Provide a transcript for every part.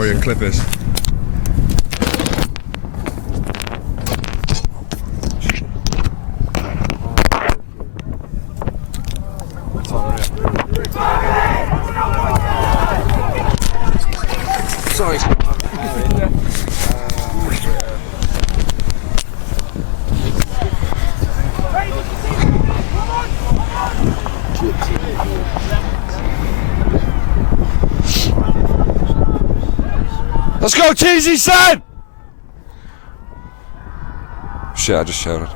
where your clip is. Sorry. Let's go, Cheesy, son! Shit, I just shouted.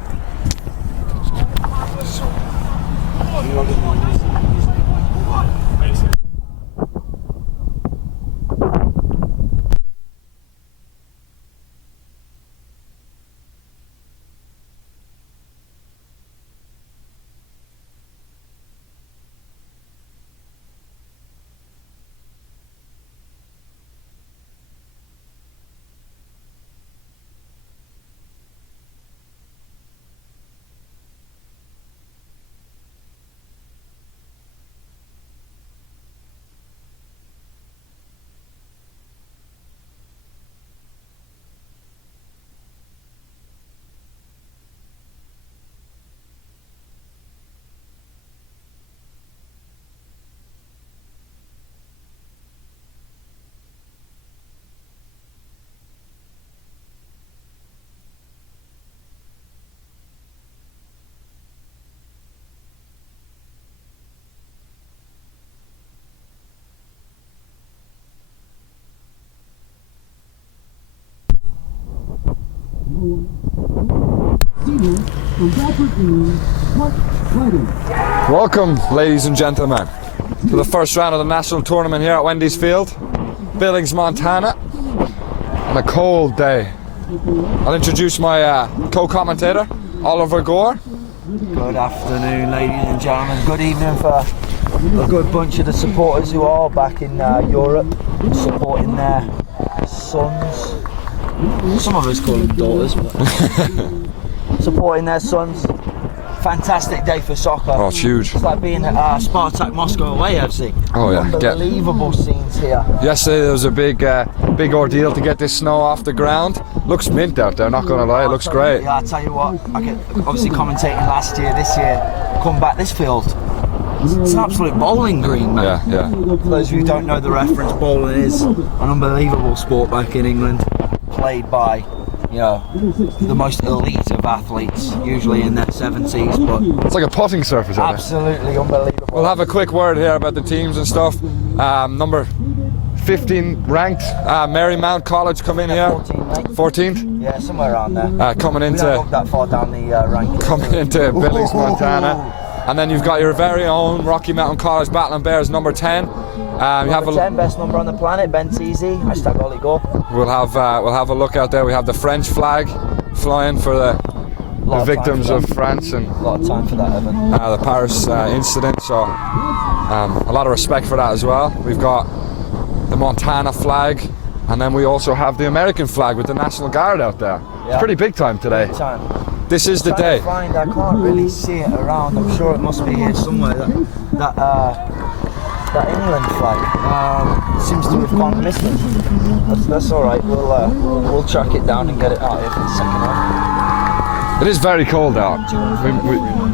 Welcome, ladies and gentlemen, to the first round of the national tournament here at Wendy's Field, Billings, Montana, on a cold day. I'll introduce my co-commentator, Oliver Gore. Good afternoon, ladies and gentlemen. Good evening for a good bunch of the supporters who are back in Europe, supporting their sons. Some of us call them daughters, but supporting their sons. Fantastic day for soccer. Oh, it's huge. It's like being at Spartak Moscow away, FC. Oh yeah, unbelievable scenes here. Yesterday there was a big ordeal to get this snow off the ground. Looks mint out there, not gonna lie, it looks great. Yeah, I tell you what, I get obviously commentating last year, this year, come back this field. It's an absolute bowling green, man. Yeah. For those of you who don't know the reference, bowling is an unbelievable sport back in England, played by, you know, the most elite of athletes, usually in their 70s, but it's like a putting surface out there. Absolutely unbelievable. We'll have a quick word here about the teams and stuff. Number 15 ranked Marymount College come in here. 14th? Yeah, somewhere around there. Coming We into don't look that far down the rankings. coming into Billings, Montana. And then you've got your very own Rocky Mountain College Battlin Bears, number 10. You have 10, best number on the planet, Ben Teasy, hashtag Ollie Go. We'll have a look out there. We have the French flag flying for the victims of France and a lot of time for that, Evan. the Paris incident. So a lot of respect for that as well. We've got the Montana flag, and then we also have the American flag with the National Guard out there. Yeah. It's pretty big time today. Big time. This is the day. I can't really see it around. I'm sure it must be here somewhere. That England flag seems to have gone missing. That's all right. We'll track it down and get it out here for the second half. It is very cold out.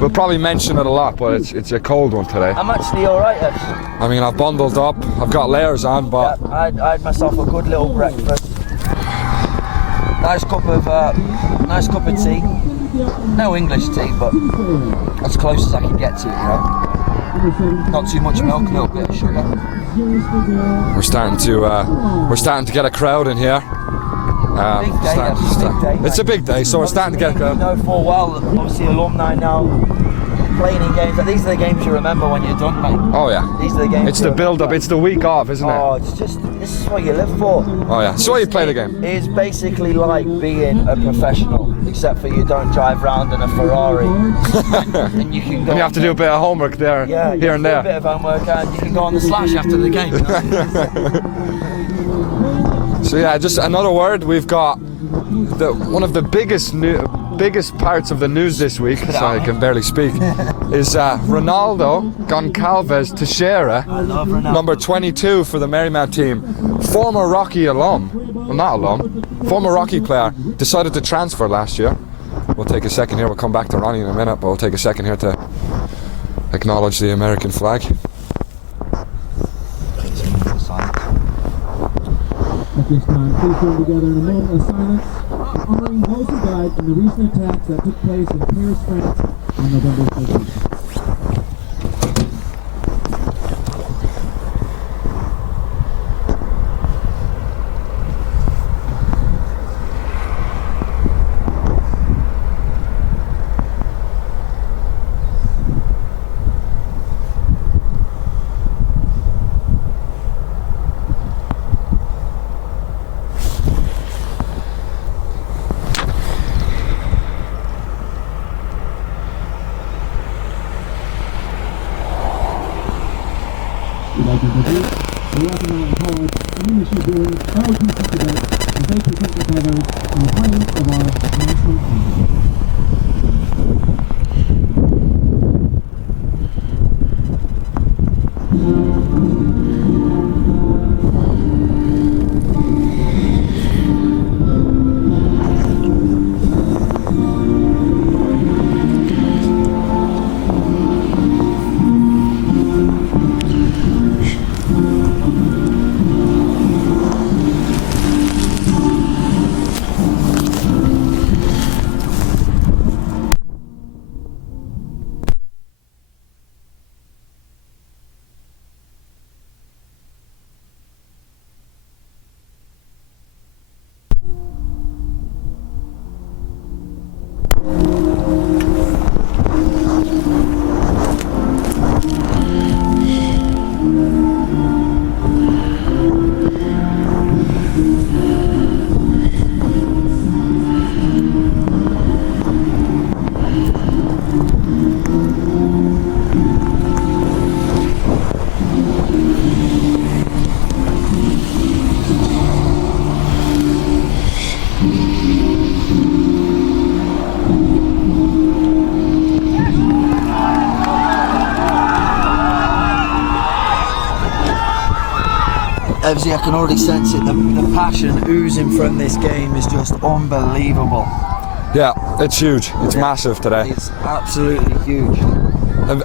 We'll probably mention it a lot, but it's a cold one today. I'm actually all right. I mean, I've bundled up. I've got layers on, but yeah, I had myself a good little breakfast. Nice cup of tea. No English tea, but as close as I can get to it, you know. Not too much milk, a little bit of sugar. We're starting to get a crowd in here. Big day. It's a big day, so we're starting to get a crowd. You know full well, obviously alumni now playing in games. These are the games you remember when you're done, mate. Oh yeah. These are the games. It's the build-up. It's the week off, isn't it? Oh, it's just this is what you live for. Oh yeah. So you play the game. It's basically like being a professional, except for you don't drive around in a Ferrari, and you can go. And you have to do a bit of homework there, yeah, here and there. A bit of homework, and you can go on the slash after the game. You know? So yeah, just another word. We've got one of the biggest biggest parts of the news this week, sorry I can barely speak, is Ronaldo Goncalves Teixeira, number 22 for the Marymount team, former Rocky alum, well not alum, former Rocky player, decided to transfer last year. We'll take a second here, we'll come back to Ronnie in a minute, but we'll take a second here to acknowledge the American flag. At this time, please join together in a moment of silence, honoring those who died in the recent attacks that took place in Paris, France on November 13th. Marymount College, and issue doing our pieces today as they present the feathers and the playing of our national anthem. Obviously, I can already sense it. The passion oozing from this game is just unbelievable. Yeah, it's huge. It's massive today. It's absolutely huge.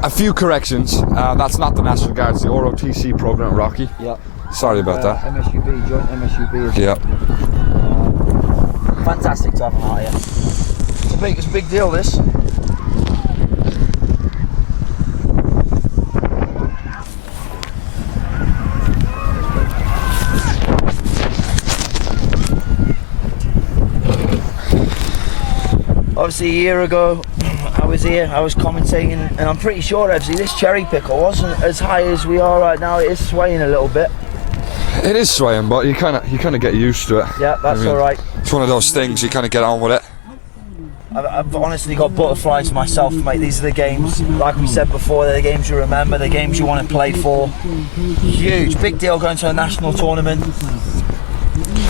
A few corrections. That's not the National Guard, it's the ROTC program at Rocky. Yeah. Sorry about that. MSUB, joint MSUB. Yeah. Fantastic to have them out here. It's a big deal, this. Obviously, a year ago, I was here, I was commentating, and I'm pretty sure, obviously, this cherry picker wasn't as high as we are right now. It is swaying a little bit. It is swaying, but you kind of get used to it. Yeah, that's all right. It's one of those things, you kind of get on with it. I've honestly got butterflies myself, mate. These are the games, like we said before, they're the games you remember, the games you want to play for. Huge, big deal going to a national tournament.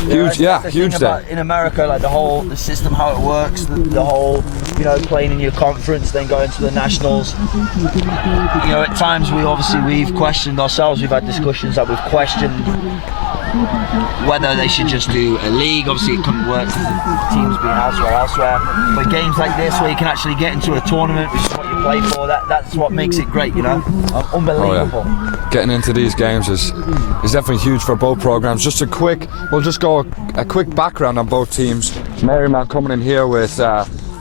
Huge, yeah, huge day. In America, like the system, how it works, the whole, playing in your conference, then going to the nationals. At times we've questioned ourselves. We've had discussions that we've questioned whether they should just do a league. Obviously, it couldn't work with the teams being elsewhere. But games like this, where you can actually get into a tournament, which is what you play for, that's what makes it great. Unbelievable. Oh, yeah. Getting into these games is definitely huge for both programs. Just we'll just go a quick background on both teams. Marymount coming in here with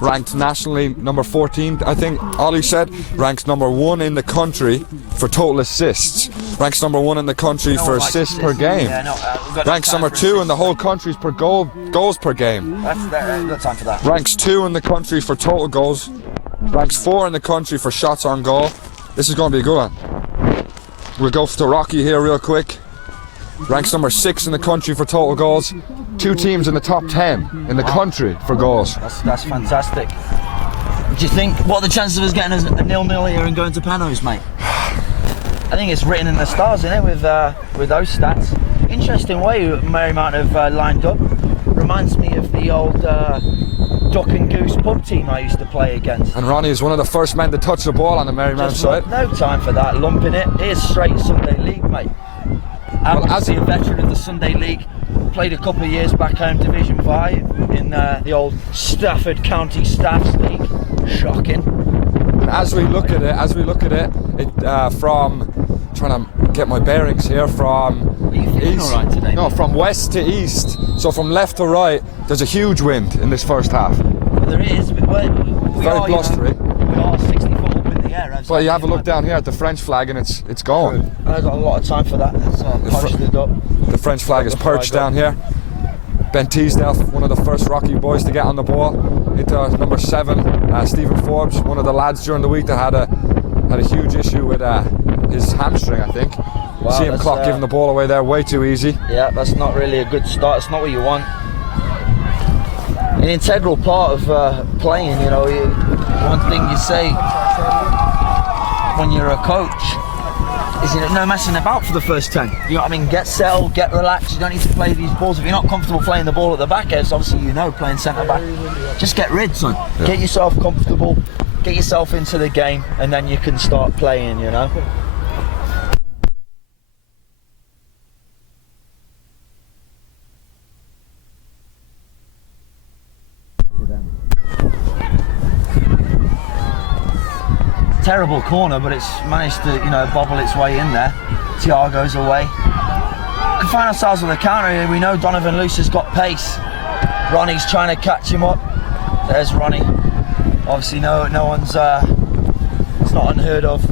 ranked nationally number 14, I think Ollie said, ranks number 1 in the country for total assists, ranks number 1 in the country for assists per game, ranks number 2 in the whole country for goals per game, That's time for that. ranks 2 in the country for total goals, ranks 4 in the country for shots on goal. This is going to be a good one. We'll go to Rocky here real quick. Ranks number 6 in the country for total goals. 2 teams in the top 10 in the country for goals. That's fantastic. Do you think, what are the chances of us getting a 0-0 here and going to penalties, mate? I think it's written in the stars, isn't it, with those stats. Interesting way Marymount have lined up. Reminds me of the old Duck and Goose pub team I used to play against. And Ronnie is one of the first men to touch the ball on the Marymount Just side. no time for that, lumping it. Here's straight Sunday League, mate. I'm obviously a veteran of the Sunday League. Played a couple of years back home Division 5 in the old Stafford County Staffs League. Shocking. And as we look at it, from trying to get my bearings here, from Are you feeling east, alright today? no, mate? from west to east. So from left to right, there's a huge wind in this first half. Well, there is. But we Very are, blustery. We are 60 foot up in the air. But you have a look down here at the French flag, and it's going. I've got a lot of time for that. So polished it up. The French flag is perched down here. Ben Teasdale, one of the first Rocky boys to get on the ball. Into number 7, Stephen Forbes, one of the lads during the week that had a huge issue with his hamstring, I think. Wow, See him that's, clock giving the ball away there way too easy. Yeah, that's not really a good start. It's not what you want. An integral part of playing, you know, one thing you say when you're a coach is, you know, no messing about for the first 10. You know what I mean? Get settled, get relaxed. You don't need to play these balls. If you're not comfortable playing the ball at the back edge, obviously you know playing centre back. Just get rid, son. Yeah. Get yourself comfortable, get yourself into the game, and then you can start playing, you know? Terrible corner, but it's managed to, you know, bobble its way in there. Thiago's away. We find ourselves with a counter here. We know Donovan Luce has got pace. Ronnie's trying to catch him up. There's Ronnie. Obviously, no one's. It's not unheard of.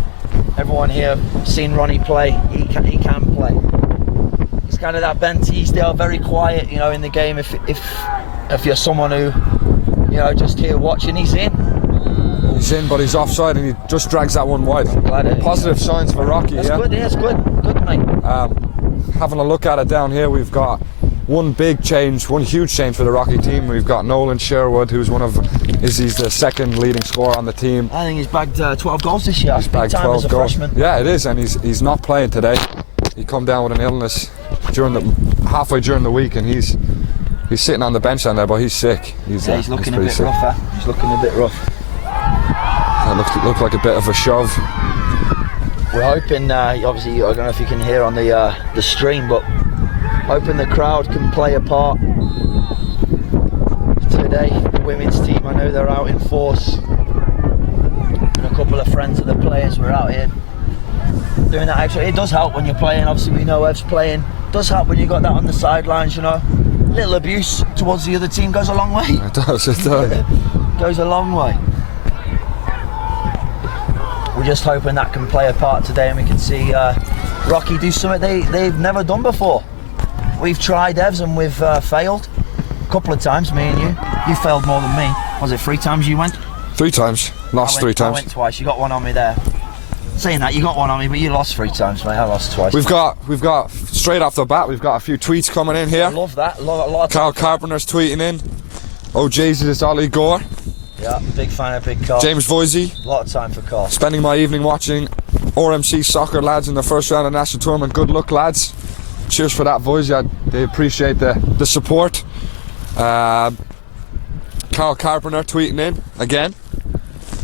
Everyone here seen Ronnie play. He can play. He's kind of that Ben Teasdale, very quiet, you know, in the game. If you're someone who, you know, just here watching, he's in. He's in, but he's offside, and he just drags that one wide. Positive signs for Rocky. That's yeah? good. Yeah, it's good, mate. Having a look at it down here, we've got one big change, one huge change for the Rocky team. We've got Nolan Sherwood, who's he's the second leading scorer on the team. I think he's bagged 12 goals this year. He's bagged 12 goals. Freshman. Yeah, it is, and he's not playing today. He come down with an illness halfway during the week, and he's sitting on the bench down there, but he's sick. He's looking a bit rough. He's looking a bit rough. That looked like a bit of a shove. We're hoping, obviously, I don't know if you can hear on the stream, but hoping the crowd can play a part today. The women's team, I know they're out in force, and a couple of friends of the players were out here doing that extra. It does help when you're playing. Obviously, we know Ev's playing. It does help when you got that on the sidelines, you know. Little abuse towards the other team goes a long way. It does. It does. Goes a long way. We're just hoping that can play a part today, and we can see Rocky do something they've never done before. We've tried, Evs, and we've failed a couple of times, me and you. You failed more than me. Was it 3 times you went? 3 times. Lost 3 times. I went twice. You got one on me there. Saying that, you got one on me, but you lost 3 times, mate. I lost twice. We've got straight off the bat, we've got a few tweets coming in here. I love that. A lot of Carl Carpenter's tweeting in. Oh Jesus, it's Ollie Gore. Yeah, big fan of Big Carl. James Voisey. A lot of time for Carl. Spending my evening watching RMC soccer lads in the first round of national tournament. Good luck, lads. Cheers for that, Voisey. They appreciate the support. Carl Carpenter tweeting in again.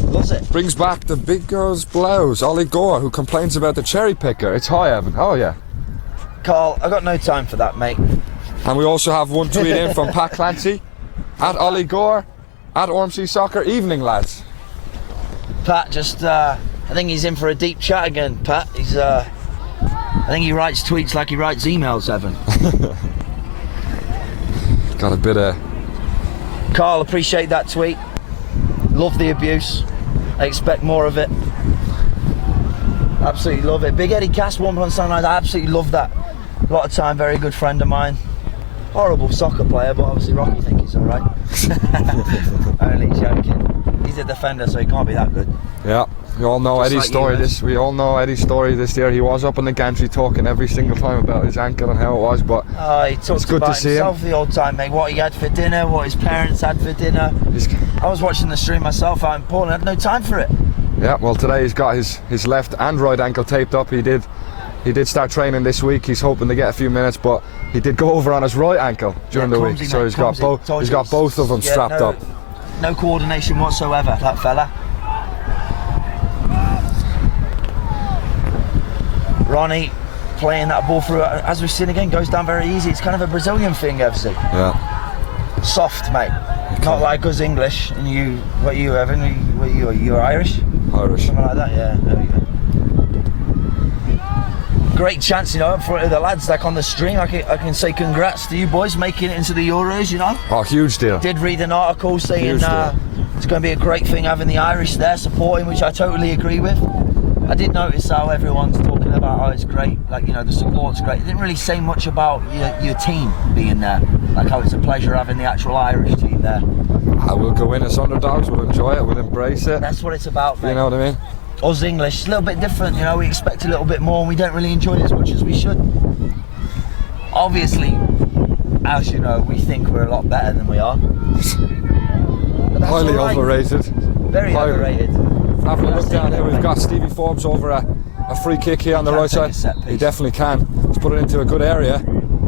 Loves it. Brings back the big girl's blouse. Ollie Gore, who complains about the cherry picker. It's high, Evan. Oh yeah. Carl, I got no time for that, mate. And we also have one tweet in from Pat Clancy at Ollie Gore at RMC Soccer. Evening, lads. Pat just, I think he's in for a deep chat again, Pat. He's, I think he writes tweets like he writes emails, Evan. Got a bit of... Carl, appreciate that tweet. Love the abuse. I expect more of it. Absolutely love it. Big Eddie Cass, 1 Sunrise. I absolutely love that. A lot of time, very good friend of mine. Horrible soccer player, but obviously Rocky think he's alright. Only joking. He's a defender, so he can't be that good. Yeah, we all know Just Eddie's like story. you, We all know Eddie's story this year. He was up in the gantry talking every single time about his ankle and how it was, but He talks good about to see himself the old time, mate. What he had for dinner, what his parents had for dinner. I was watching the stream myself out in Poland. I had no time for it. Yeah, well today he's got his left and right ankle taped up. He did start training this week. He's hoping to get a few minutes, but he did go over on his right ankle during the week, so he's got both of them strapped up. no coordination whatsoever, that fella. Ronnie playing that ball through, as we've seen again, goes down very easy. It's kind of a Brazilian thing, FC. Yeah. Soft, mate. Not like us English. And you, what are you, Evan? You're Irish? Irish. Something like that, yeah. There we go. Great chance, you know, in front of the lads, like on the stream. I can say congrats to you boys making it into the Euros, you know. Oh, huge deal. Did read an article saying it's going to be a great thing having the Irish there supporting, which I totally agree with. I did notice how everyone's talking about, oh, it's great, like, you know, the support's great. It didn't really say much about your team being there, like how it's a pleasure having the actual Irish team there. We'll go in as underdogs, we'll enjoy it, we'll embrace it. That's what it's about, mate. You know what I mean? Us English, it's a little bit different, you know, we expect a little bit more and we don't really enjoy it as much as we should. Obviously, as you know, we think we're a lot better than we are. Highly overrated. Very overrated. Having a look down here, we've got Stevie Forbes over a free kick here on the right side. He definitely can. He's put it into a good area.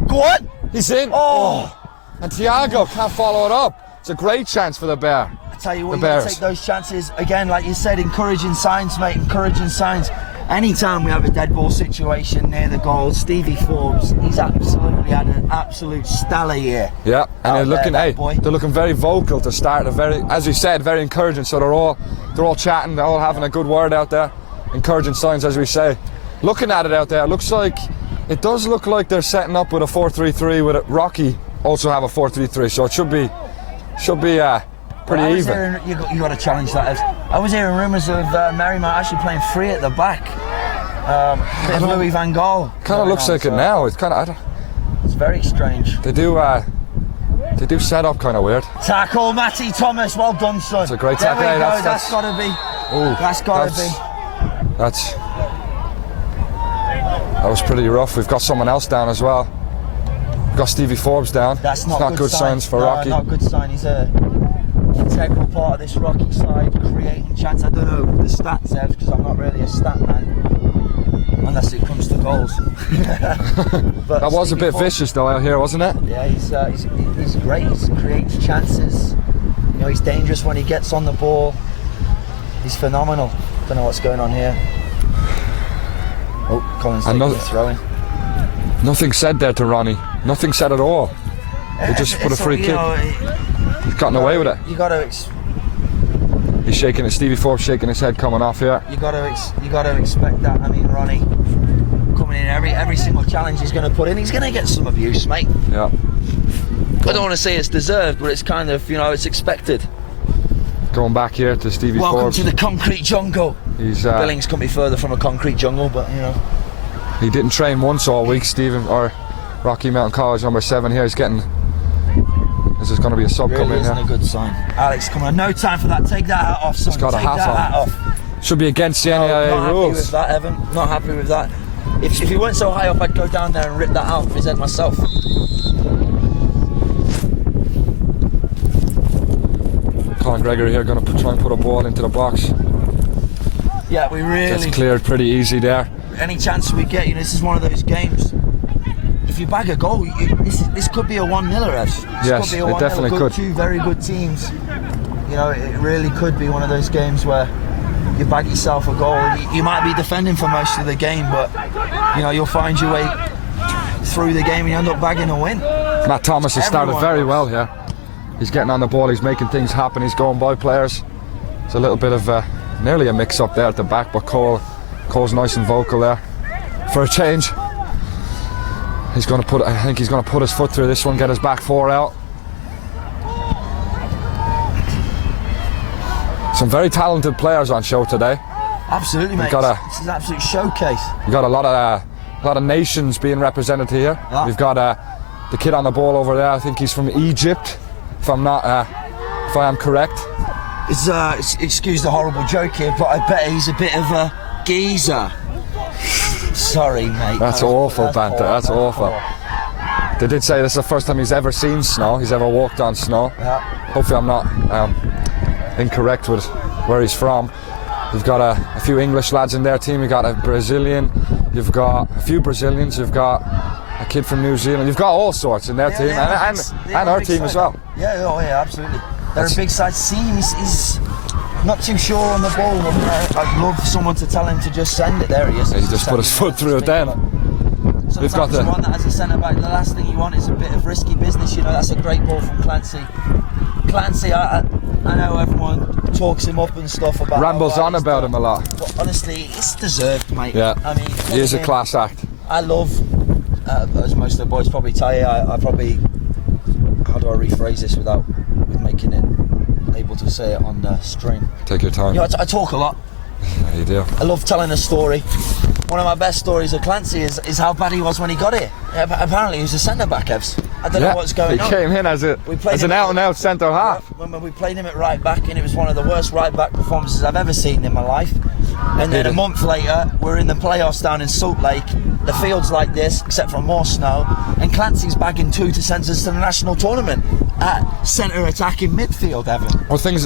Go on! He's in! Oh! And Thiago can't follow it up. It's a great chance for the Bear. I tell you what, you Bears. gotta take those chances. Again, like you said, encouraging signs, mate, encouraging signs. Anytime we have a dead ball situation near the goal, Stevie Forbes, he's absolutely had an absolute stellar year. Yeah, and they're looking, there, they're looking very vocal to start. A very, as we said, very encouraging. So they're all chatting, they're all having a good word out there. Encouraging signs, as we say. Looking at it out there, it does look like they're setting up with a 4-3-3 with Rocky also have a 4-3-3. So it should be pretty even. You got to challenge that. I was hearing rumours of Marymount actually playing 3 at the back. Bit of Louis van Gaal. Kind of looks like it now. It's kind of. It's very strange. They do set up kind of weird. Tackle, Matty Thomas. Well done, son. It's a great there tackle. We go. That's got to be. Ooh, that's got to be. That was pretty rough. We've got someone else down as well. We've got Stevie Forbes down. That's not good signs for Rocky. Not good sign. He's a integral part of this Rocky side, creating chance. I don't know the stats, Ev, because I'm not really a stat man, unless it comes to goals. But that was Stevie a bit Forbes, vicious though out here, wasn't it? Yeah, he's great. He creates chances. You know, he's dangerous when he gets on the ball. He's phenomenal. Don't know what's going on here. Oh, Colin's taking a throw-in. Nothing said there to Ronnie. Nothing said at all. He just put a free kick. He's gotten away with it. You got to. He's shaking it. Stevie Forbes shaking his head, coming off here. You got to expect that. I mean, Ronnie coming in every single challenge he's going to put in, he's going to get some abuse, mate. Yeah. I don't want to say it's deserved, but it's kind of, you know, it's expected. Going back here to Stevie Welcome Forbes. to the concrete jungle. Billings couldn't be further from a concrete jungle, but you know. He didn't train once all week, Stephen, or Rocky Mountain College number 7 here. He's getting. This is going to be a sub really coming in isn't here. A good sign. Alex, come on, no time for that. Take that hat off, son. He's got Take a hat that on. Hat off. Should be against the NAIA not rules. Happy with that, Evan. Not happy with that. If he weren't so high up, I'd go down there and rip that out of his head myself. Colin Gregory here going to try and put a ball into the box. Yeah, we really. Gets cleared pretty easy there. Any chance we get, you know, this is one of those games. If you bag a goal, this could be a 1-0, Ev. Yes, it definitely could. Two very good teams. You know, it really could be one of those games where you bag yourself a goal. You might be defending for most of the game, but you know, you'll find your way through the game and you end up bagging a win. Matt Thomas has started very well here. He's getting on the ball, he's making things happen, he's going by players. It's a little bit of nearly a mix-up there at the back, but Cole's nice and vocal there for a change. He's going to put. I think he's going to put his foot through this one, get his back 4 out. Some very talented players on show today. Absolutely, mate. This is an absolute showcase. We've got a lot of nations being represented here. Yeah. We've got the kid on the ball over there. I think he's from Egypt, if I am correct. Excuse the horrible joke here, but I bet he's a bit of a geezer. Sorry, mate. That's awful, banter. That's awful. They did say this is the first time he's ever seen snow. He's ever walked on snow. Yeah. Hopefully I'm not incorrect with where he's from. You've got a few English lads in their team. You've got a Brazilian. You've got a few Brazilians. You've got a kid from New Zealand. You've got all sorts in their team and our team as well. Yeah, oh yeah, absolutely. They're a big side team. He's not too sure on the ball. I'd love someone to tell him to just send it. There he is. He just put his foot through it then. We've got Sometimes you want that as a centre back. The last thing you want is a bit of risky business. You know, that's a great ball from Clancy. Clancy, I know everyone talks him up and stuff about. Rambles on about him a lot. But honestly, it's deserved, mate. Yeah. I mean, He is a class act. I love, as most of the boys probably tell you, I probably, how do I rephrase this with making it able to say it on the stream? Take your time. You know, I talk a lot. Yeah, you do. I love telling a story. One of my best stories of Clancy is how bad he was when he got here. Yeah, apparently he was a centre back, Evs. I don't know what's going on. He came in as an out-and-out centre half. When we played him at right back, and it was one of the worst right back performances I've ever seen in my life. And then a month later, we're in the playoffs down in Salt Lake. The field's like this, except for more snow. And Clancy's bagging 2 to send us to the national tournament at centre attacking midfield, Evan. What's going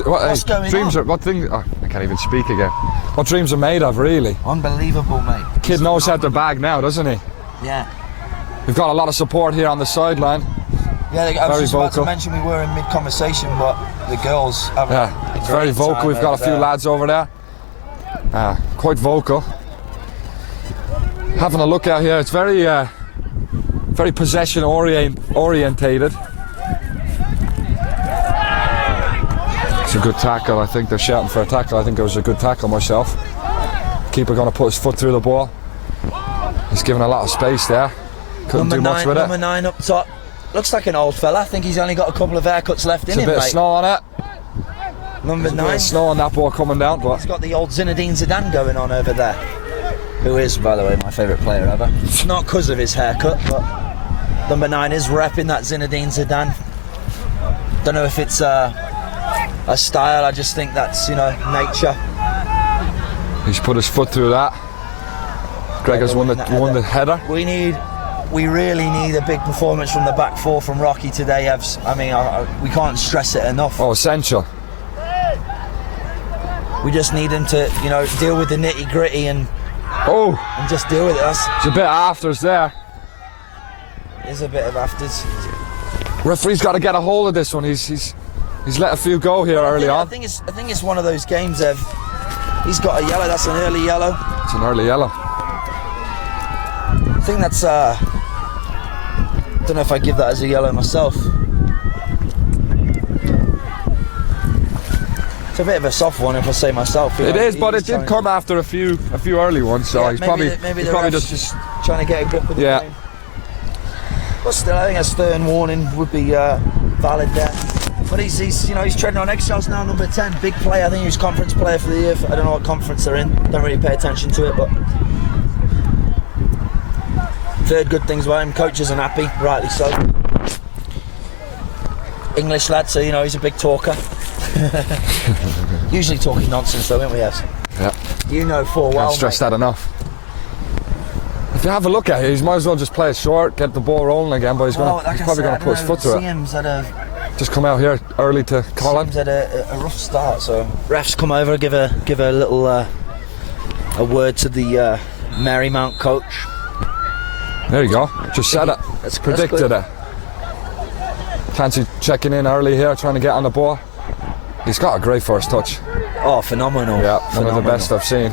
on? I can't even speak again. What dreams are made of, really? Unbelievable, mate. Kid knows how to bag now, doesn't he? Yeah. We've got a lot of support here on the sideline. Yeah, I was very just vocal. about to mention we were in mid-conversation, but the girls have it's very vocal. We've got a few lads over there. Quite vocal. Having a look out here, it's very very possession orientated. It's a good tackle. I think they're shouting for a tackle. I think it was a good tackle myself. Keeper going to put his foot through the ball. He's given a lot of space there. Couldn't do much with it. Number 9 up top. Looks like an old fella. I think he's only got a couple of haircuts left in him, a bit mate. of snow on it. Number 9. A bit of snow on that ball coming down. But he's got the old Zinedine Zidane going on over there. Who is, by the way, my favourite player ever. Not because of his haircut, but number 9 is repping that Zinedine Zidane. Don't know if it's a style. I just think that's, you know, nature. He's put his foot through that. Gregor's won the header. We really need a big performance from the back 4 from Rocky today, Evs. I mean, we can't stress it enough. Oh, essential. We just need him to, you know, deal with the nitty gritty and just deal with it. It's a bit of afters there. There's a bit of afters. Referee's got to get a hold of this one. He's let a few go here early on. I think it's one of those games, Ev. He's got a yellow. That's an early yellow. It's an early yellow. I think that's don't know if I give that as a yellow myself. It's a bit of a soft one, if I say myself. It is, but it did come after a few early ones, so he's probably just trying to get a grip of the game. But still, I think a stern warning would be valid there. But he's treading on eggshells now. Number 10, big player. I think he was conference player for the year. I don't know what conference they're in. Don't really pay attention to it, but I've heard good things about him. Coaches are happy, rightly so. English lad, so you know he's a big talker. Usually talking nonsense, though, aren't we, Yes? Yeah. You know full well. Can't stress that enough. If you have a look at it, he might as well just play it short, get the ball rolling again. But he's probably going to put his foot through it. Just come out here early to call him. Had a rough start, so refs come over, give a little a word to the Marymount coach. There you go. Just said it. That's predicted it. Clancy checking in early here, trying to get on the ball. He's got a great first touch. Oh, phenomenal. Yeah, one of the best I've seen.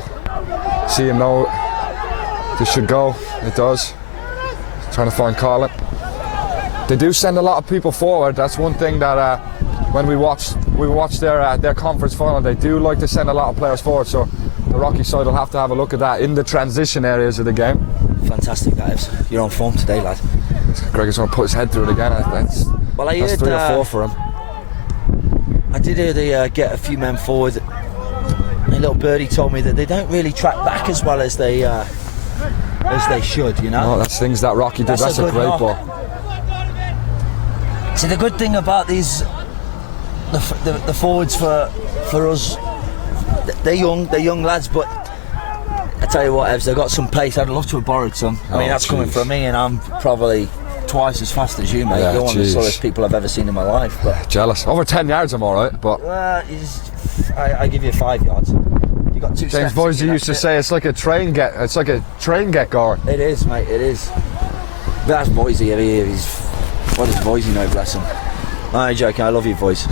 See him know this should go. It does. Trying to find Colin. They do send a lot of people forward. That's one thing that when we watch their conference final, they do like to send a lot of players forward. So the Rocky side will have to have a look at that in the transition areas of the game. Fantastic, that is. You're on form today, lad. Gregor's going to put his head through it again. That's 3 or 4 for him. I did hear they get a few men forward. A little birdie told me that they don't really track back as well as they should, you know. No, that's things that Rocky did. That's a great ball. See, the good thing about these, the forwards for us, they're young lads, but I tell you what, Evs, they've got some pace. I'd love to have borrowed some. I mean, that's coming from me, and I'm probably twice as fast as you, mate. Yeah, you're one of the slowest people I've ever seen in my life. But jealous. Over 10 yards, I'm all right, but I give you 5 yards. You got 2 steps. James Boise used to say it's like a train get going. It is, mate. It is. But that's Boise. What does Boise know, bless him? No, you're joking. I love you, boys.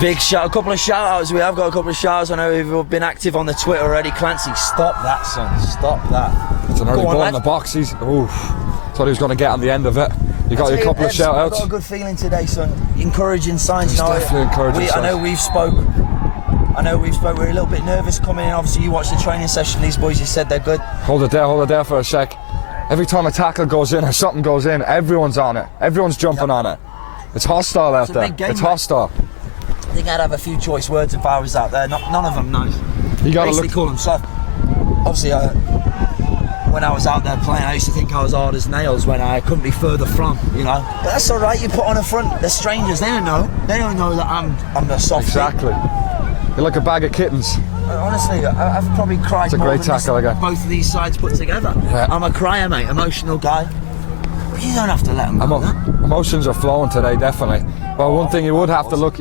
A couple of shout outs. We have got a couple of shout outs. I know we've been active on the Twitter already. Clancy, stop that, son. Stop that. It's an early ball in the box. He's thought he was going to get on the end of it. You got a couple of shout outs. I've got a good feeling today, son. Encouraging signs. It's definitely encouraging signs. I know we've spoke. We're a little bit nervous coming in. Obviously, you watched the training session. These boys, you said they're good. Hold it there for a sec. Every time a tackle goes in or something goes in, everyone's on it. Everyone's jumping on it. It's hostile out there. It's hostile. I think I'd have a few choice words if I was out there. None of them nice. You gotta basically call them soft. Obviously, when I was out there playing, I used to think I was hard as nails when I couldn't be further from, you know. But that's all right. You put on a front. They're strangers. They don't know. They don't know that I'm the soft. Exactly. You're like a bag of kittens. Honestly, I've probably cried it's a more great than tackle again. Both of these sides put together. Yeah. I'm a crier, mate. Emotional guy. But you don't have to let them know that. Emotions are flowing today, definitely. Well, one thing you'd have to look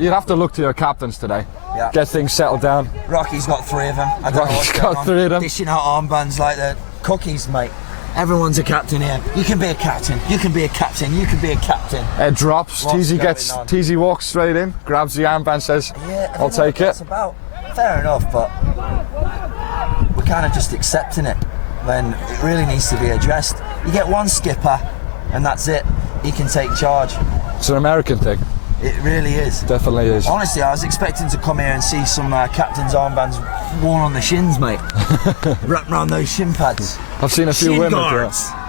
to your captains today. Yeah. Get things settled down. Rocky's got 3 of them. I don't know Rocky's what's got going on. 3 of them. Dishing out armbands like the cookies, mate. Everyone's a captain here. You can be a captain. You can be a captain. You can be a captain. It drops. Teasy walks straight in, grabs the armband, says, yeah, I'll take it. That's about fair enough, but we're kind of just accepting it when it really needs to be addressed. You get one skipper, and that's it. He can take charge. It's an American thing. It really is. Definitely is. Honestly, I was expecting to come here and see some captain's armbands worn on the shins, mate. Wrapped around those shin pads. I've seen a few Shin women guards. do it.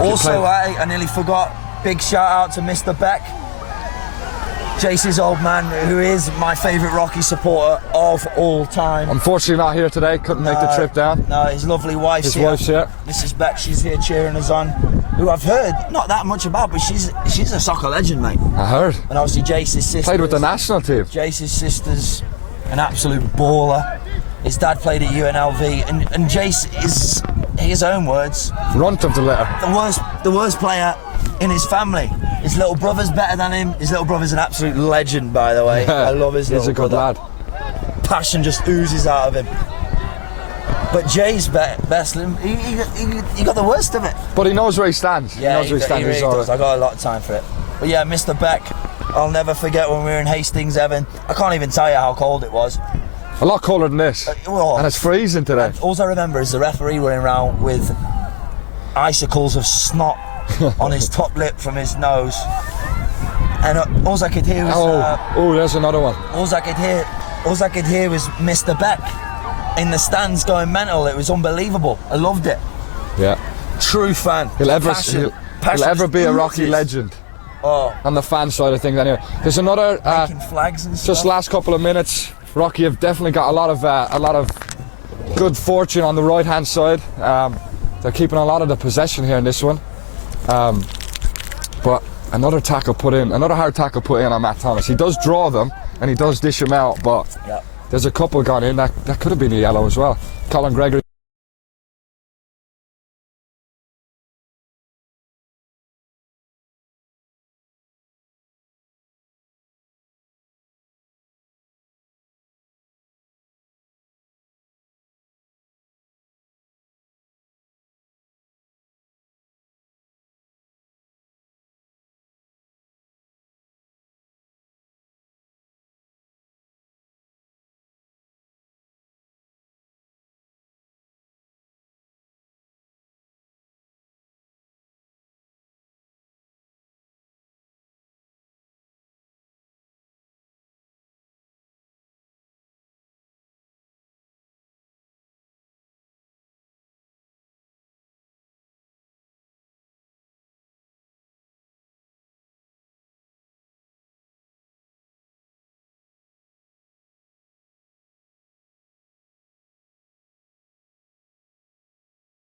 Also, I nearly forgot, big shout out to Mr. Beck, Jace's old man, who is my favourite Rocky supporter of all time. Unfortunately not here today, couldn't make the trip down. No, his lovely wife's here. His wife's here. Mrs. Beck, she's here cheering us on, who I've heard not that much about, but she's a soccer legend, mate. I heard. And obviously Jace's sister. Played with the national team. Jace's sister's an absolute baller. His dad played at UNLV, and Jace is, his own words, runt of the litter. The worst player in his family. His little brother's better than him. His little brother's an absolute legend, by the way. I love his little brother. He's a good lad. Passion just oozes out of him. But Jay's Beslim, he got the worst of it. But he knows where he stands. Yeah, he knows where he really does. I got a lot of time for it. But yeah, Mr. Beck, I'll never forget when we were in Hastings, Evan. I can't even tell you how cold it was. A lot colder than this. And it's freezing today. All I remember is the referee running around with icicles of snot on his top lip from his nose. And all I could hear was... there's another one. All I could hear was Mr. Beck in the stands going mental. It was unbelievable. I loved it. Yeah. True fan. He'll ever be a Rocky legend. Oh. On the fan side of things anyway. There's another... making flags and stuff. Just last couple of minutes, Rocky have definitely got a lot of good fortune on the right hand side. They're keeping a lot of the possession here in this one. But another hard tackle put in on Matt Thomas. He does draw them and he does dish them out, but there's a couple gone in that could have been a yellow as well. Colin Gregory.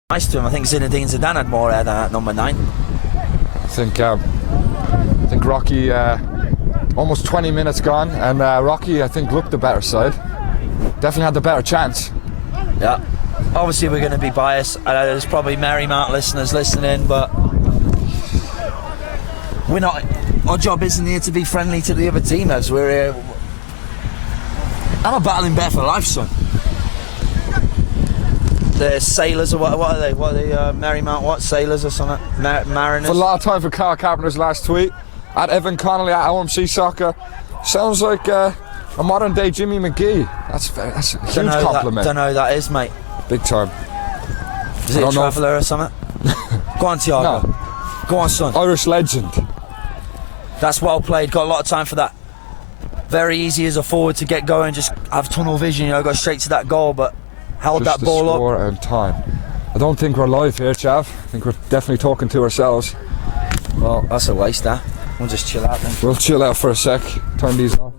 Nice to him. I think Zinedine Zidane had more hair than that number 9. I think Rocky, almost 20 minutes gone, and Rocky, I think, looked the better side. Definitely had the better chance. Yeah. Obviously, we're going to be biased. I know there's probably Marymount listeners listening, but we're not. Our job isn't here to be friendly to the other team, as we're here. I'm a Battlin Bear for life, son. the sailors or what are they? What are they? Marymount what sailors or something? Mariners. For a lot of time for Carl Carpenter's last tweet at Evan Connolly at OMC Soccer. Sounds like a modern day Jimmy McGee. That's a huge compliment. Don't know who that is, mate. Big time. Is he a traveller or something? Go on, Tiago. No. Go on, son. Irish legend. That's well played. Got a lot of time for that. Very easy as a forward to get going. Just have tunnel vision, go straight to that goal. But held Just that ball up. Score and time. I don't think we're live here, Chav. I think we're definitely talking to ourselves. Well, that's a waste, that. We'll just chill out then. We'll chill out for a sec. Turn these off.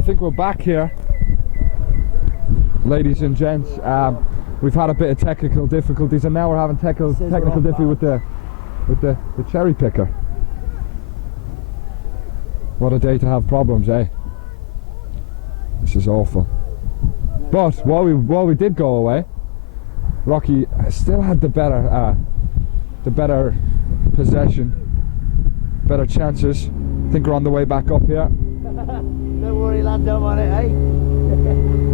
I think we're back here, ladies and gents. We've had a bit of technical difficulties, and now we're having technical difficulty with the cherry picker. What a day to have problems, eh? This is awful. But while we did go away, Rocky still had the better possession, better chances. I think we're on the way back up here. Don't worry, lad, I'm on it, eh?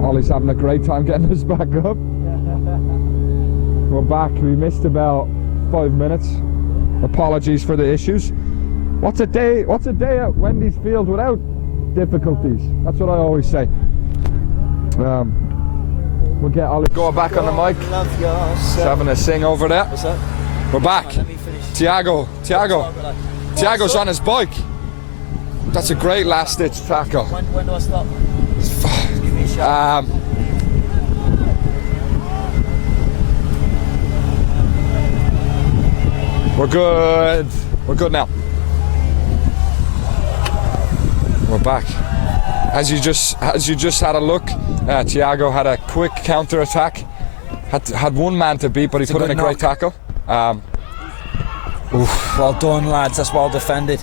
Ollie's having a great time getting us back up. We're back. We missed about 5 minutes. Apologies for the issues. What's a day at Wendy's Field without difficulties? That's what I always say. We'll get Ollie going back on the mic. He's having a sing over there. What's that? We're back. Let me finish. Tiago's on his bike. That's a great last ditch tackle. When do I stop? Just give me a shot. We're good. We're good now. We're back. As you just had a look, Tiago had a quick counter attack. Had one man to beat, but he put in a great tackle. Well done, lads. That's well defended.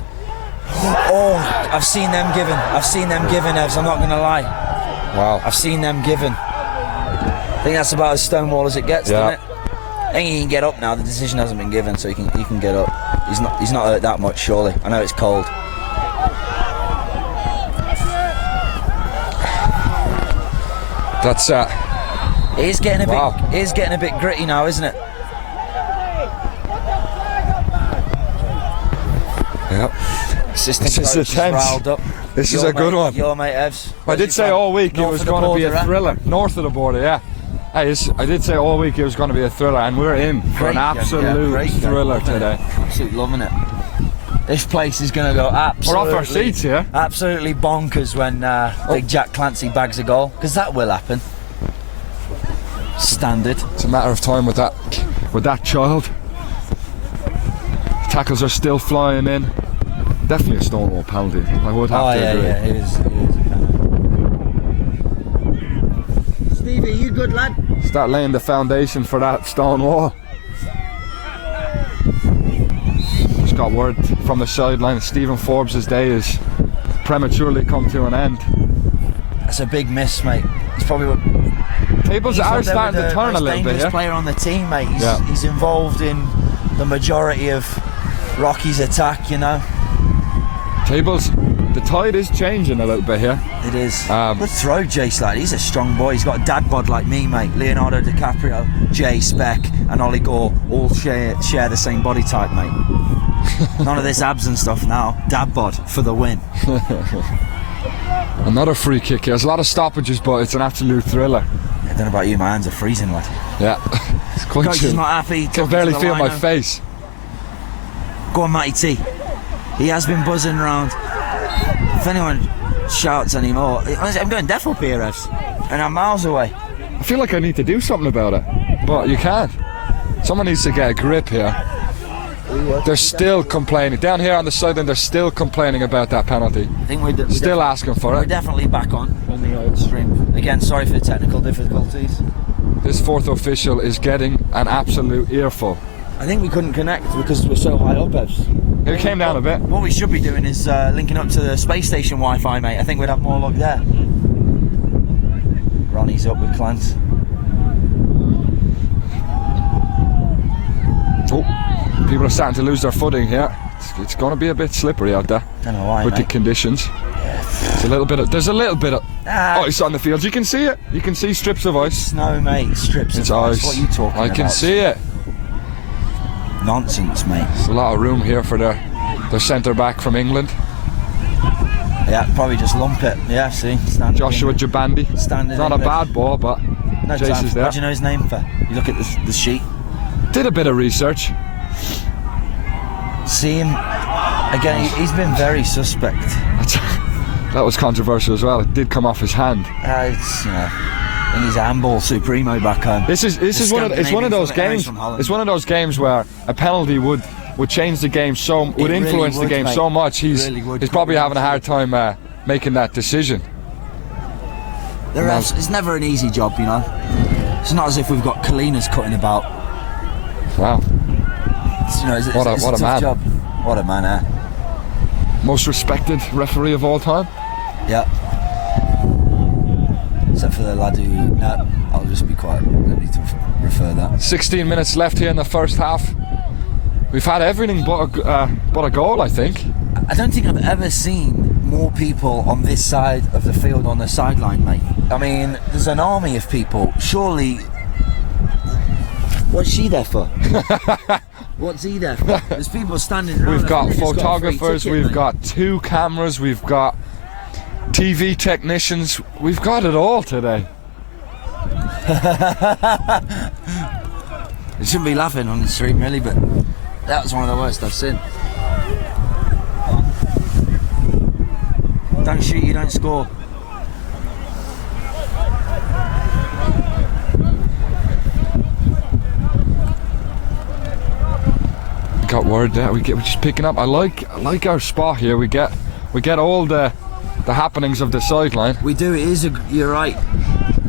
Oh, I've seen them given, Evs. I'm not going to lie. Wow. I've seen them given. I think that's about as stonewall as it gets, doesn't it? I think he can get up now. The decision hasn't been given, so he can get up. He's not hurt that much, surely. I know it's cold. That's It is getting a bit gritty now, isn't it? Yep. Assistant This is coach tense. riled up. This is a good one. Your mate Evs. I did say all week it was going to be a thriller. North of the border, yeah. I did say all week it was going to be a thriller, and we're in for an absolute thriller today. Absolutely loving it. This place is going to go absolutely... We're off our seats here. Absolutely bonkers when Big Jack Clancy bags a goal, because that will happen. Standard. It's a matter of time with that child. Tackles are still flying in. Definitely a Stonewall penalty. I would have to agree. Yeah, it is. Stevie, you good lad? Start laying the foundation for that Stonewall. Just got word from the sideline. Stephen Forbes' day is prematurely come to an end. That's a big miss, mate. He's probably... Tables are starting to turn a little bit here. Player on the team, mate. He's involved in the majority of Rocky's attack, you know. Tables, the tide is changing a little bit here. It is. Good throw, Jace, lad. He's a strong boy. He's got a dad bod like me, mate. Leonardo DiCaprio, Jay Speck, and Ollie Gore all share the same body type, mate. None of this abs and stuff now. Dad bod for the win. Another free kick here. There's a lot of stoppages, but it's an absolute thriller. I don't know about you, my hands are freezing, lad. Yeah, it's quite Coach is not happy. I can barely feel my face. Go on, Matty T. He has been buzzing around. If anyone shouts anymore, I'm going deaf up here, Evs, and I'm miles away. I feel like I need to do something about it, but you can't. Someone needs to get a grip here. They're still complaining. Down here on the sideline, they're still complaining about that penalty. I think we're still asking for it. We're definitely back on the old stream. Again, sorry for the technical difficulties. This fourth official is getting an absolute earful. I think we couldn't connect because we're so high up, Evs. It came down a bit. What we should be doing is linking up to the space station Wi-Fi, mate. I think we'd have more luck there. Ronnie's up with Clance. Oh, people are starting to lose their footing here. It's going to be a bit slippery out there. Don't know why, with mate. the conditions. There's a little bit of ice on the field. You can see it. You can see strips of ice. Snow, mate. Strips of ice. What are you talking about? I can see it. Nonsense, mate. There's a lot of room here for their centre back from England. Yeah, probably just lump it. Yeah, see. Joshua Jabandi. Standard. It's not English. A bad ball, but no Jace is there. What do you know his name for? You look at the sheet. Did a bit of research. See him again. He's been very suspect. That was controversial as well. It did come off his hand. It's I think he's a handball supremo back home. This is one of those games. It's one of those games where a penalty would change the game influence the game so much. He's probably having a hard time making that decision. It's never an easy job, you know. It's not as if we've got cleaners cutting about. Wow. You know, it's What a a tough man. job. What a man, eh? Most respected referee of all time. Yeah. Except for the lad who... No, I'll just be quiet. I need to refer that. 16 minutes left here in the first half. We've had everything but a goal, I think. I don't think I've ever seen more people on this side of the field on the sideline, mate. I mean, there's an army of people. Surely... What's she there for? What's he there for? There's people standing around. We've got They've just got a free photographers, ticket, we've mate. got 2 cameras, we've got TV technicians. We've got it all today. You shouldn't be laughing on the stream, really, but that was one of the worst I've seen. Don't shoot, you don't score. Got word that we're just picking up. I like our spot here. We get all the happenings of the sideline. We do. It is. You're right.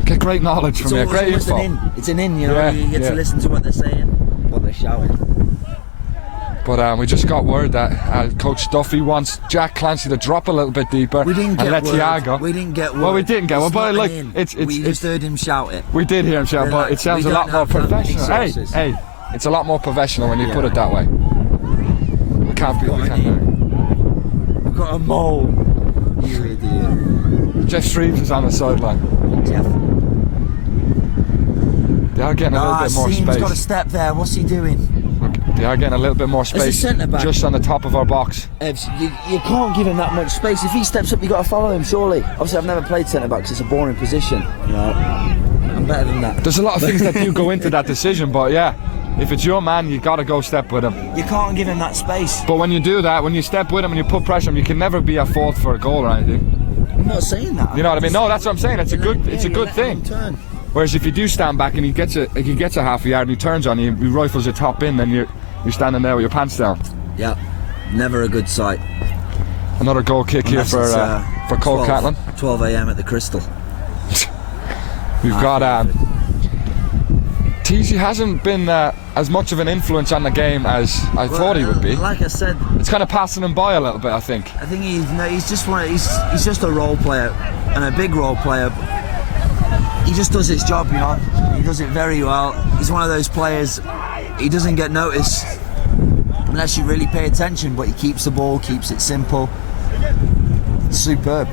Get great knowledge from here. Great almost info. an in. It's an in. You know. Yeah, You get yeah. to listen to what they're saying, what they're shouting. But we just got word that Coach Duffy wants Jack Clancy to drop a little bit deeper We didn't and get let word. Thiago. We didn't get word. Well, we didn't get It's one, but not like an in. it's We just heard him shout it. we did hear him shout, but it sounds We a lot don't more have that many professional. Hey, sources. hey, it's a lot more professional when you put it that way. We can't be. Got We an can't. in. We've got a mole. You idiot. Jeff Shreves is on the sideline. Jeff. They are getting a little bit more He's got a space. step there. What's he doing? They are getting a little bit more As a space centre-back. just on the top of our box. Evs, you can't give him that much space. If he steps up, you got to follow him. Surely. Obviously, I've never played centre back because it's a boring position. You know, I'm better than that. There's a lot of things that do go into that decision, but yeah, if it's your man, you got to go step with him. You can't give him that space. But when you do that, when you step with him and you put pressure on him, you can never be at fault for a goal or anything. I'm not saying that. You know what I mean? No, that's what I'm saying. It's a good Let him thing. turn. Whereas if you do stand back and he gets a half a yard and he turns on you, he rifles your top in, then you're standing there with your pants down. Yeah, never a good sight. Another goal kick here Unless for Cole 12 Catlin. 12 a.m. at the Crystal. We've got TC hasn't been as much of an influence on the game as I thought he would be. Like I said, It's kind of passing him by a little bit, I think. I think he's just a role player and a big role player. He just does his job, you know. He does it very well. He's one of those players. He doesn't get noticed unless you really pay attention, but he keeps the ball, keeps it simple. Superb.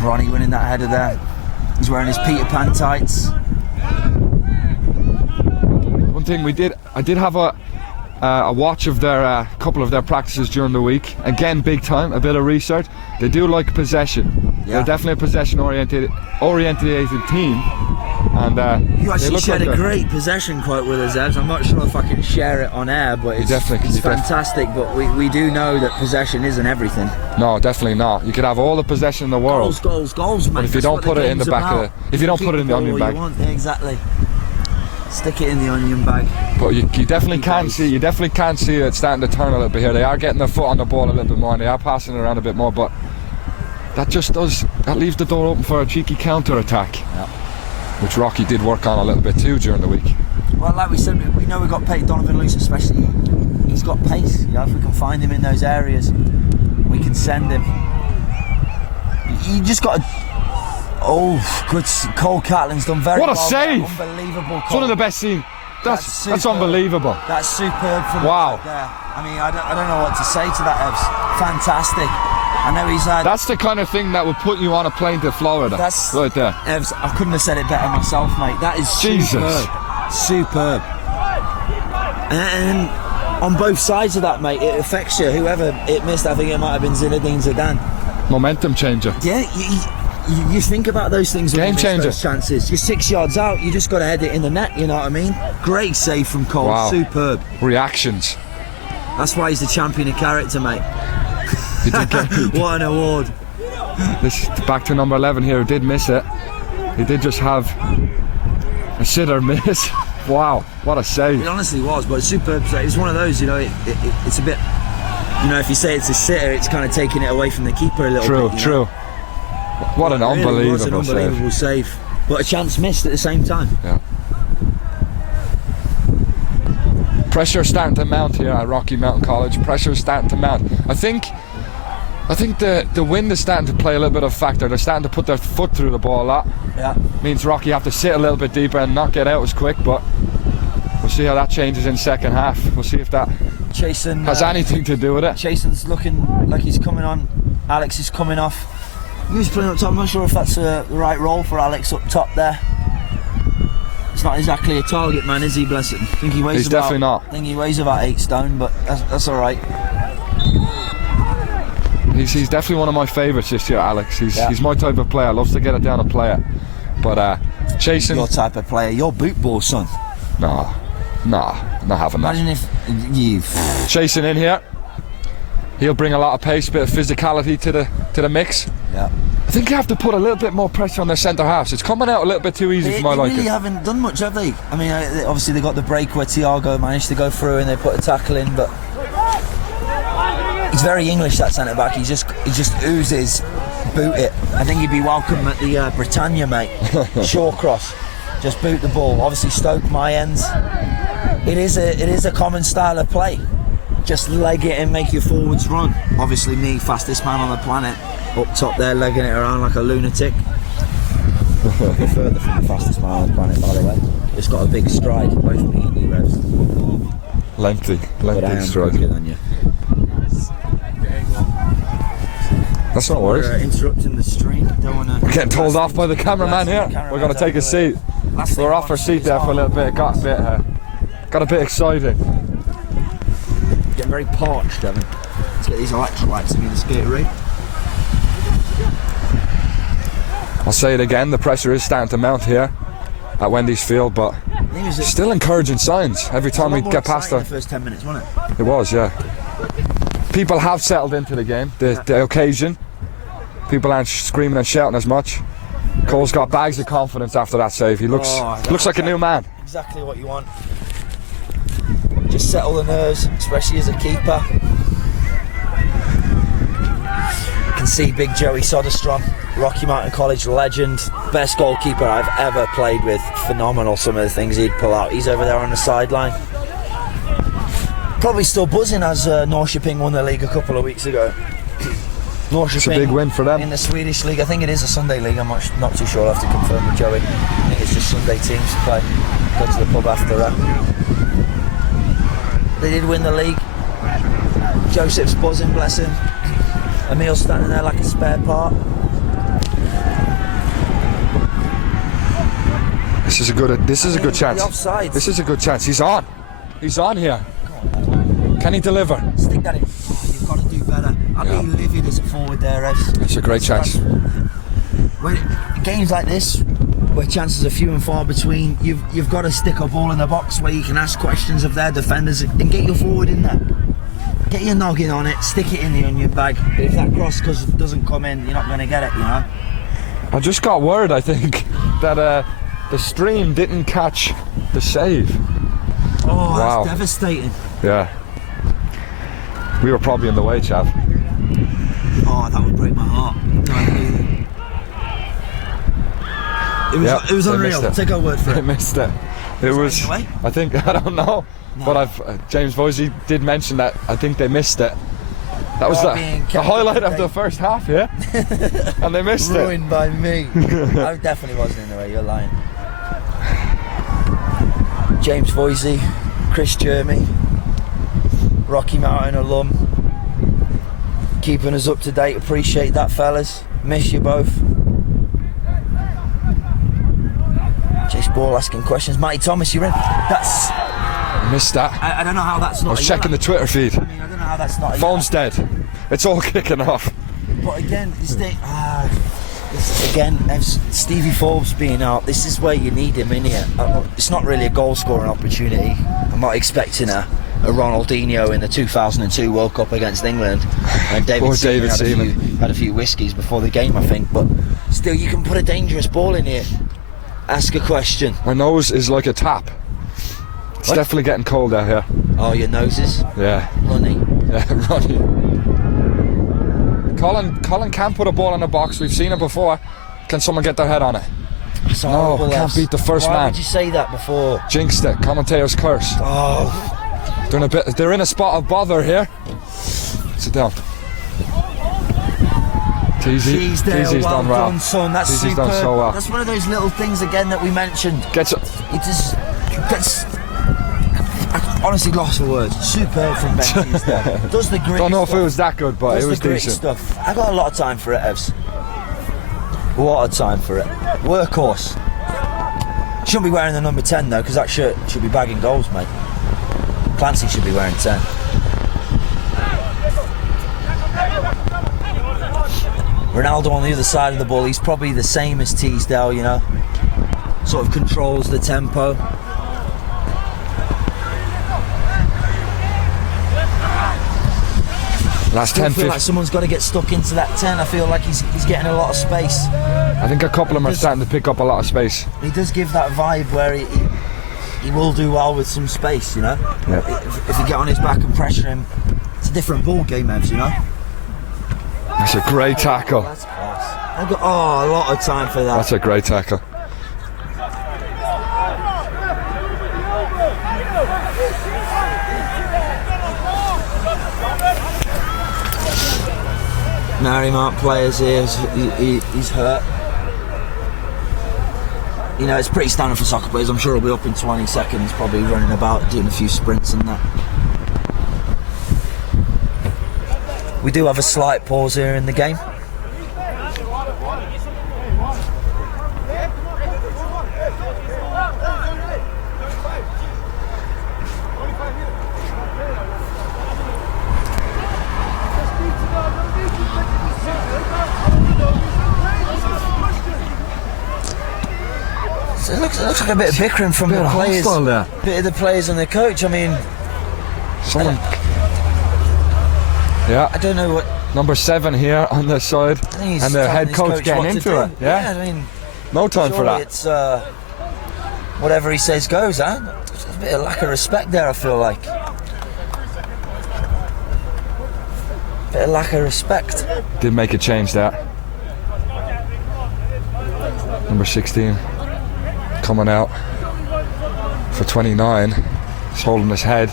Ronnie winning that header there. He's wearing his Peter Pan tights. One thing I did have a watch of their couple of their practices during the week. Again, big time, a bit of research. They do like possession. Yeah. They're definitely a possession-oriented team. And You they actually look shared like a they're- great possession quote with us, Evs. I'm not sure if I can share it on air, but it's definitely- you fantastic. But we do know that possession isn't everything. No, definitely not. You could have all the possession in the world. Goals, mate. But if you That's don't what put the it in the game's back of about. if you don't Keep put it in the ball onion where bag. you want. Yeah, exactly. Stick it in the onion bag. But you definitely Keep can pace. see. You definitely can see it starting to turn a little bit here. They are getting their foot on the ball a little bit more, and they are passing it around a bit more. But that leaves the door open for a cheeky counter attack, Yeah. which Rocky did work on a little bit too during the week. Well, like we said, we know we've got Donovan Luce, especially. He's got pace. You know, if we can find him in those areas, we can send him. You just got to. Oh, good. Cole Catlin's done very What a well. save! Unbelievable. It's one of the best scenes. That's superb. unbelievable. That's superb from Wow. right there. I mean, I don't know what to say to that, Evs. Fantastic. I know he's had. That's the kind of thing that would put you on a plane to Florida. That's- right there. Evs, I couldn't have said it better myself, mate. That is Jesus. superb. Superb. And on both sides of that, mate, it affects you. Whoever it missed, I think it might have been Zinedine Zidane. Momentum changer. Yeah, you think about those things when Game you miss changer. those chances. You're 6 yards out, you just got to head it in the net, you know what I mean? Great save from Cole, Wow. superb. Reactions. That's why he's the champion of character, mate. He did get What an award. this back to number 11 here. Who did miss it. He did just have a sitter miss. Wow, what a save. It honestly was, but it's superb. It's one of those, you know, it's a bit, you know, if you say it's a sitter, it's kind of taking it away from the keeper a little bit. True, you true. know? What an It really was an unbelievable save. unbelievable save. But a chance missed at the same time. Yeah. Pressure starting to mount here at Rocky Mountain College. Pressure starting to mount. I think the wind is starting to play a little bit of a factor. They're starting to put their foot through the ball a lot. Yeah. Means Rocky have to sit a little bit deeper and not get out as quick, but we'll see how that changes in second half. We'll see if that Chasen has anything to do with it. Chasen's looking like he's coming on. Alex is coming off. He was playing up top. I'm not sure if that's the right role for Alex up top there. It's not exactly a target man, is he? Bless him. I think he weighs He's definitely not. I think he weighs about 8 stone, but that's all right. He's definitely one of my favourites this year, Alex. Yeah. He's my type of player. Loves to get it down and play it. But chasing. Your type of player. Your boot ball, son. Nah, not having that. Imagine if you. Chasing in here. He'll bring a lot of pace, bit of physicality to the mix. Yeah. I think you have to put a little bit more pressure on their centre halves. It's coming out a little bit too easy for my They liking. really haven't done much, have they? I mean, obviously they got the break where Thiago managed to go through and they put a tackle in, but he's very English, that centre back. He just oozes boot it. I think he'd be welcome at the Britannia, mate. Shawcross, just boot the ball. Obviously Stoke my ends. It is a common style of play. Just leg it and make your forwards run. Obviously me, fastest man on the planet, up top there legging it around like a lunatic. A bit further from the fastest man on the planet, by the way. Just got a big stride, both me and you, Revs. Lengthy But I am stride. quicker than you. That's not worries. We're interrupting the stream. Don't want to. We're getting told off by the cameraman here. We're going to take a seat. We're off our seat there for a little bit. Got a bit exciting. Getting very parched, Devin. Let's get these electrolytes in the Gatorade. I'll say it again. The pressure is starting to mount here at Wendy's Field, but still encouraging signs every time we get past the the. first 10 minutes, wasn't it? It was, yeah. People have settled into the game, the occasion. People aren't screaming and shouting as much. Cole's got bags of confidence after that save. He looks like a new man. Exactly what you want. Just settle the nerves, especially as a keeper. You can see big Joey Soderstrom, Rocky Mountain College legend, best goalkeeper I've ever played with. Phenomenal, some of the things he'd pull out. He's over there on the sideline. Probably still buzzing as Norrköping won the league a couple of weeks ago. Norrköping, It's a big win for them. in the Swedish league. I think it is a Sunday league. I'm not too sure. I'll have to confirm with Joey. I think it's just Sunday teams play. Go to the pub after that. They did win the league. Joseph's buzzing, bless him. Emil's standing there like a spare part. This is a good chance. The offsides. This is a good chance. He's on here. Can he deliver? Stick that in. Oh, you've got to do better. I'd be livid as a forward there, Revs. It's a great chance. When games like this, where chances are few and far between, you've got to stick a ball in the box where you can ask questions of their defenders and get your forward in there. Get your noggin on it, stick it in the onion bag. But if that cross doesn't come in, you're not going to get it, you know. I just got word, I think, that the stream didn't catch the save. Oh, Wow. that's devastating. Yeah. We were probably in the way, chap. Oh, that would break my heart. It was they unreal. missed it. Take our word for They it. missed it. It was. in the way? I think I don't know, but James Voisey did mention that. I think they missed it. That was being the kept highlight up to of the date. first half, yeah. And they missed it. Ruined by me. I definitely wasn't in the way. You're lying. James Voisey, Chris Jeremy, Rocky Mountain alum, keeping us up to date. Appreciate that, fellas. Miss you both. Chase Ball asking questions. Matty Thomas, you're in. That's. I missed that. I don't know how that's not. I was checking the Twitter feed. I mean, I don't know how that's not. Phone's dead. It's all kicking off. But again, Stevie Forbes being out, this is where you need him in here. It's not really a goal scoring opportunity. I'm not expecting a Ronaldinho in the 2002 World Cup against England. And David Seaman had a few whiskies before the game, I think. But still, you can put a dangerous ball in here. Ask a question. My nose is like a tap. It's What? definitely getting cold out here. Oh, your noses? Yeah. Runny. Yeah, Ronnie. Colin can't put a ball in a box. We've seen it before. Can someone get their head on it? It's No, horrible, can't Evs. beat the first Why man. would you say that before? Jinxed it. Commentator's curse. Oh, They're in a spot of bother here. Sit down. Jeez, there, Teasy's well done well. done, son. That's Teasy's superb. done so well. That's one of those little things again that we mentioned. Gets it. It just gets. I honestly lost for words. Superb from Ben Teasdale. Does the gritty Don't know if stuff. it was that good, but Does it was the gritty decent. stuff. I got a lot of time for it, Evs. A lot of time for it. Workhorse. Shouldn't be wearing the number 10 though, because that shirt should be bagging goals, mate. Clancy should be wearing 10. Ronaldo on the other side of the ball, he's probably the same as Teasdale, you know. Sort of controls the tempo. Last I 10, feel 15. like someone's got to get stuck into that 10. I feel like he's getting a lot of space. I think a couple of them are starting to pick up a lot of space. He does give that vibe where he will do well with some space, you know. Yeah. If you get on his back and pressure him, it's a different ball game, Evs, you know. That's a great tackle. That's class. I've got a lot of time for that. That's a great tackle. Marymount players here, he's hurt. You know, it's pretty standard for soccer players. I'm sure he'll be up in 20 seconds, probably running about, doing a few sprints and that. We do have a slight pause here in the game. So it looks like a bit of bickering from the players. There. Bit of the players and the coach. I mean, Someone. Yeah. I don't know what. Number 7 here on the side, I think he's and the telling head his coach getting what to into do. it. Yeah. I mean, No time for surely that. it's whatever he says goes, huh? There's a bit of lack of respect there, I feel like. Bit of lack of respect. Did make a change there. Number 16 coming out for 29. He's holding his head.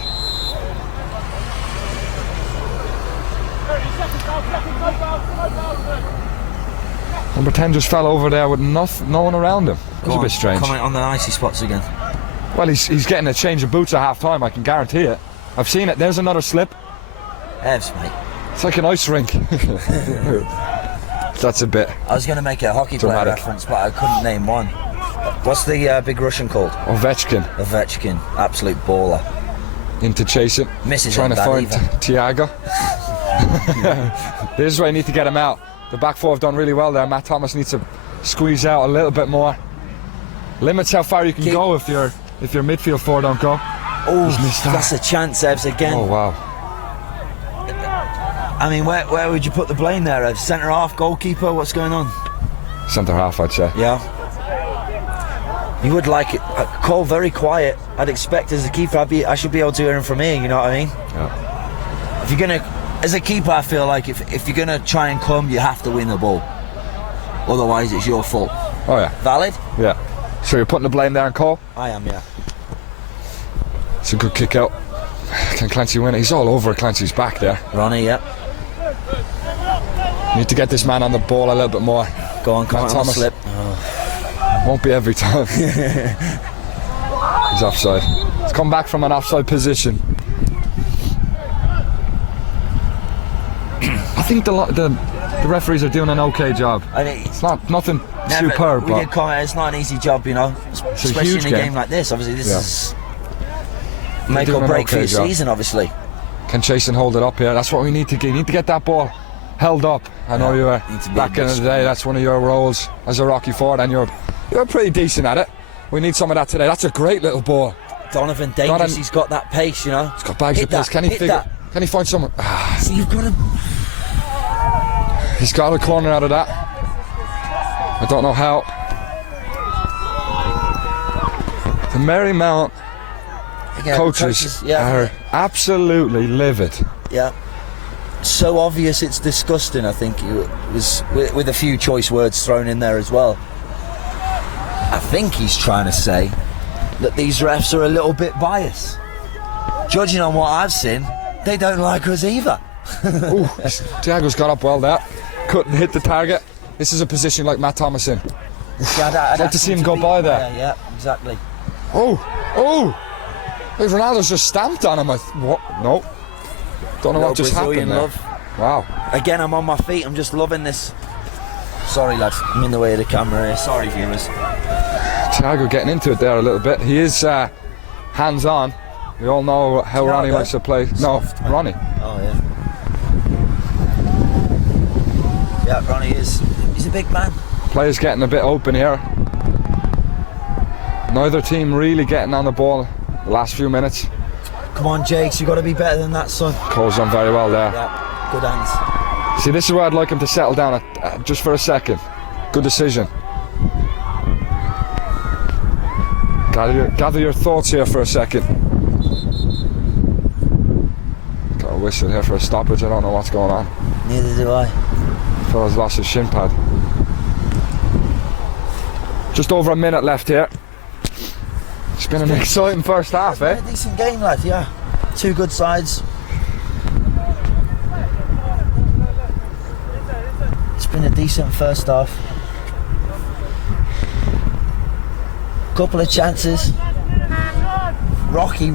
Number 10 just fell over there with no one around him. It was a bit strange. Comment on the icy spots again. Well, he's getting a change of boots at half time, I can guarantee it. I've seen it. There's another slip. Evs, mate. It's like an ice rink. That's a bit I was going to make a hockey player Dramatic. reference, but I couldn't name one. What's the big Russian called? Ovechkin Ovechkin. Absolute baller. into chasing. Misses Trying to on find that Thiago. This is where I need to get him out. The back four have done really well there. Matt Thomas needs to squeeze out a little bit more. Limits how far you can go if your midfield four don't go. Oh, missed that. that's a chance, Evs, again. Oh wow. I mean, where would you put the blame there, Evs? Centre half, goalkeeper, what's going on? Centre half, I'd say. Yeah. You would like it. Cole very quiet. I'd expect as a keeper, I should be able to hear him from here. You know what I mean? Yeah. If you're gonna, as a keeper, I feel like if you're gonna try and come, you have to win the ball. Otherwise, it's your fault. Oh yeah. Valid? Yeah. So you're putting the blame there on Cole? I am, yeah. It's a good kick out. Can Clancy win it? He's all over Clancy's back there. Ronnie, yeah. Need to get this man on the ball a little bit more. Go on, come on, Thomas. slip. Won't be every time. He's offside. He's come back from an offside position. I think the referees are doing an okay job. I mean, It's not nothing never, superb, we but did comment, it's not an easy job, you know, a especially huge in a game. game like this. Obviously, this Yeah. is make doing or an break for okay your job. season, obviously. can Chase and hold it up here. That's what we need to get. You need to get that ball held up. I know Yeah, you were need to be back a in bit the day. That's one of your roles as a Rocky forward, and you're pretty decent at it. We need some of that today. That's a great little ball. Donovan dangerous. He's got that pace, you know. He's got bags Hit of pace. that, Can he hit figure? that. Can he find someone? Ah, So you've got to. he's got a corner out of that. I don't know how. The Marymount Yeah, coaches yeah, are absolutely livid. yeah. so obvious it's disgusting. I think it was with a few choice words thrown in there as well. I think he's trying to say that these refs are a little bit biased. Judging on what I've seen, they don't like us either. Ooh, Thiago's got up well there. Couldn't hit the target. This is a position like Matt Thomas in. I'd like to see him go by there. Yeah, exactly. Oh! Hey, Ronaldo's just stamped on him. What? No. Don't know what just Brazilian happened there. Wow. Again, I'm on my feet. I'm just loving this. Sorry, lads. I'm in the way of the camera here. Sorry, viewers. Thiago getting into it there a little bit. He is hands-on. We all know how Thiago? Ronnie likes to play. Soft, no, Ronnie. Oh, yeah. Yeah, Ronnie is. He's a big man. Players getting a bit open here. Neither team really getting on the ball the last few minutes. Come on, Jakes. You've got to be better than that, son. Cole's done very well there. Yeah, good hands. See, this is where I'd like him to settle down just for a second. Good decision. Gather your thoughts here for a second. Got a whistle here for a stoppage. I don't know what's going on. Neither do I. Fella's lost his shin pad. Just over a minute left here. It's been an exciting first half, A decent game, lad, yeah. Two good sides. It's been a decent first half. Couple of chances. Rocky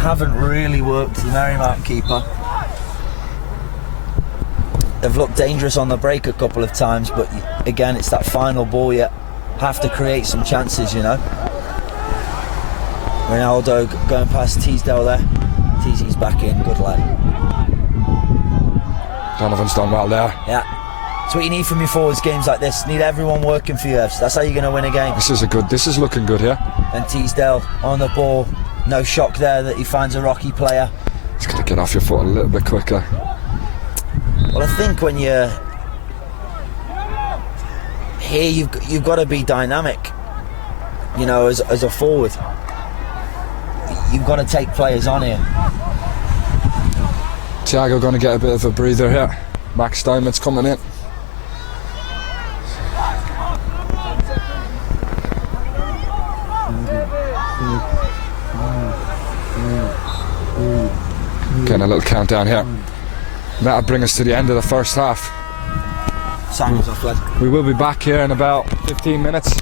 haven't really worked the Marymount keeper. They've looked dangerous on the break a couple of times, but again, it's that final ball you have to create some chances, you know. Ronaldo going past Teasdale there. Teasy's back in, good lad. Donovan's done well there. Yeah. That's what you need from your forwards, games like this. Need everyone working for you, Evs. That's how you're going to win a game. This is looking good here. And Teasdale on the ball. No shock there that he finds a Rocky player. It's got to get off your foot a little bit quicker. Well, I think when you're here, you've got to be dynamic. You know, as a forward, you've got to take players on here. Thiago going to get a bit of a breather here. Max Diamond's coming in. Getting a little countdown here. That'll bring us to the end of the first half. Simon's off, lad. We will be back here in about 15 minutes.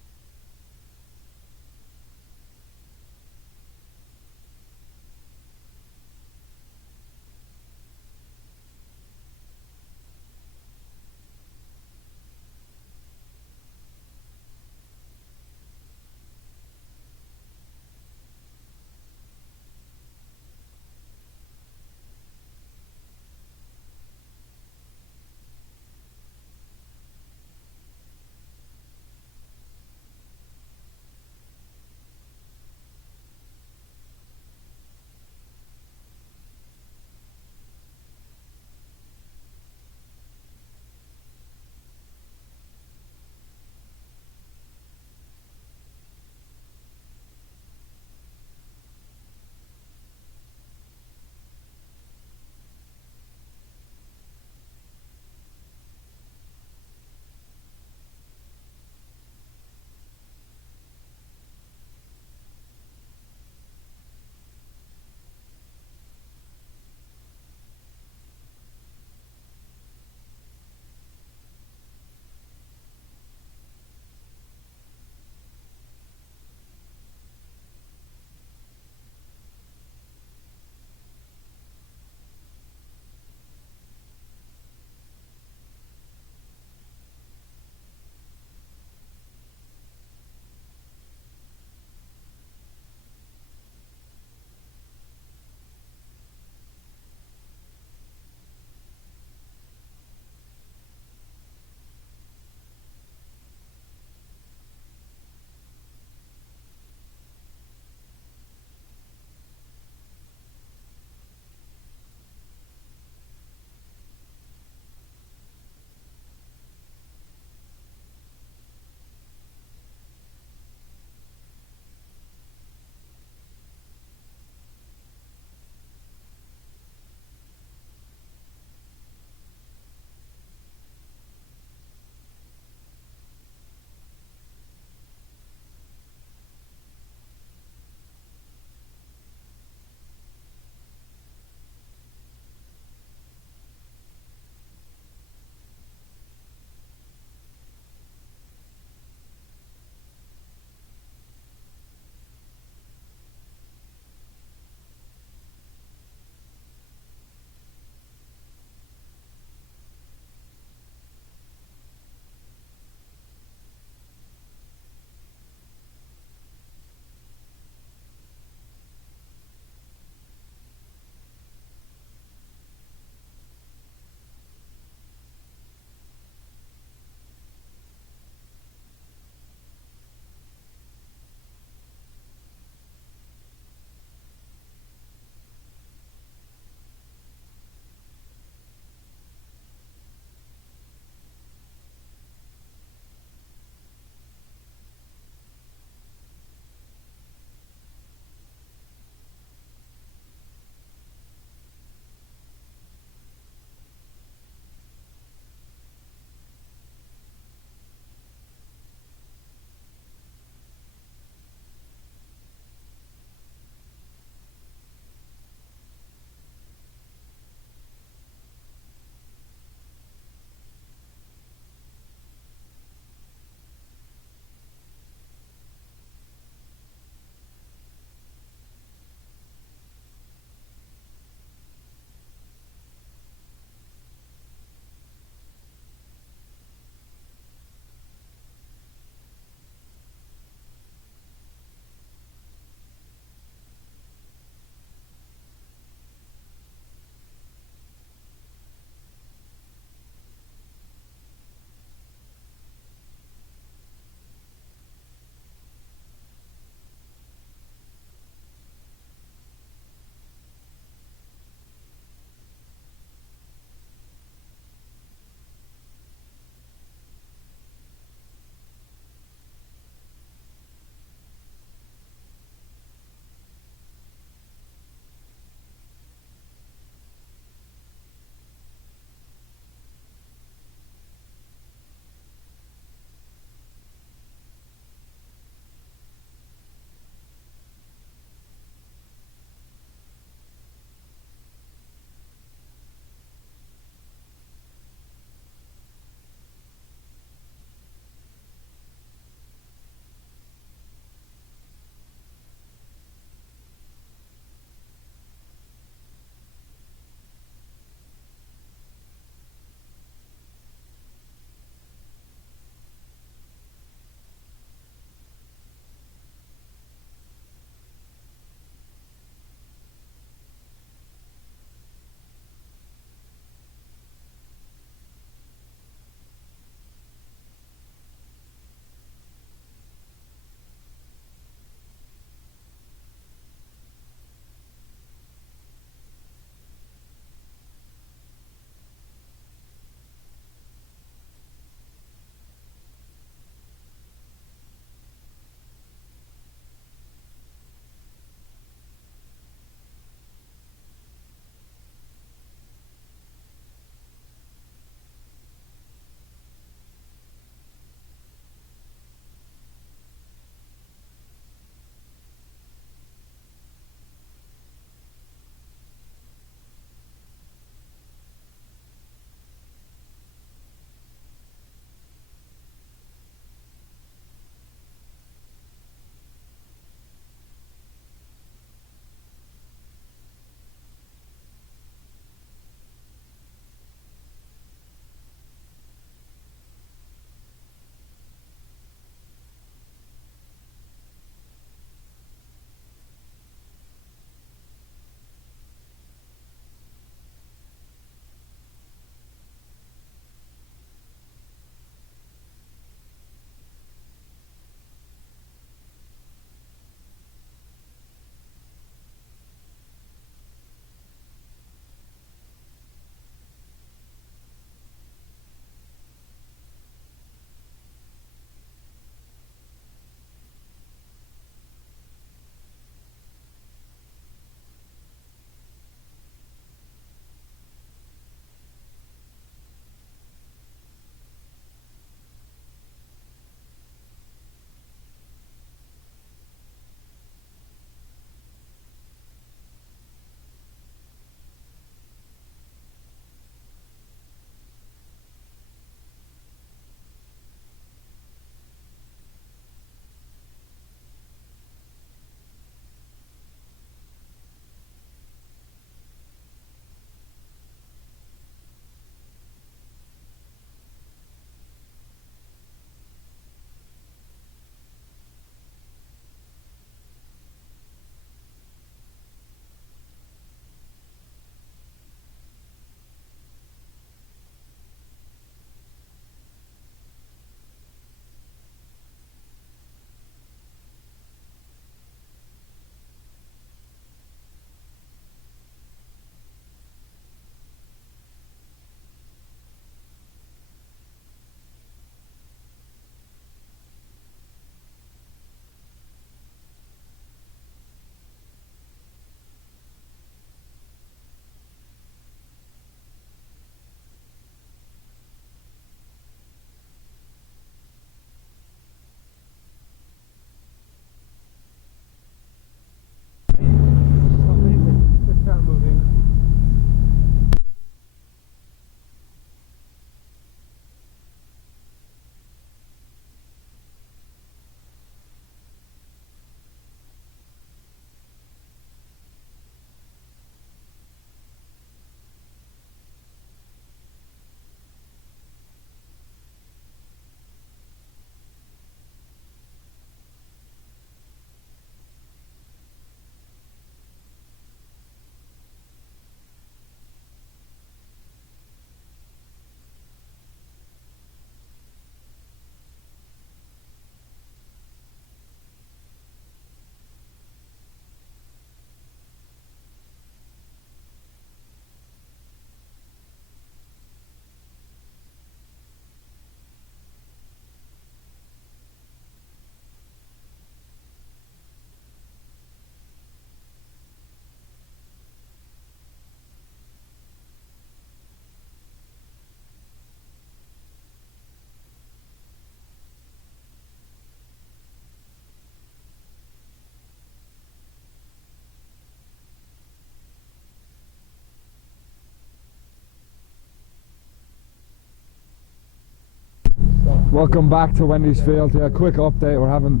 Welcome back to Wendy's field. Yeah, quick update. We're having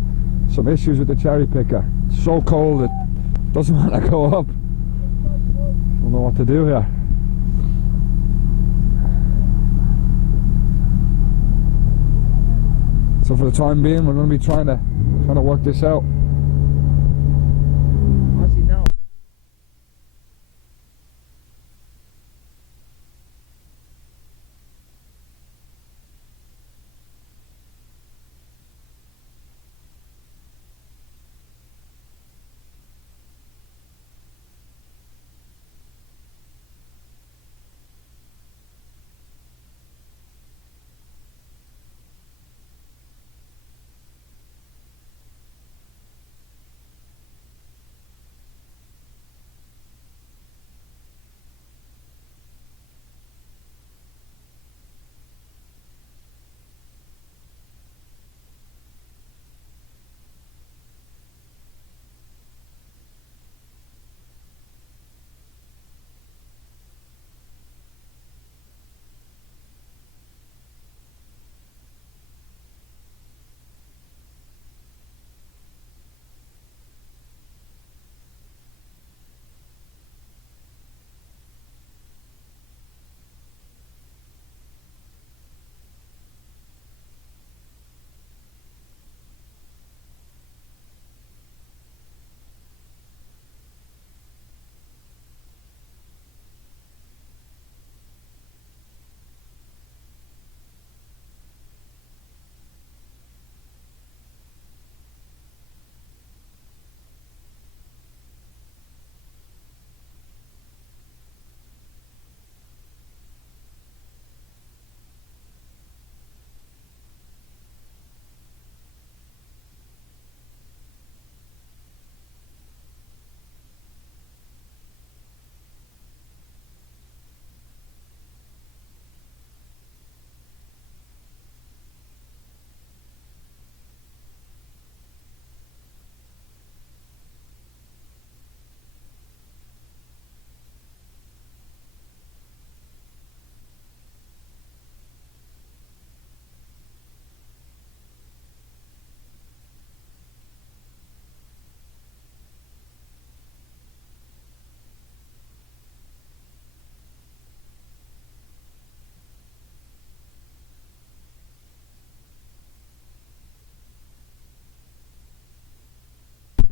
some issues with the cherry picker. It's so cold it doesn't want to go up. Don't know what to do here. So for the time being, we're going to be trying to work this out.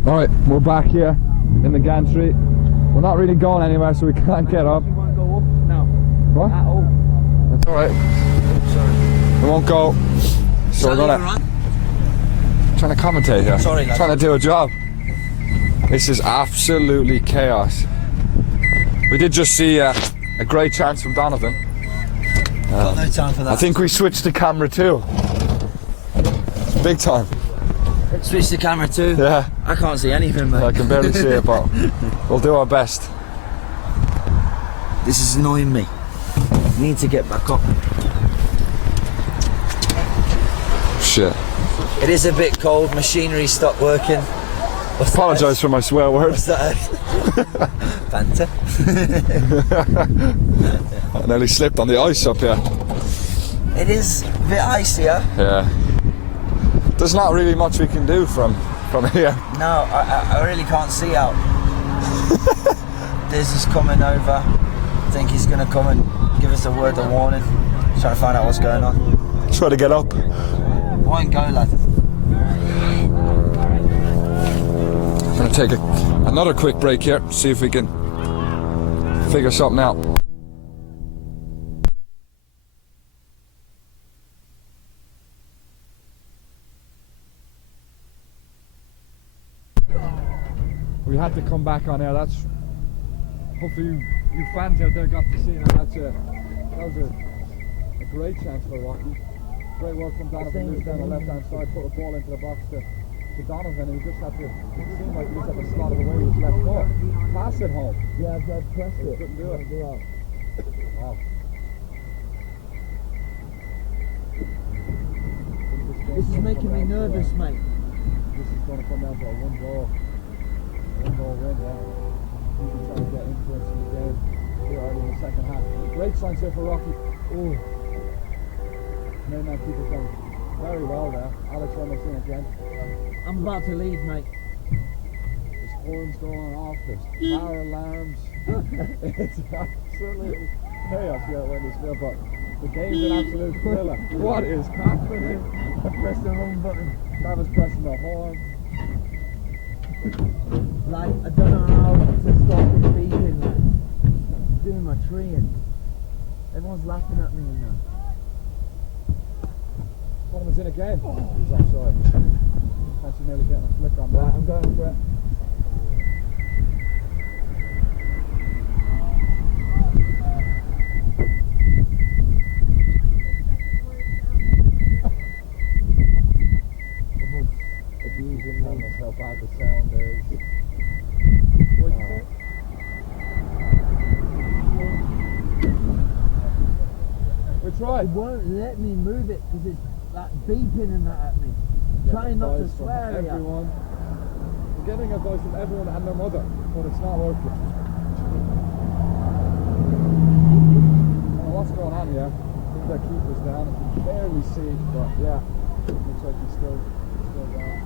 Alright, we're back here in the gantry. We're not really going anywhere, so we can't get up. You won't go up? No. What? At all? That's alright. Sorry. We won't go. So we're gonna... Trying to commentate here. Sorry, lad. Trying to do a job. This is absolutely chaos. We did just see a great chance from Donovan. Got no time for that. I think we switched the camera too. It's big time. Switch the camera too? Yeah. I can't see anything, mate. I can barely see it, but we'll do our best. This is annoying me. Need to get back up. Shit. It is a bit cold. Machinery stopped working. Apologise for my swear words. What's that? Fanta. I nearly slipped on the ice up here. It is a bit icier. Yeah. There's not really much we can do from here. No, I really can't see out. Diz is coming over. I think he's going to come and give us a word of warning. Trying to find out what's going on. Try to get up. Why go, lad? I'm going to take another quick break here, see if we can figure something out. We had to come back on air. That's hopefully you fans out there got to see that. That was a great chance for Rocky. Great work from Donovan. He was down the left hand side, put a ball into the box to Donovan, and he just had to, it seemed like he just had to slot it away with his left foot. Pass it home. Yeah, I've pressed it. Couldn't do it. Wow. This is making me nervous, mate. This is going to come down to a one goal win, yeah. You can try to get influence in the game here early in the second half. Great signs here for Rocky. Oh. Marymount keep it going. Very well there. Alex almost in again. I'm about to leave, mate. There's horns going off, there's power alarms. It's absolute chaos here at Wendy's Field, but the game's an absolute thriller. What is happening? I pressed the wrong button. Travis pressing the horn. Like, I don't know how to stop this beeping, like. I'm doing my treeing. Everyone's laughing at me and that. Tournament's in again. He's offside. Fancy nearly getting a flick on that. Right, I'm going for it. That's how bad the sound is. What did you say? We tried. It won't let me move it because it's like beeping and that at me. Trying not to swear at you. Everyone. We're getting advice from everyone and their mother, but it's not working. What's going on here? I think their keeper's down. I can barely see, but yeah, looks like he's still down.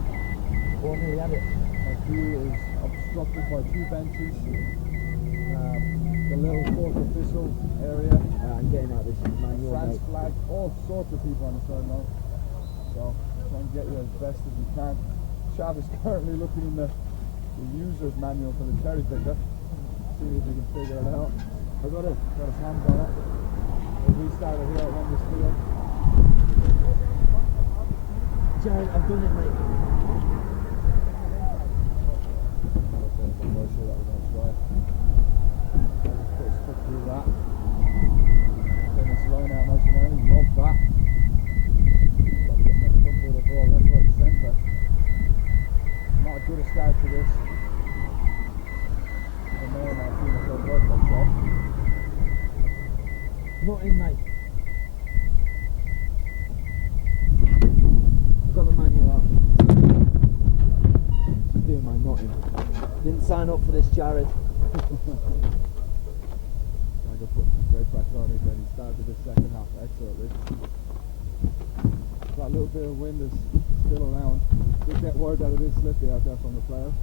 Well, he had it. He is obstructed by two benches. The little fourth official area. I'm getting out this manual. France flag, all sorts of people on the side now. So try and get you as best as we can. Chav is currently looking in the user's manual for the cherry picker. See if we can figure it out. I got his hands on it. We started here at Wendy's Field. Jared, I've done it, mate. Through that. Getting this line out nice and early. Love that. Like getting the foot through the ball left, right, centre. Not as good a start to this. The Marymount team has got work on top. Not in, mate. I've got the manual out. Doing my not in. Didn't sign up for this, Jared. Put some great pressure on it, then he started the second half excellently. That little bit of wind is still around. Did get word that it is slippy out there from the players.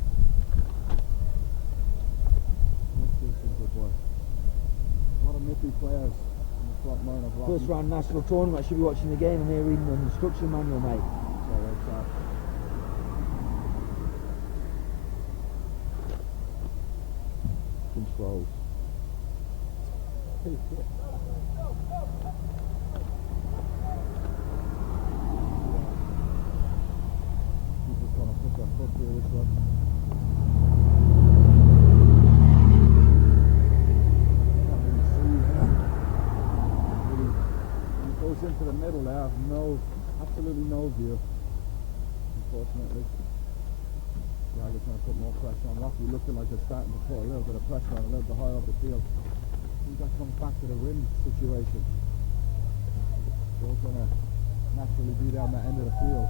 Let's do some good work. A lot of nippy players in the front line of Rocky. First round national tournament. I should be watching the game. I'm here reading an instruction manual, mate. Alright, Chad. Controls. People's going to put their foot through this one. Can't really see there. When it goes into the middle there, absolutely no view, unfortunately. Jagged's going to put more pressure on Rocky, looking like they're starting to put a little bit of pressure on a little bit higher up the field. I think that comes back to the rim situation. Ball's going to naturally be down that end of the field.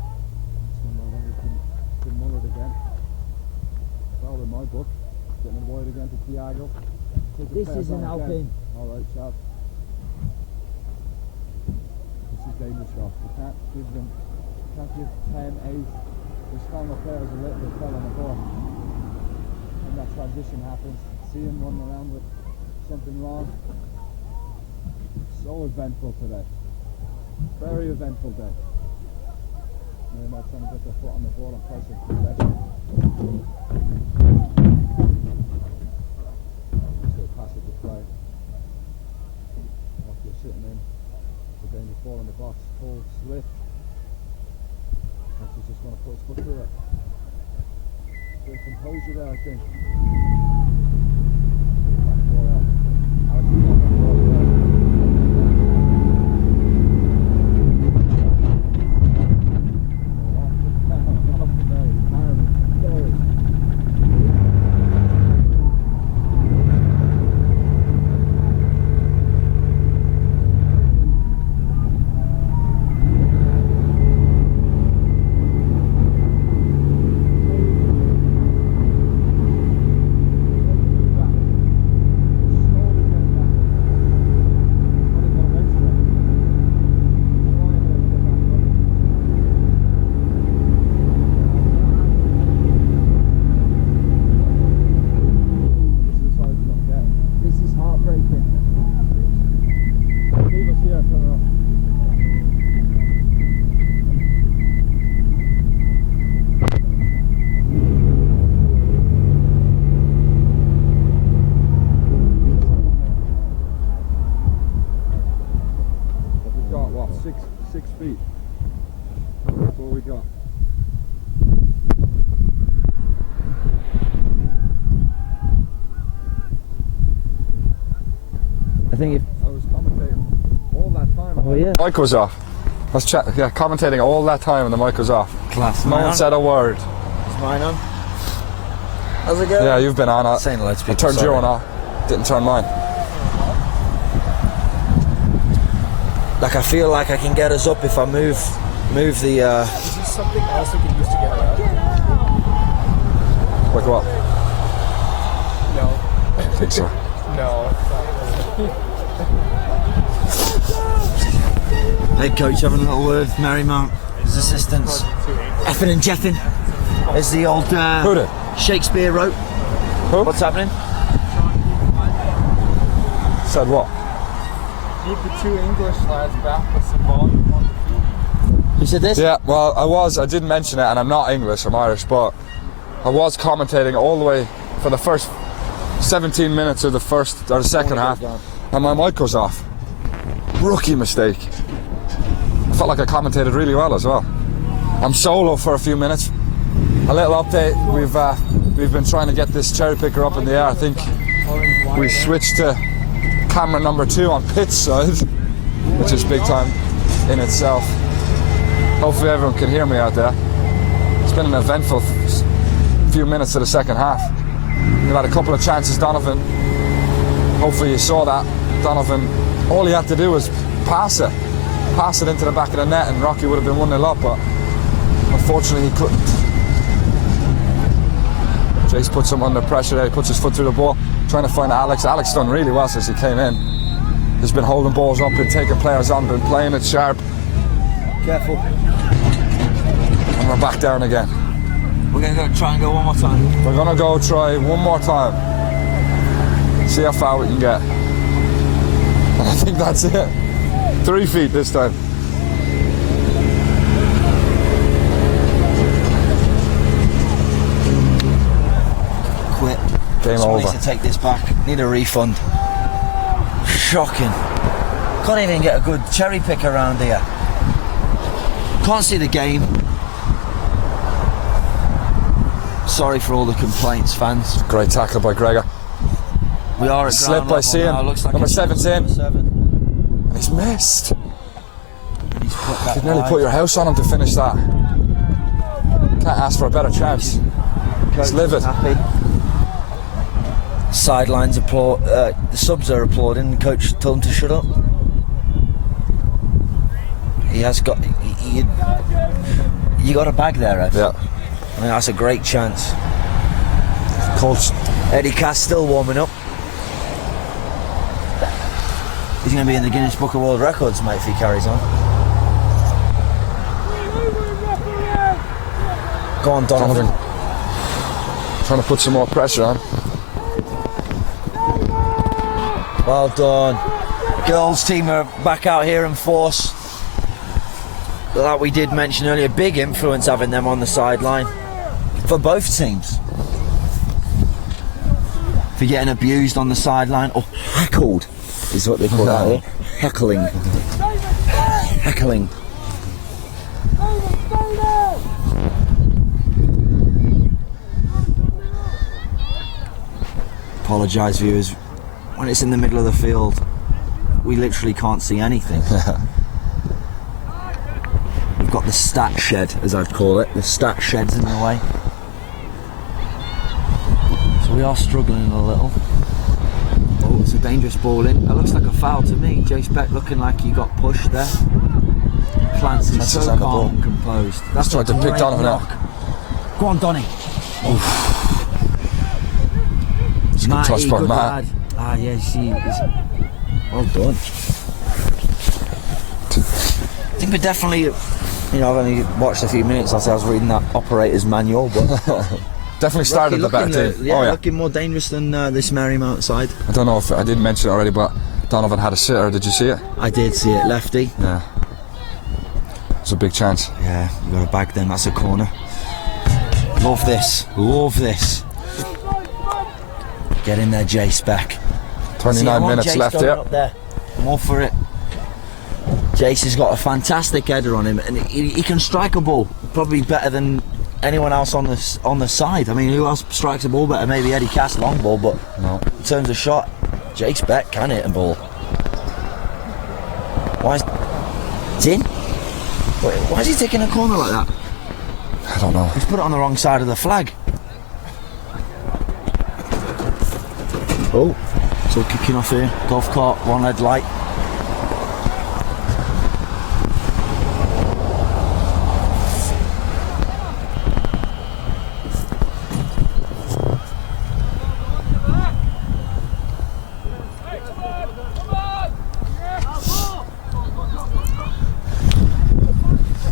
This one now has been mullered again. Foul in my book. Getting it wide again to Thiago. This is an Alpine. Alright, Chav. This is dangerous stuff. You can't give 10, 8. The stronger players a little bit fell on the ball. When that transition happens, see him running around with something wrong. So eventful today. Very eventful day. Maybe not trying to get their foot on the ball and pressure possession. Still pass it to play. Off you're sitting in. The danger ball in the box. Full slip. He's just going to put his foot through it. Great composure there, I think. Back ball out. Alex is on the ball there. Off the belly. Marymount. Bears. We've got what, 6 feet. That's what we got. I think if. I was commentating all that time. Oh yeah. Mic was off. I was commentating all that time and the mic was off. Class. No one said a word. Is mine on? How's it going? Yeah, you've been on it. Saying hello to people. I turned sorry. your one off. Didn't turn mine. Like I feel like I can get us up if I move the. Is this something else we can use to get around? Like what? No. I don't think so. No. Head coach having a little word with Marymount, his assistants. Effing and jeffing, as the old Who did? Shakespeare wrote. Who? What's happening? Said what? Need the 2 English lads back with some ball. Who said this? Yeah, well, I did mention it, and I'm not English, I'm Irish, but I was commentating all the way for the first 17 minutes of the second half, and my mic goes off. Rookie mistake. I felt like I commentated really well as well. I'm solo for a few minutes. A little update, we've been trying to get this cherry picker up in the air. I think we switched to camera number 2 on pitch side, which is big time in itself. Hopefully everyone can hear me out there. It's been an eventful few minutes of the second half. We've had a couple of chances, Donovan. Hopefully you saw that. Donovan, all he had to do was pass it into the back of the net, and Rocky would have been 1-0 up, but unfortunately he couldn't. Jace puts him under pressure there, he puts his foot through the ball, trying to find Alex. Alex done really well since he came in. He's been holding balls up, been taking players on, been playing it sharp. Careful. And we're back down again. We're going to go try and go one more time. We're gonna go try one more time. See how far we can get. And I think that's it. 3 feet this time. Quit. Game Someone over. needs to take this back. Need a refund. Shocking. Can't even get a good cherry pick around here. Can't see the game. Sorry for all the complaints, fans. Great tackle by Gregor. We are at Slip ground by level Cian. now. Looks like Number it's 7's in. number 7. And he's missed. He's put that You'd nearly wide. put your house on him to finish that. Can't ask for a better chance. Coach live is it. happy. Sidelines applaud. The subs are applauding. The coach told him to shut up. He has got. You got a bag there, Ed. Yeah. I mean, that's a great chance. Coach. Eddie Cass still warming up. He's going to be in the Guinness Book of World Records, mate, if he carries on. Go on, Donovan. Trying to put some more pressure on. Well done. Girls team are back out here in force. Like we did mention earlier, big influence having them on the sideline for both teams. For getting abused on the sideline or heckled is what they call that here. Heckling. Heckling. Apologise, viewers. When it's in the middle of the field, we literally can't see anything. We've got the stat shed, as I'd call it. The stat shed's in the way. So we are struggling a little. Oh, it's a dangerous ball in. That looks like a foul to me. Jace Beck looking like he got pushed there. Clancy That's so just on the calm ball. and composed. That's Tried to a pick great Donovan up. knock. Go on, Donny. It's a good touch by good Matt. lad. Ah, yeah, see. Well done. I think we're definitely, I've only watched a few minutes. I was reading that operator's manual, but Definitely started the better team. Looking more dangerous than this Marymount side. I don't know if I did mention it already, but Donovan had a sitter. Did you see it? I did see it, lefty. Yeah. It's a big chance. Yeah, you got to bag them. That's a corner. Love this. Love this. Get in there, Jace back. 29 minutes Jace left going here. up there. I'm all for it. Jace has got a fantastic header on him, and he can strike a ball probably better than anyone else on the side. I mean, who else strikes a ball better? Maybe Eddie Cass long ball, but No. in terms of shot, Jace Beck can hit a ball. Why is it's in? Why is he taking a corner like that? I don't know. He's put it on the wrong side of the flag. Oh, it's all kicking off here. Golf cart, one red light.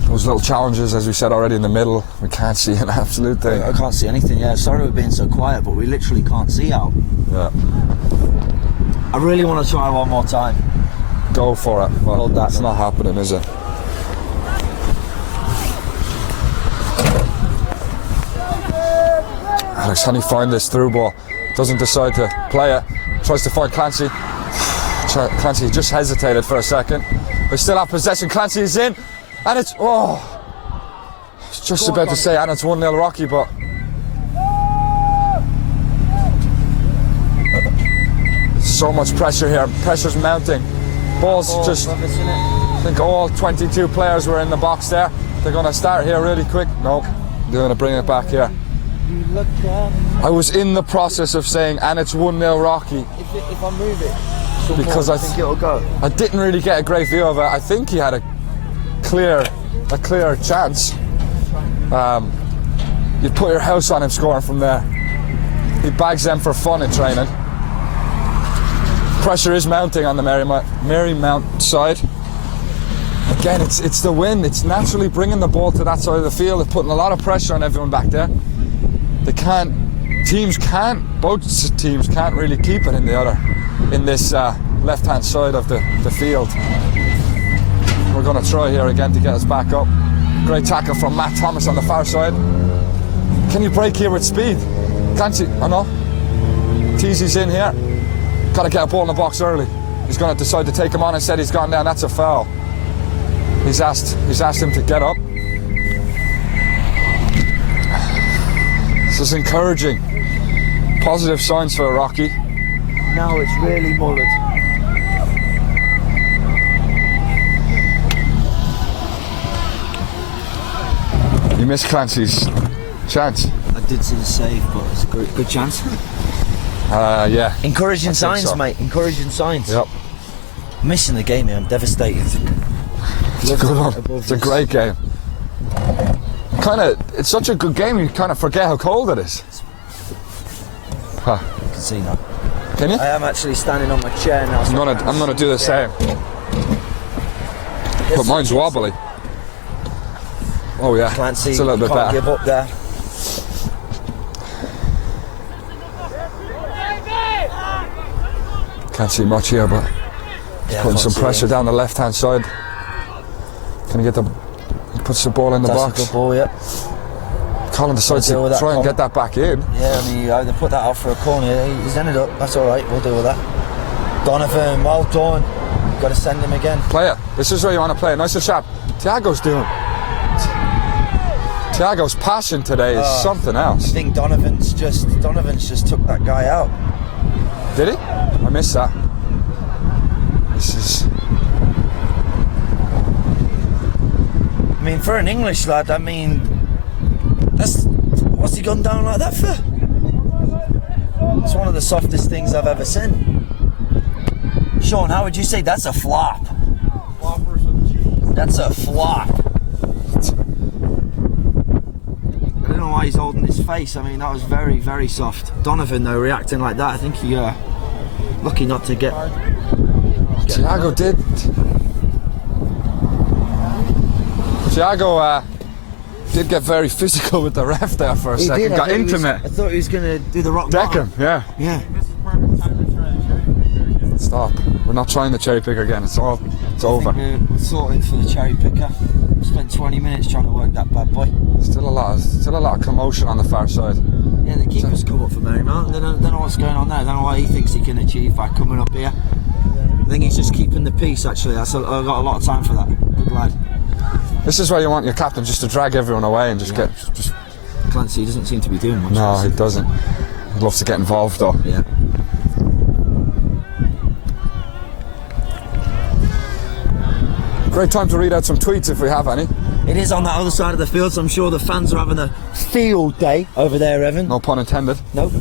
Those little challenges, as we said already, in the middle, we can't see an absolute thing. I can't see anything, yeah. Sorry we're being so quiet, but we literally can't see out. Yeah. I really want to try one more time. Go for it. Well, Hold that it's then. not happening, is it? Alex, can he find this through ball? Doesn't decide to play it. Tries to find Clancy. Clancy just hesitated for a second. We still have possession. Clancy is in. And it's... Oh! I was just about to say, and it's 1-0 Rocky, but... So much pressure here. Pressure's mounting. Ball's just... I think all 22 players were in the box there. They're going to start here really quick. Nope. They're going to bring it back here. I was in the process of saying, and it's 1-0 Rocky. If I move it, Because I think it'll go. I didn't really get a great view of it. I think he had a clear chance. You'd put your house on him scoring from there. He bags them for fun in training. Pressure is mounting on the Marymount side. Again, it's the wind. It's naturally bringing the ball to that side of the field. It's putting a lot of pressure on everyone back there. Both teams can't really keep it in this left-hand side of the field. We're going to try here again to get us back up. Great tackle from Matt Thomas on the far side. Can you break here with speed? Can't you? Oh no. Teasy's in here. Got to get a ball in the box early. He's going to decide to take him on. Instead, he's gone down. That's a foul. He's asked him to get up. This is encouraging. Positive signs for Rocky. Now it's really mullered. You missed Clancy's chance. I did see the save, but it's a good chance. Yeah. Encouraging I think signs, so. mate. Encouraging signs. Yep. Missing the game here. I'm devastated. It's a good one. It's a great game. It's such a good game. You kind of forget how cold it is. Huh. I can see now. Can you? I am actually standing on my chair now. So I'm gonna do the same. But mine's wobbly. Oh yeah. Clancy, It's a little bit can't better. give up there. Can't see much here, but Yeah, putting I some can't see pressure it. down the left-hand side. Can he puts the ball in the That's box? a good ball, yeah. Colin decides deal with to that, try and Colin. get that back in. Yeah, I mean, you either put that out for a corner. He's ended up. That's all right. We'll deal with that. Donovan, well done. Got to send him again. Play it. This is where you want to play it. Nice and sharp. Thiago's passion today is something I else. think Donovan's just took that guy out. Did he? I missed that. This is... I mean, for an English lad, I mean, what's he gone down like that for? It's one of the softest things I've ever seen. Sean, how would you say that's a flop? Floppers with cheese. That's a flop. I don't know why he's holding his face. I mean, that was very, very soft. Donovan, though, reacting like that, I think he lucky not to get. Thiago did. Thiago did get very physical with the ref there for a second. Got intimate. I thought he was going to do the rock Deck bottom. him, yeah. Yeah. This is perfect time to try to check. Stop. We're not trying the cherry picker again. It's over. We're sorted for the cherry picker. Spent 20 minutes trying to work that bad boy. Still a lot of commotion on the far side. Yeah, the keeper's come up for Marymount. I don't know what's going on there. I don't know what he thinks he can achieve by coming up here. I think he's just keeping the peace, actually. I've got a lot of time for that. Good lad. This is where you want your captain, just to drag everyone away and just get... Clancy doesn't seem to be doing much. No, he doesn't. He'd love to get involved, though. Yeah. Great time to read out some tweets if we have any. It is on that other side of the field, so I'm sure the fans are having a field day over there, Evan. No pun intended. Nope.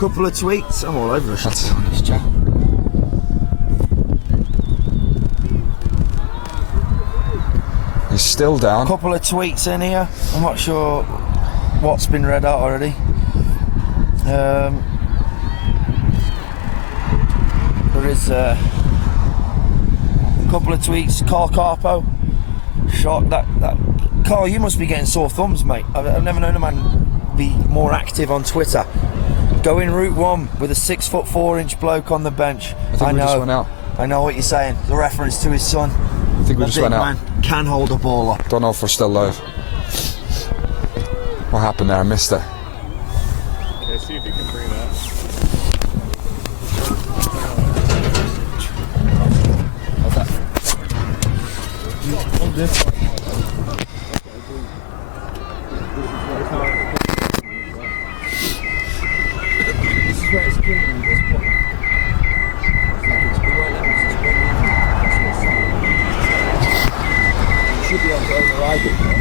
Couple of tweets. I'm all over That's- on this chat. He's still down. Couple of tweets in here. I'm not sure what's been read out already. There is a couple of tweets. Carl Carpo. Shocked that Carl, you must be getting sore thumbs, mate. I've never known a man be more active on Twitter. Going Route 1 with a 6'4" bloke on the bench. I think we just went out. I know what you're saying. The reference to his son. I think we just went out. Man can hold a ball up. Don't know if we're still live. What happened there? I missed it. Okay, see if you can bring that. This is where it's killing me, this point. Should be able to override it, no?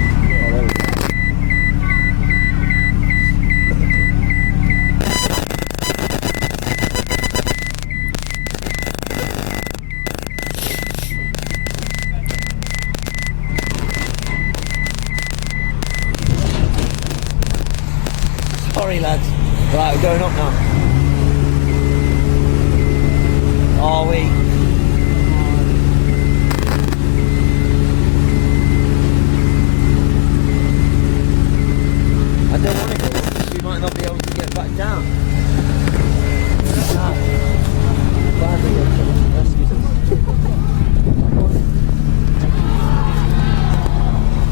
Sorry, lads. Right, we're going up now. Are we? I don't want to go because we might not be able to get back down.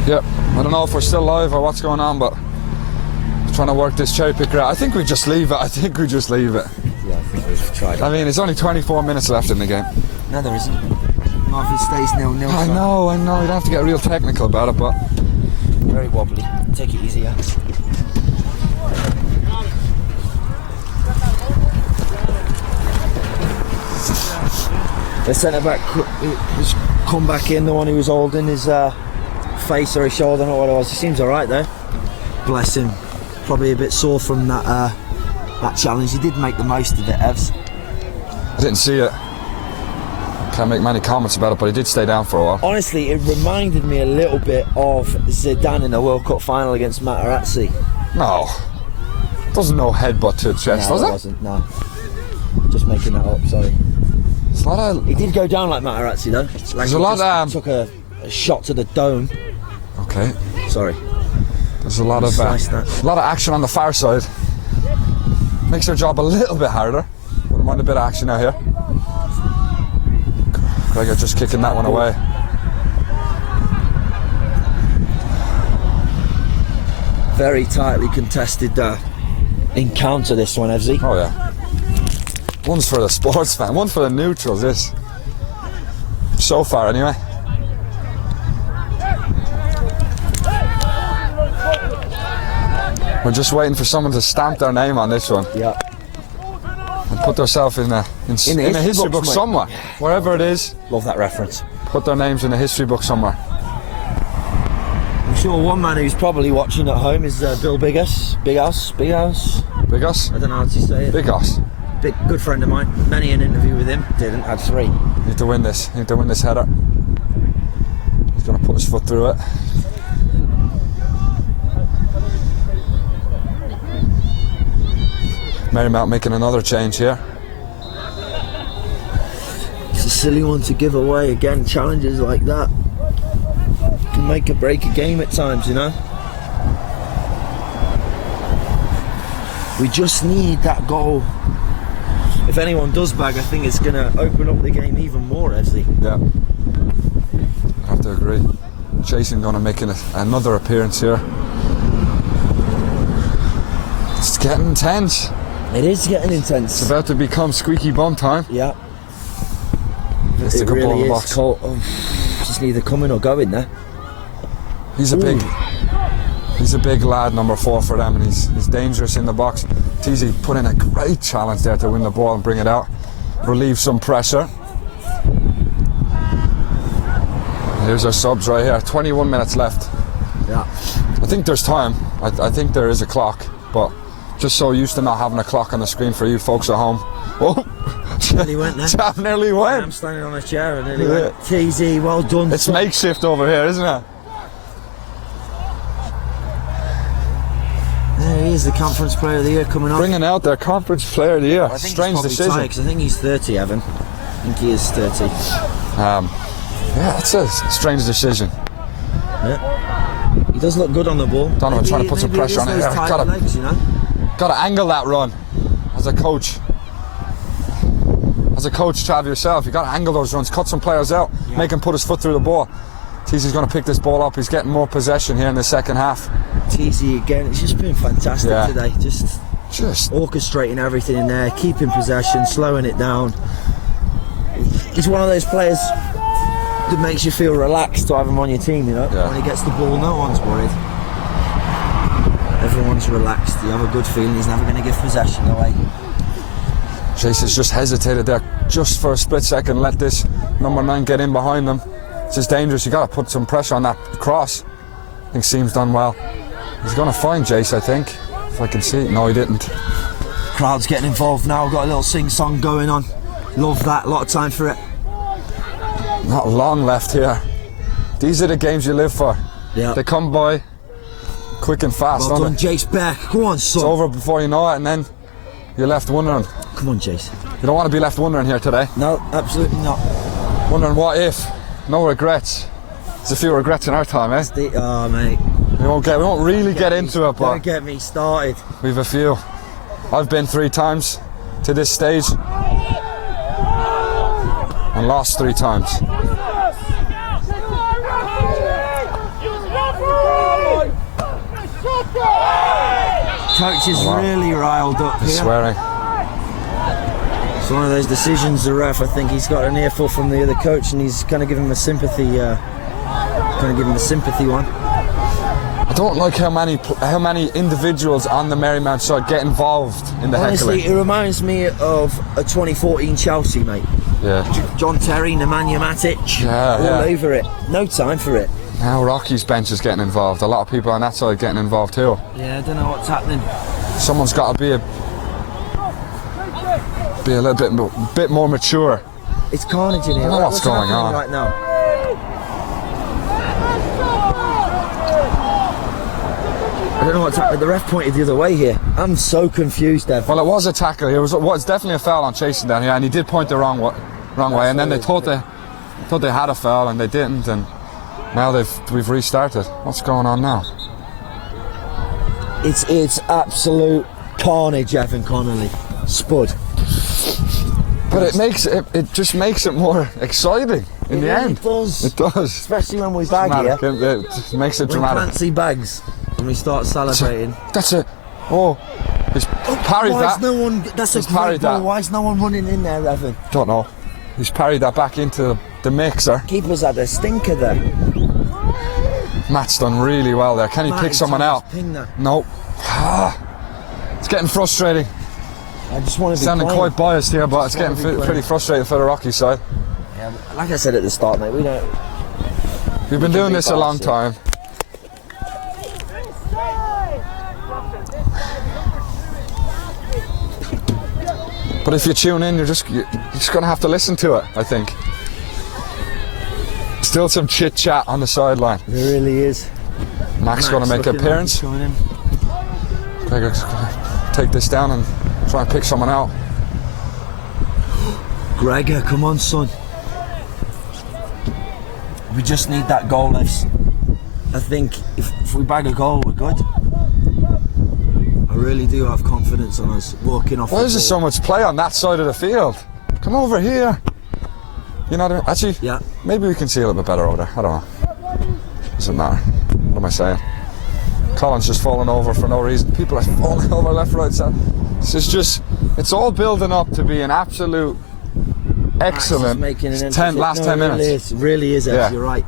Yep. I don't know if we're still live or what's going on, but I'm trying to work this cherry picker out. I think we just leave it. Yeah, I think we've tried it. I mean, it's only 24 minutes left in the game. No, there isn't. Not if it stays 0-0. I know. You don't have to get real technical about it, but Very wobbly. Take it easy, yeah. The centre back has come back in, the one who was holding his face or his shoulder, I don't know what it was. He seems alright though. Bless him. Probably a bit sore from that challenge. He did make the most of it, Evs. I didn't see it. Can't make many comments about it, but he did stay down for a while. Honestly, it reminded me a little bit of Zidane in the World Cup final against Materazzi. No. Doesn't no headbutt to the chest, No, does it it? wasn't, no. Just making that up, sorry. It's a lot of... He did go down like Materazzi though. Like There's a lot he took a shot to the dome. Okay. Sorry. There's a lot of action on the far side. Makes their job a little bit harder. Wouldn't mind a bit of action out here. Gregor just kicking that one away. Very tightly contested encounter, this one, Evsy. Oh yeah. One's for the sports fan, one for the neutrals, this. So far anyway. We're just waiting for someone to stamp their name on this one. Yeah. And put themselves in a history book mate. somewhere. Wherever it is, Love that reference. put their names in a history book somewhere. I'm sure one man who's probably watching at home is Bill Bighouse. Bighouse? Big Us? I don't know how to say it. Big Us. Good friend of mine. Many an interview with him. Didn't. Had 3. Need to win this. Need to win this header. He's going to put his foot through it. Marymount making another change here. It's a silly one to give away. Again, challenges like that can make or break a game at times, you know. We just need that goal. If if anyone does bag, I think it's going to open up the game even more, Esley. Yeah, I have to agree. Jason going to make another appearance here. It's getting intense. It is getting intense. It's about to become squeaky bum time. Yeah. It's a It good ball in really the is. box. Colt, just either coming or going there. He's a big lad, number 4 for them, and he's dangerous in the box. Teasy put in a great challenge there to win the ball and bring it out, relieve some pressure. Here's our subs right here. 21 minutes left. Yeah. I think there's time. I think there is a clock, but just so used to not having a clock on the screen for you folks at home. Oh, Nearly went there. Chap nearly I'm went. standing on a chair and nearly went. TZ, well done. It's son. makeshift over here, isn't it? There he is, the Conference Player of the Year coming on. Bringing out their Conference Player of the Year. I think Strange decision. Because I think he's 30, Evan. I think he is 30. Yeah, that's a strange decision. Yeah. He does look good on the ball. Donovan trying to put some Maybe pressure on it. those Yeah, tight gotta- legs, you know? Got to angle that run as a coach. As a coach, Trav, yourself, you got to angle those runs, cut some players out, make him put his foot through the ball. TC's going to pick this ball up. He's getting more possession here in the second half. TZ again, it's just been fantastic Yeah. today. Just orchestrating everything in there, keeping possession, slowing it down. He's one of those players that makes you feel relaxed to have him on your team, you know? Yeah. When he gets the ball, no one's worried. Everyone's relaxed. You have a good feeling he's never going to give possession away. Jason's just hesitated there just for a split second, let this number 9 get in behind them. It's just dangerous. You got to put some pressure on that cross. I think Seam's done well. He's going to find Jace, I think, if I can see it. No, he didn't. Crowd's getting involved now. We've got a little sing-song going on. Love that. A lot of time for it. Not long left here. These are the games you live for. Yeah. They come by quick and fast, Well don't done, they? Jace Beck. Go on, son. It's over before you know it, and then you're left wondering. Come on, Jace. You don't want to be left wondering here today. No, absolutely not. Wondering what if. No regrets. There's a few regrets in our time, eh? Oh, mate. We won't really get into it, Don't but get me started. we've a few. I've been 3 times to this stage and lost 3 times. Coach is really riled up He's here. swearing. It's one of those decisions, the ref. I think he's got an earful from the other coach, and he's going to give him a sympathy. One. I don't like how many individuals on the Marymount side get involved in the Honestly, heckling. it reminds me of a 2014 Chelsea, mate. Yeah. John Terry, Nemanja Matic, Yeah, all yeah. over it. No time for it. Now Rocky's bench is getting involved. A lot of people on that side getting involved too. Yeah, I don't know what's happening. Someone's got to be a little bit more mature. It's carnage in here. I don't know what's going happening on. right now? I don't know what's happening. The ref pointed the other way here. I'm so confused, Ev. Well, it was a tackle. It was definitely a foul on Chasing down here, and he did point the wrong way. And then they thought they had a foul, and they didn't. And now we've restarted. What's going on now? It's absolute carnage, Evan Connolly. Spud. But it just makes it more exciting in the end. It does. It does. Especially when we bag Dramatic. here. It just makes it When dramatic. Clancy bags. When we start celebrating. That's a. Oh, he's parried Why that. is no one? That's a He's great parried ball. that. Why is no one running in there, Evan? Don't know. He's parried that back into the mixer. Keeper's had a stinker there. Matt's done really well there. Can he pick Matty's someone trying out? to ping that. Nope. It's getting frustrating. I just want to be Sounding playing. quite biased here, but it's getting wanna be pretty playing. frustrating for the Rocky side. Yeah, like I said at the start, mate, we don't. We've been doing be this a long biased, time. But if you tune in, you're just going to have to listen to it, I think. Still some chit chat on the sideline. There really is. Max going to make an looking like appearance. he's coming in. Gregor's going to take this down and try and pick someone out. Gregor, come on, son. We just need that goal, Lives. I think if we bag a goal, we're good. I I really do have confidence on us walking off. Why the is there ball. so much play on that side of the field? Come over here. You know what I mean? Actually, Yeah. maybe we can see a little bit better over there. I don't know. Doesn't matter. What am I saying? Colin's just falling over for no reason. People are falling over left, right, side. This is just, it's all building up to be an absolute excellent Making an 10 last 10 minutes. Really is, Yeah. You're right.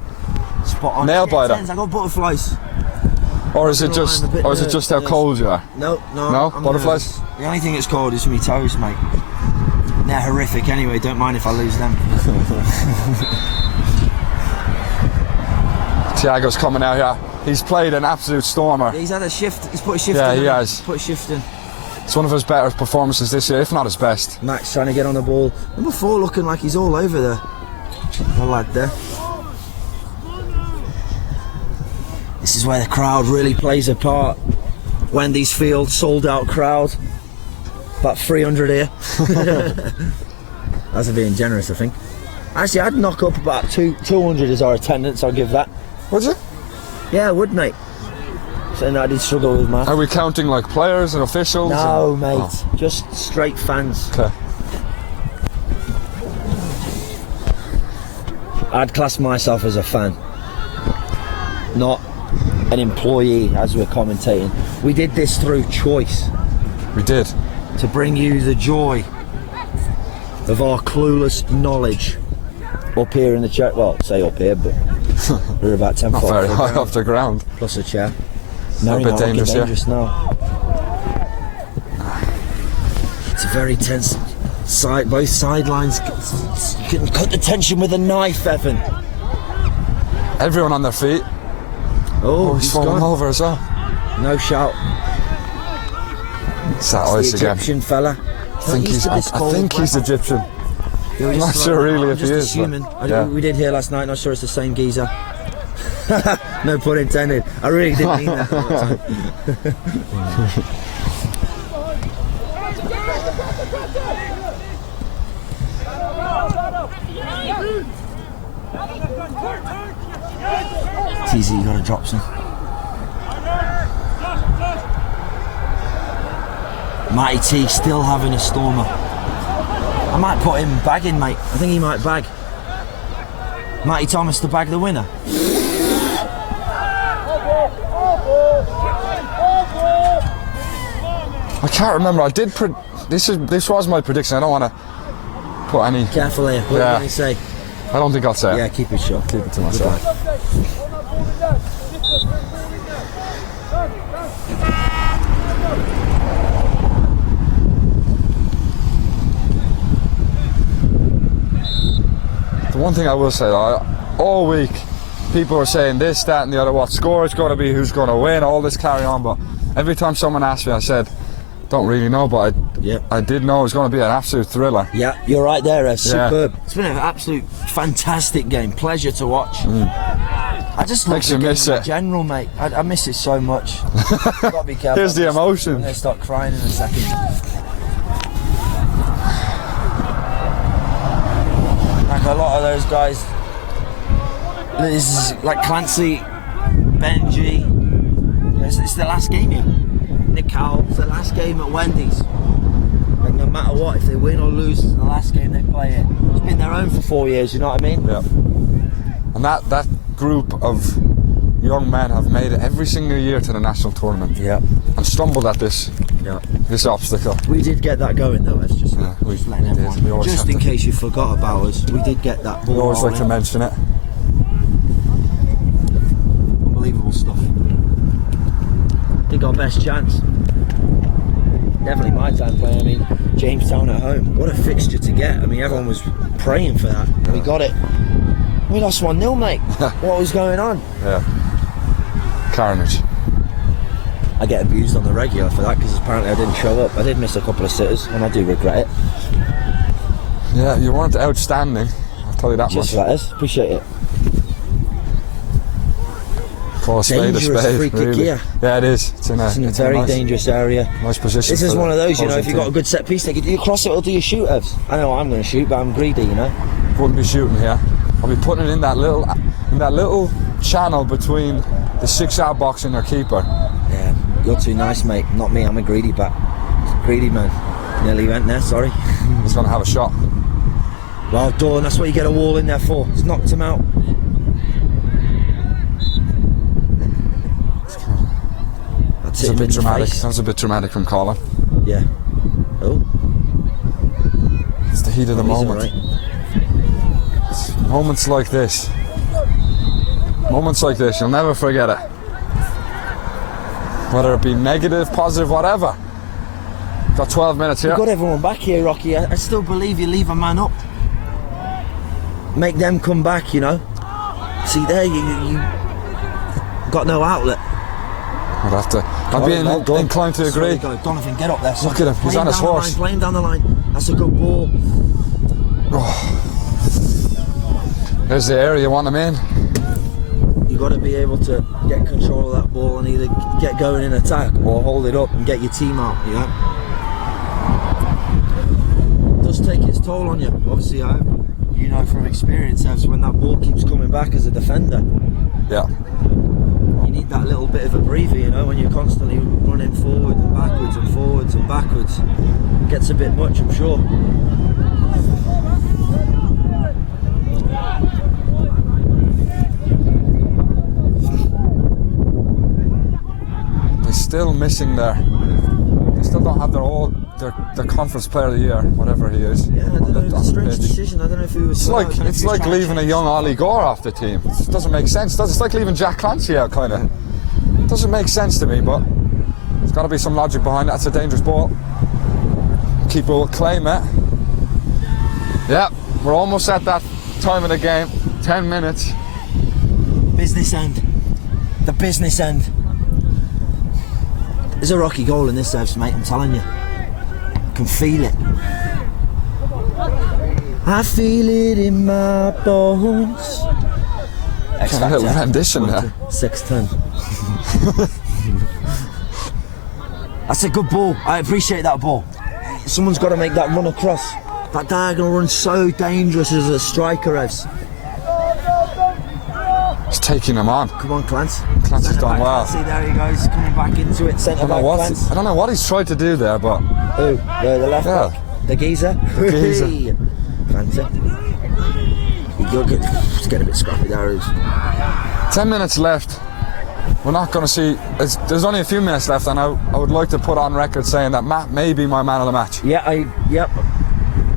Spot on. Nail biter. I got butterflies. Or is it I'm just, a bit or is it just how nervous. cold you are? No. No? I'm Butterflies? nervous. The only thing that's cold is my toes, mate. They're horrific anyway, don't mind if I lose them. Thiago's coming out here. He's played an absolute stormer. He's had a shift, he's put a shift Yeah, in. he hasn't has. Put a shift in. It's one of his better performances this year, if not his best. Max trying to get on the ball. Number 4 looking like he's all over there. The lad there. This is where the crowd really plays a part. Wendy's Field, sold out crowd. About 300 here. That's being generous, I think. Actually, I'd knock up about 200 as our attendance, I'll give that. Would you? Yeah, I would, mate. Saying that I did struggle with math. Are we counting like players and officials? No, and- mate. Oh, Just straight fans. okay. I'd class myself as a fan, not an employee as we're commentating. We did this through choice We did. to bring you the joy of our clueless knowledge up here in the chair. Well, say up here, but we're about 10 Not foot very off the high ground, off the ground. plus a chair. a bit Marymount looking dangerous, yeah. now. It's a very tense side. Both sidelines can cut the tension with a knife, Evan. Everyone on their feet. Oh, He's falling gone. over as well. No shout. It's that The ice again. Egyptian fella. I think he's Egyptian. I'm not sure really if he is. but- Assuming. yeah. We did hear last night. Not sure it's the same geezer. No pun intended. I really didn't mean that. TZ, you gotta drop some. Matty T still having a stormer. I might put him bagging, mate. I think he might bag. Matty Thomas to bag the winner. I can't remember. I did. This was my prediction. I don't want to put any. Careful here. What are you Yeah. going to say? I don't think I'll say it. Yeah, keep it short. Keep it to myself. The one thing I will say, though, all week people are saying this, that, and the other. What score it's going to be, who's going to win, all this carry on. But every time someone asked me, I said, don't really know, but I did know it was going to be an absolute thriller. Yeah, you're right there. Superb. It's been an absolute fantastic game. Pleasure to watch. I just love Makes the you game miss in it. general, mate. I miss it so much. Gotta be careful. Here's the emotion. I'm gonna start crying in a second. Like a lot of those guys, this is like Clancy, Benji. It's the last game here. Nick Cowell, it's the last game at Wendy's. Like no matter what, if they win or lose, it's the last game they play here. It's been their own for 4 years. You know what I mean? Yeah. And that group of young men have made it every single year to the national tournament. Yeah. And stumbled at this Yeah. obstacle. We did get that going though. Let's just, Yeah, we just letting did. everyone. We always Just have in to. case you forgot about us, we did get that ball. We always like to rolling. mention it. Unbelievable stuff. I think our best chance. Definitely my time playing. I mean, Jamestown at home. What a fixture to get. I mean, everyone was praying for that. We got it. We lost 1-0, mate. What was going on? Yeah. Carnage. I get abused on the regular for that because apparently I didn't show up. I did miss a couple of sitters and I do regret it. Yeah, you weren't outstanding. I'll tell you that Just much. letters. Appreciate it. Call a spade a Dangerous spade. free kick really. here. Yeah, it is. It's in a Very nice, dangerous area. nice position. This is for one the of those, you know, if opposing you've got a team. good set piece, do you cross it or do you shoot it? I know I'm going to shoot, but I'm greedy, you know. Wouldn't be shooting here. I'll be putting it in that little channel between the 6-yard box and their keeper. Yeah. You're too nice, mate. Not me, I'm a greedy bat. Greedy man. Nearly went there, sorry. He's going to have a shot. Well done, that's what you get a wall in there for. It's knocked him out. That's It's it a bit in the dramatic. face. Sounds a bit dramatic from Colin. Yeah. Oh. It's the heat of the He's moment. alright. It's moments like this. Moments like this, you'll never forget it. Whether it be negative, positive, whatever. Got 12 minutes here. You've got everyone back here, Rocky. I still believe you leave a man up. Make them come back, you know. See there, you got no outlet. I'd have to. I'd be inclined to agree. Sorry, Donovan, get up there. Son. Look at him, he's Play on him his down the horse. line, play him down the line. That's a good ball. There's the area you want him in. You've got to be able to get control of that ball and either get going in attack or hold it up and get your team out, you know. It does take its toll on you. Obviously, you know from experience, as when that ball keeps coming back as a defender, Yeah. you need that little bit of a breather, you know, when you're constantly running forward and backwards and forwards and backwards. It gets a bit much, I'm sure. They're still missing there. They still don't have their conference player of the year, whatever he is. Yeah, I don't know, it's a strange pitch. decision. I don't know if he was. It's like leaving a young Ollie Gore off the team. It doesn't make sense. It's like leaving Jack Clancy out, kind of. It doesn't make sense to me, but there's got to be some logic behind it. That's a dangerous ball. Keeper will claim it. Yeah, we're almost at that time of the game. 10 minutes. Business end. The business end. There's a Rocky goal in this service, mate, I'm telling you. I can feel it. I feel it in my bones. Kind of a little rendition there. 6-10. That's a good ball. I appreciate that ball. Someone's got to make that run across. That diagonal run's so dangerous as a striker is. He's taking him on. Come on, Clance. Clancy's done well. See, there he goes, coming back into it. Centre back, Clance. I don't know what he's tried to do there, but Who? The left Yeah. back? The geezer? The geezer. Hey. Fancy. It's getting a bit scrappy there. 10 minutes left. We're not going to see. There's only a few minutes left, and I would like to put on record saying that Matt may be my man of the match. Yeah, yep.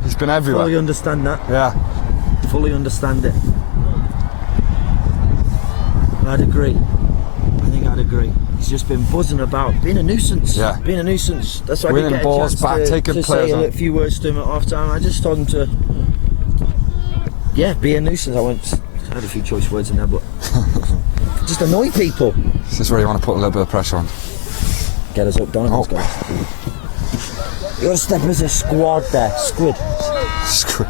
He's been everywhere. Fully understand that. Yeah. Fully understand it. I'd agree. I think I'd agree. He's just been buzzing about being a nuisance. Yeah. Being a nuisance. That's why I Winning didn't get balls a chance back, taking to players say on. a few words to him at half time. I just told him to, be a nuisance. I had a few choice words in there, but just annoy people. This is where you want to put a little bit of pressure on. Get us up, Donovan's Oh. guys. You're step as a squad there, squid. Squid.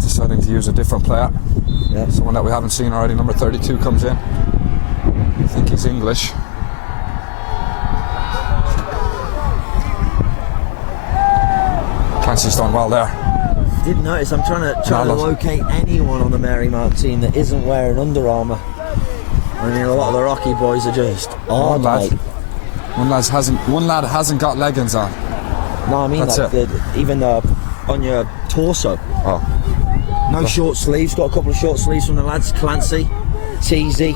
Deciding to use a different player. Yeah. Someone that we haven't seen already. Number 32 comes in. I think he's English. Clancy's done well there. Didn't notice. I'm trying to locate anyone on the Marymount team that isn't wearing Under Armour. I mean, a lot of the Rocky boys are just hard, mate. One lad hasn't got leggings on. No, I mean That's like even on your torso. Oh. No short sleeves. Got a couple of short sleeves from the lads. Clancy, Teasy,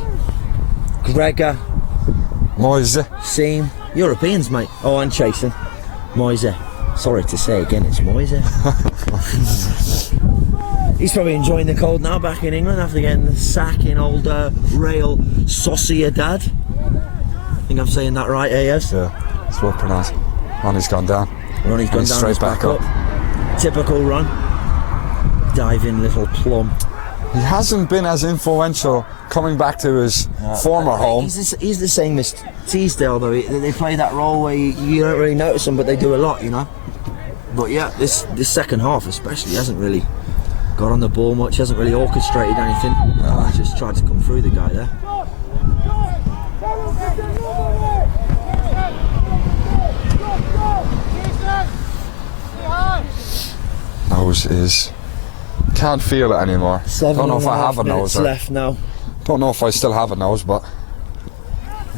Gregor, Moise. Seam. Europeans, mate. Oh, and Chasen. Moise. Sorry to say again, it's Moise. He's probably enjoying the cold now back in England after getting the sack in old Real Sociedad. I think I'm saying that right, AS? Yeah, it's well pronounced. Ronnie's gone down. Ronnie's gone He's down, straight he's back up. Typical run. Diving little plum. He hasn't been as influential coming back to his former home. He's the same as Teasdale, though. They play that role where you don't really notice them, but they do a lot, you know. But yeah, this second half especially, he hasn't really got on the ball much, hasn't really orchestrated anything. He's just tried to come through the guy there. nose is... Can't feel it anymore. Don't know if I have a nose. Left now. Don't know if I still have a nose, but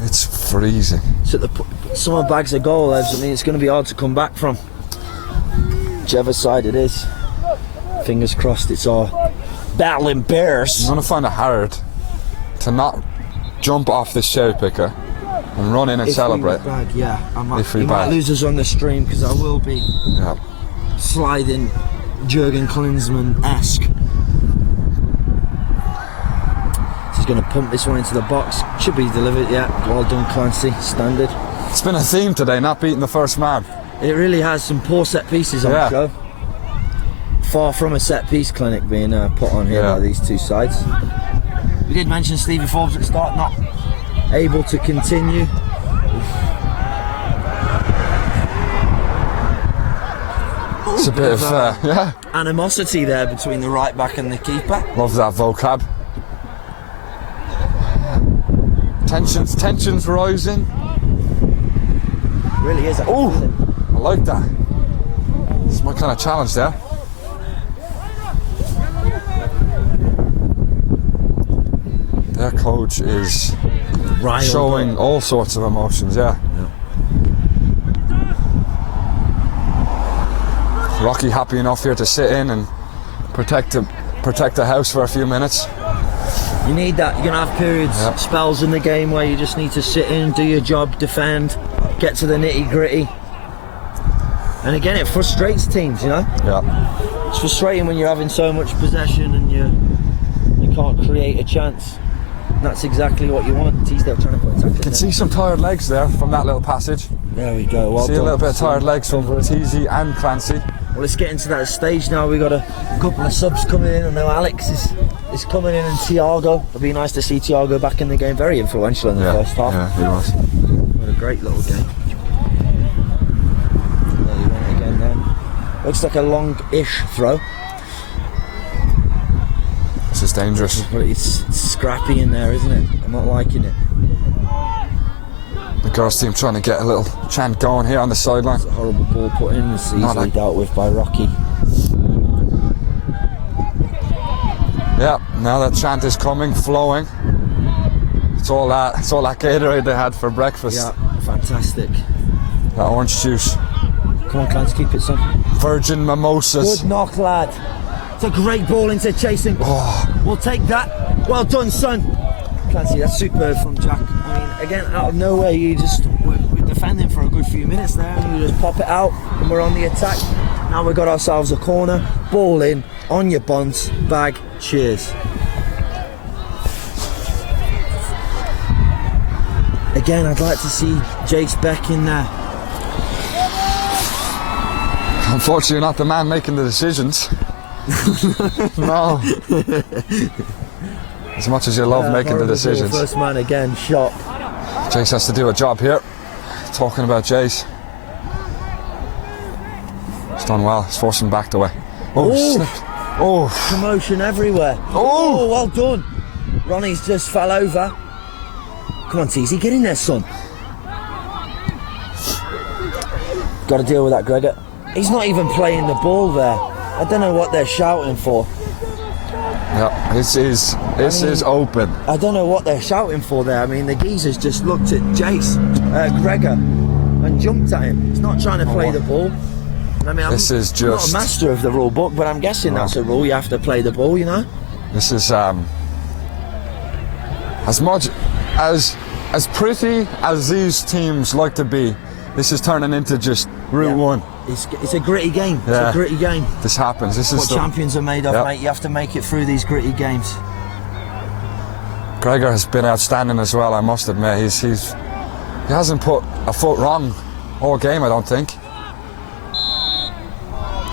it's freezing. So someone bags a goal, I mean, it's going to be hard to come back from. Whichever side it is. Fingers crossed it's our Battlin Bears. I'm going to find it hard to not jump off this cherry picker and run in and celebrate. Bag, yeah, I might, If we you might bag. lose us on the stream because I will be sliding Jurgen Klinsmann-esque. He's going to pump this one into the box. Should be delivered, yeah. Well done, Clancy. Standard. It's been a theme today, not beating the first man. It really has some poor set pieces on the show. Far from a set piece clinic being put on here by these two sides. We did mention Stevie Forbes at the start, not able to continue. It's a bit of animosity there between the right back and the keeper. Love that vocab. Tensions rising. Really is. Oh, I like that. It's my kind of challenge there. Their coach is showing all sorts of emotions, Rocky happy enough here to sit in and protect the house for a few minutes. You need that. You're going to have periods, spells in the game where you just need to sit in, do your job, defend, get to the nitty gritty. And again, it frustrates teams, you know? Yeah. It's frustrating when you're having so much possession and you can't create a chance. And that's exactly what you want. Teasdale trying to put a tackle. You can see some tired legs there from that little passage. There we go. Well see done. A little bit of tired legs from Teasy and Clancy. Well, let's get into that stage now. We've got a couple of subs coming in. I know Alex is coming in and Thiago. It'll be nice to see Thiago back in the game. Very influential in the first half. Yeah, he was. What a great little game. There he went again then. Looks like a long-ish throw. This is dangerous. But it's scrappy in there, isn't it? I'm not liking it. The girls team trying to get a little chant going here on the sideline. It's a horrible ball put in. It's easily dealt with by Rocky. Yeah, now that chant is coming, flowing. It's all that Gatorade they had for breakfast. Yeah, fantastic. That orange juice. Come on, Clancy, keep it, son. Virgin mimosas. Good knock, lad. It's a great ball into chasing. Oh. We'll take that. Well done, son. Clancy, that's superb from Jack. I mean, again, out of nowhere, we're defending for a good few minutes there, and you just pop it out, and we're on the attack. Now we've got ourselves a corner, ball in, on your buns, bag, cheers. Again, I'd like to see Jace Beck in there. Unfortunately, you're not the man making the decisions. No. As much as you love making the decisions. First man again, shot. Jace has to do a job here. Talking about Jace. He's done well. He's forcing back the way. Oh, slipped. Oh. Commotion everywhere. Oh, well done. Ronnie's just fell over. Come on, Teasy, get in there, son. Got to deal with that, Gregor. He's not even playing the ball there. I don't know what they're shouting for. Yeah, this is open. I don't know what they're shouting for there. I mean, the geezers just looked at Gregor, and jumped at him. He's not trying to play the ball. I mean, I'm not a master of the rule book, but I'm guessing that's a rule. You have to play the ball, you know. This is as much as pretty as these teams like to be. This is turning into just Route 1. It's a gritty game. It's a gritty game. This happens. This is what champions are made of, mate. You have to make it through these gritty games. Gregor has been outstanding as well, I must admit. He hasn't put a foot wrong all game, I don't think.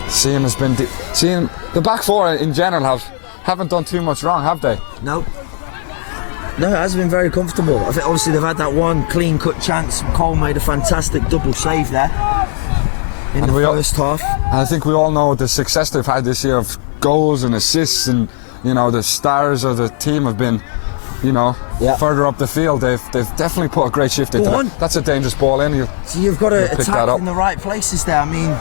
Seeing the back four in general haven't done too much wrong, have they? No, it has been very comfortable. I think obviously they've had that one clean cut chance. Cole made a fantastic double save there in the first half. I think we all know the success they've had this year of goals and assists, and the stars of the team have been further up the field. They've definitely put a great shift into that. That's a dangerous ball in. So you've got to attack in the right places there. I mean,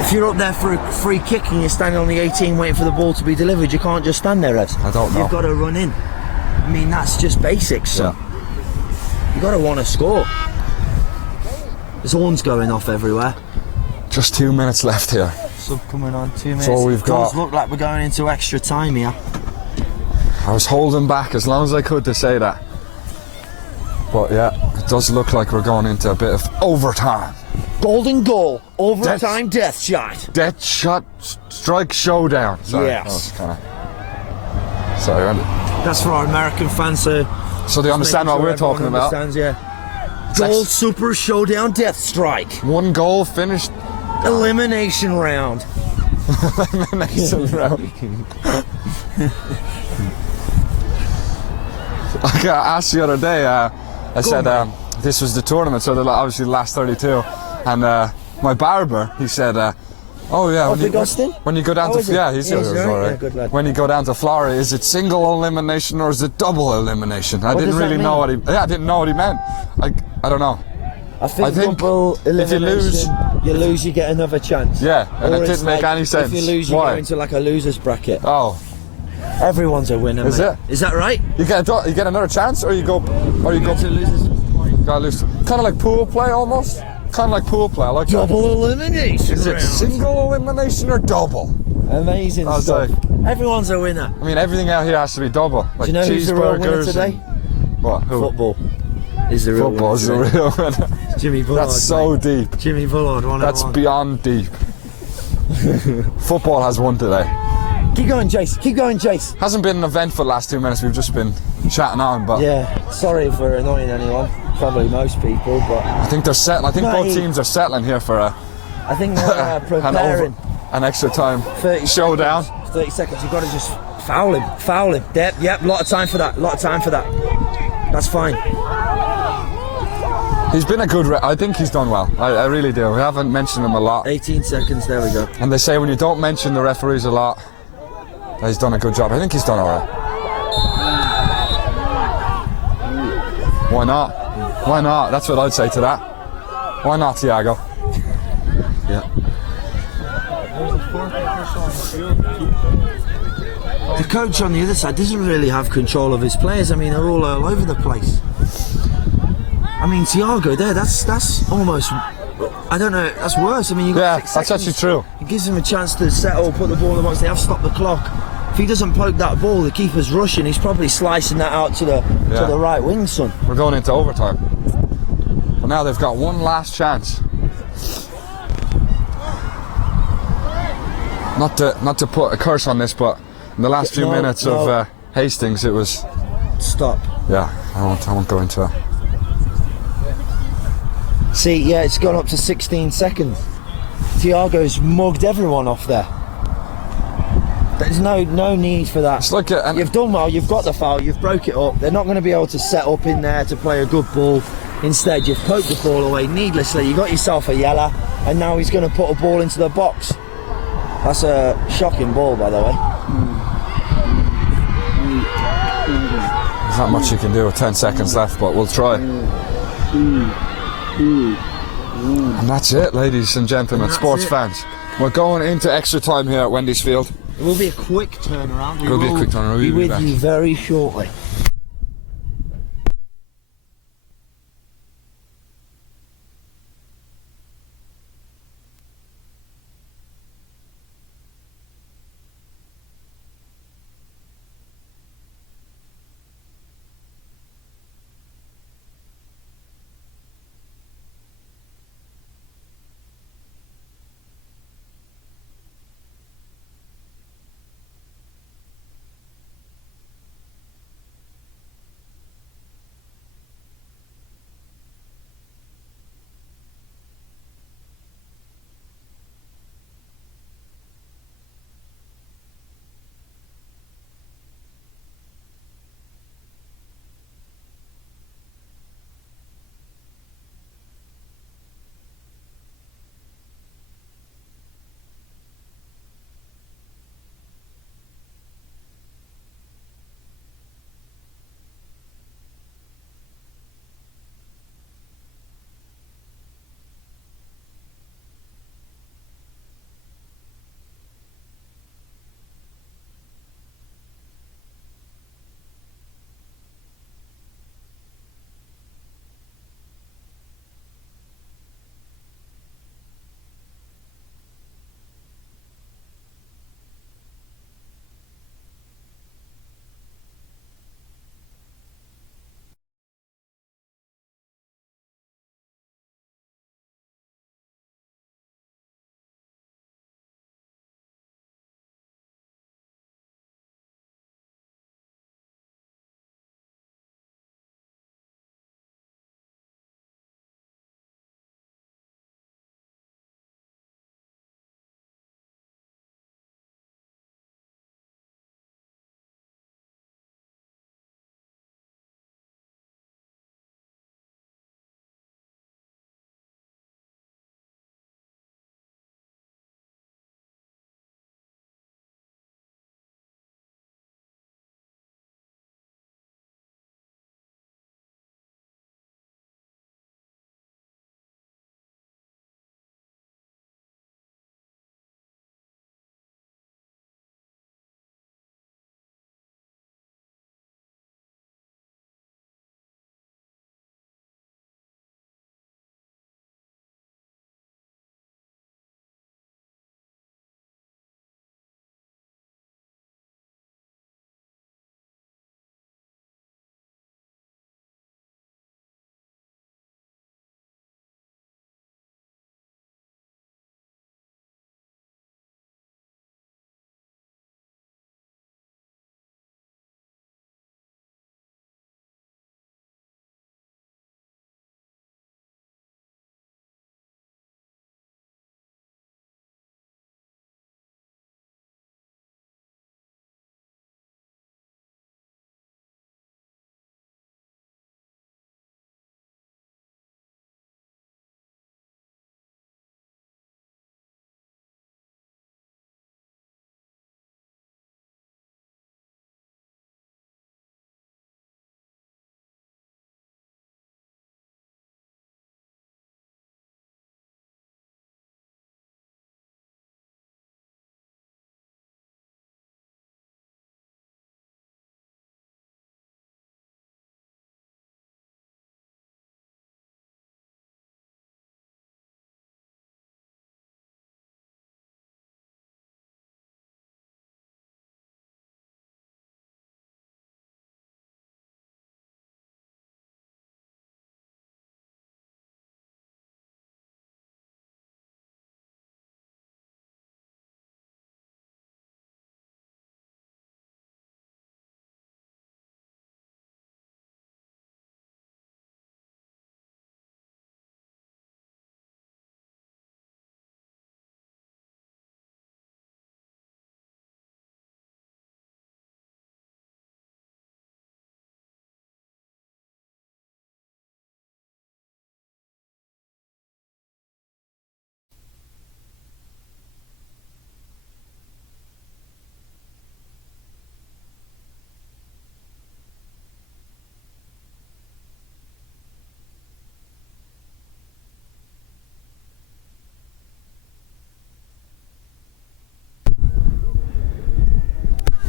If you're up there for a free kick and you're standing on the 18 waiting for the ball to be delivered, you can't just stand there, Revs. I don't know. You've got to run in. I mean, that's just basics, son. You've got to want to score. There's horns going off everywhere. Just 2 minutes left here. Sub coming on, 2 minutes. all we've It does got. look like we're going into extra time here. I was holding back as long as I could to say that. But yeah, it does look like we're going into a bit of overtime. Golden goal, overtime death shot. Death shot, strike showdown. Sorry. Yes. Sorry. That's for our American fans, so So they understand what we're talking about. Yeah. Goal super showdown death strike. One goal finished. Elimination round. Elimination round. Like I asked the other day, I said this was the tournament, so they're obviously the last 32, and my barber, he said, oh yeah, when you go down to he's all right. Yeah, good lad. When you go down to Florida, is it single elimination or is it double elimination? I didn't really know what he. Yeah, I didn't know what he meant. I don't know. I think double if you lose, you get another chance. Yeah, and Or it it's didn't make any sense. If you lose, you Why? go into like a loser's bracket. Oh, Everyone's a winner, Is mate. it? Is that right? you get another chance, or you go to losers. gotta lose. Kind of like pool play, almost. Kind of like pool play. I like that. Double elimination Is it round. single elimination or double? Amazing I was stuff. like- Everyone's a winner. I mean, everything out here has to be double. Like Do you know who's the real winner cheeseburgers today? and- What? Who? Football is the real Football winner. is the today. real winner. Jimmy Bullard. That's so mate. deep. Jimmy Bullard, one That's one. beyond deep. Football has won today. Keep going, Jace. Keep going, Jace. Hasn't been an event for the last 2 minutes. We've just been chatting on, but Yeah, sorry for annoying anyone. Probably most people, but I think they're settling. I think both Mate. teams are settling here for I think they're preparing. an extra time 30 showdown. Seconds, 30 seconds. You've got to just foul him. Foul him. Yep. Lot of time for that. That's fine. He's been a good. I think he's done well. I really do. We haven't mentioned him a lot, 18 seconds. There we go. and they say when you don't mention the referees a lot, he's done a good job. I think he's done all right. Why not? Why not? That's what I'd say to that. Why not, Thiago? Yeah. There's a fourth official on the field. The coach on the other side doesn't really have control of his players. I mean, they're all over the place. I mean, Thiago there, that's almost, I don't know, that's worse. I mean, you got Yeah, 6 that's seconds. actually true. It gives him a chance to settle, put the ball in the box. They have stopped the clock. If he doesn't poke that ball, the keeper's rushing. He's probably slicing that out to the right wing, son. We're going into overtime. But now they've got one last chance. Not to put a curse on this, but in the last few No, minutes no. of Hastings, it was. Stop. Yeah, I won't go into it. See, yeah, it's gone up to 16 seconds. Thiago's mugged everyone off there. There's no need for that. It's like You've done well, you've got the foul, you've broke it up. They're not going to be able to set up in there to play a good ball. Instead, you've poked the ball away needlessly. You got yourself a yellow, and now he's going to put a ball into the box. That's a shocking ball, by the way. There's not much you can do with 10 seconds left, but we'll try. And that's it, ladies and gentlemen, that's sports it. fans. We're going into extra time here at Wendy's Field. It will be a quick turnaround. It will be a quick turnaround. Be We'll be with back. you very shortly.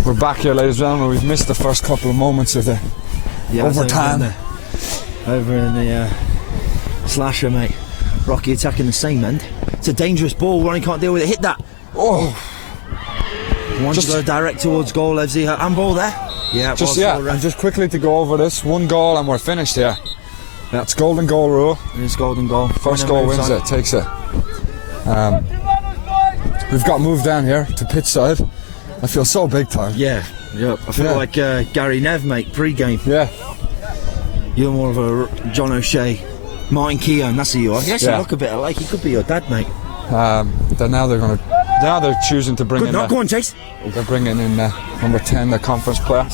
We're back here, ladies and gentlemen. We've missed the first couple of moments of the overtime. Over in the slasher, mate. Rocky attacking the same end. It's a dangerous ball. Ronnie can't deal with it. Hit that. Oh, One to go direct towards goal. Evsy, handball there. Yeah, it was and just quickly to go over this. One goal and we're finished here. That's golden goal rule. It is golden goal. First goal wins it, takes it. We've got moved down here to pitch side. I feel so big time. Yeah. I feel like Gary Nev, mate, pre-game. Yeah. You're more of a John O'Shea, Martin Keown, that's who you are. You actually look a bit alike. He could be your dad, mate. Now they're choosing to bring Good knock, go on, Chase. They're bringing in number 10, the conference player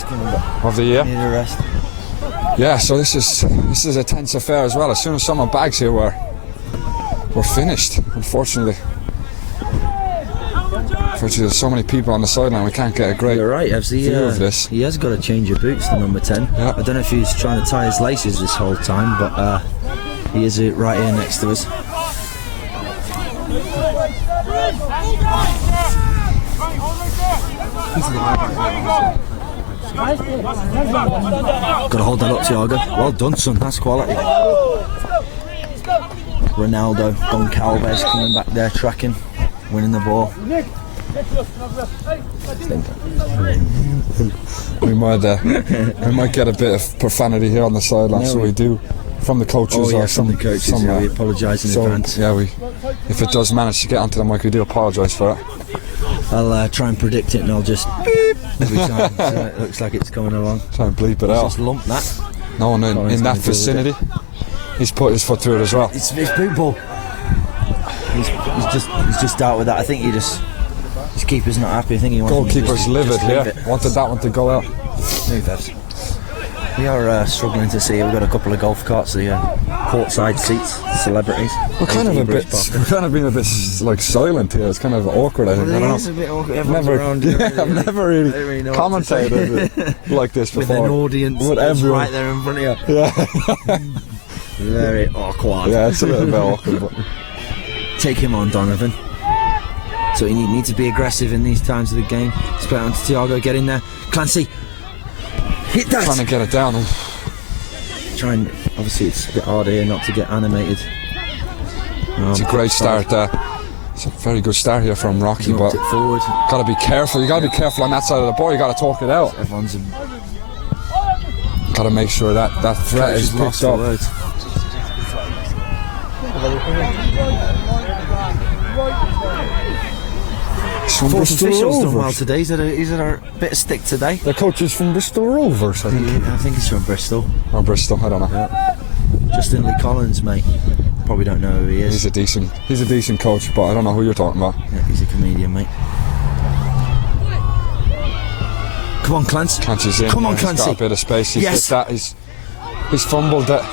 of the year. Need a rest. Yeah, so this is a tense affair as well. As soon as someone bags here, we're finished. Unfortunately, there's so many people on the sideline. We can't get a great You're right, view of this. He has got to change your boots, the number 10. Yeah. I don't know if he's trying to tie his laces this whole time, but he is right here next to us. Got to hold that up, Thiago. Well done, son. That's quality. Ronaldo, Goncalves coming back there, tracking, winning the ball. We might get a bit of profanity here on the sideline, so we do from the coaches. Oh, yeah, or from the coaches. Yeah, we apologise in advance. Yeah, if it does manage to get onto the mic, we do apologise for it. I'll try and predict it, and I'll just beep every time. So it looks like it's coming along. Try and bleep it out. Just lump that. No one in that vicinity. He's put his foot through it as well. It's boot ball. He's just out with that. I think his keeper's not happy. I think he wants goalkeeper's livid. Leave it. Wanted that one to go out. Move, Evs. We are struggling to see. We've got a couple of golf carts, the courtside seats, celebrities. We're kind of being a bit like silent here. It's kind of awkward. I think. I don't know. It's a bit awkward. Everyone's around. I've never really commentated like this before. With an audience right there in front of you. Yeah. Very awkward. Yeah, it's a little bit awkward. But take him on, Donovan. So you need to be aggressive in these times of the game. Split on to Thiago, get in there. Clancy, hit that! Trying to get it down. Obviously it's a bit hard here not to get animated. It's a great start there. It's a very good start here from Rocky, but it forward. Gotta be careful. You gotta be careful on that side of the ball. You gotta talk it out. Everyone's gotta make sure that threat is picked up. Fourth official's done well today. He's had a bit of stick today. The coach is from Bristol Rovers, I think. I think he's from Bristol. Or Bristol, I don't know. Yeah. Justin Lee Collins, mate. Probably don't know who he is. He's a decent coach, but I don't know who you're talking about. Yeah, he's a comedian, mate. Come on, Clancy. Clancy's in. Come on, He's Clancy. got a bit of space. He's yes. hit that. He's fumbled it.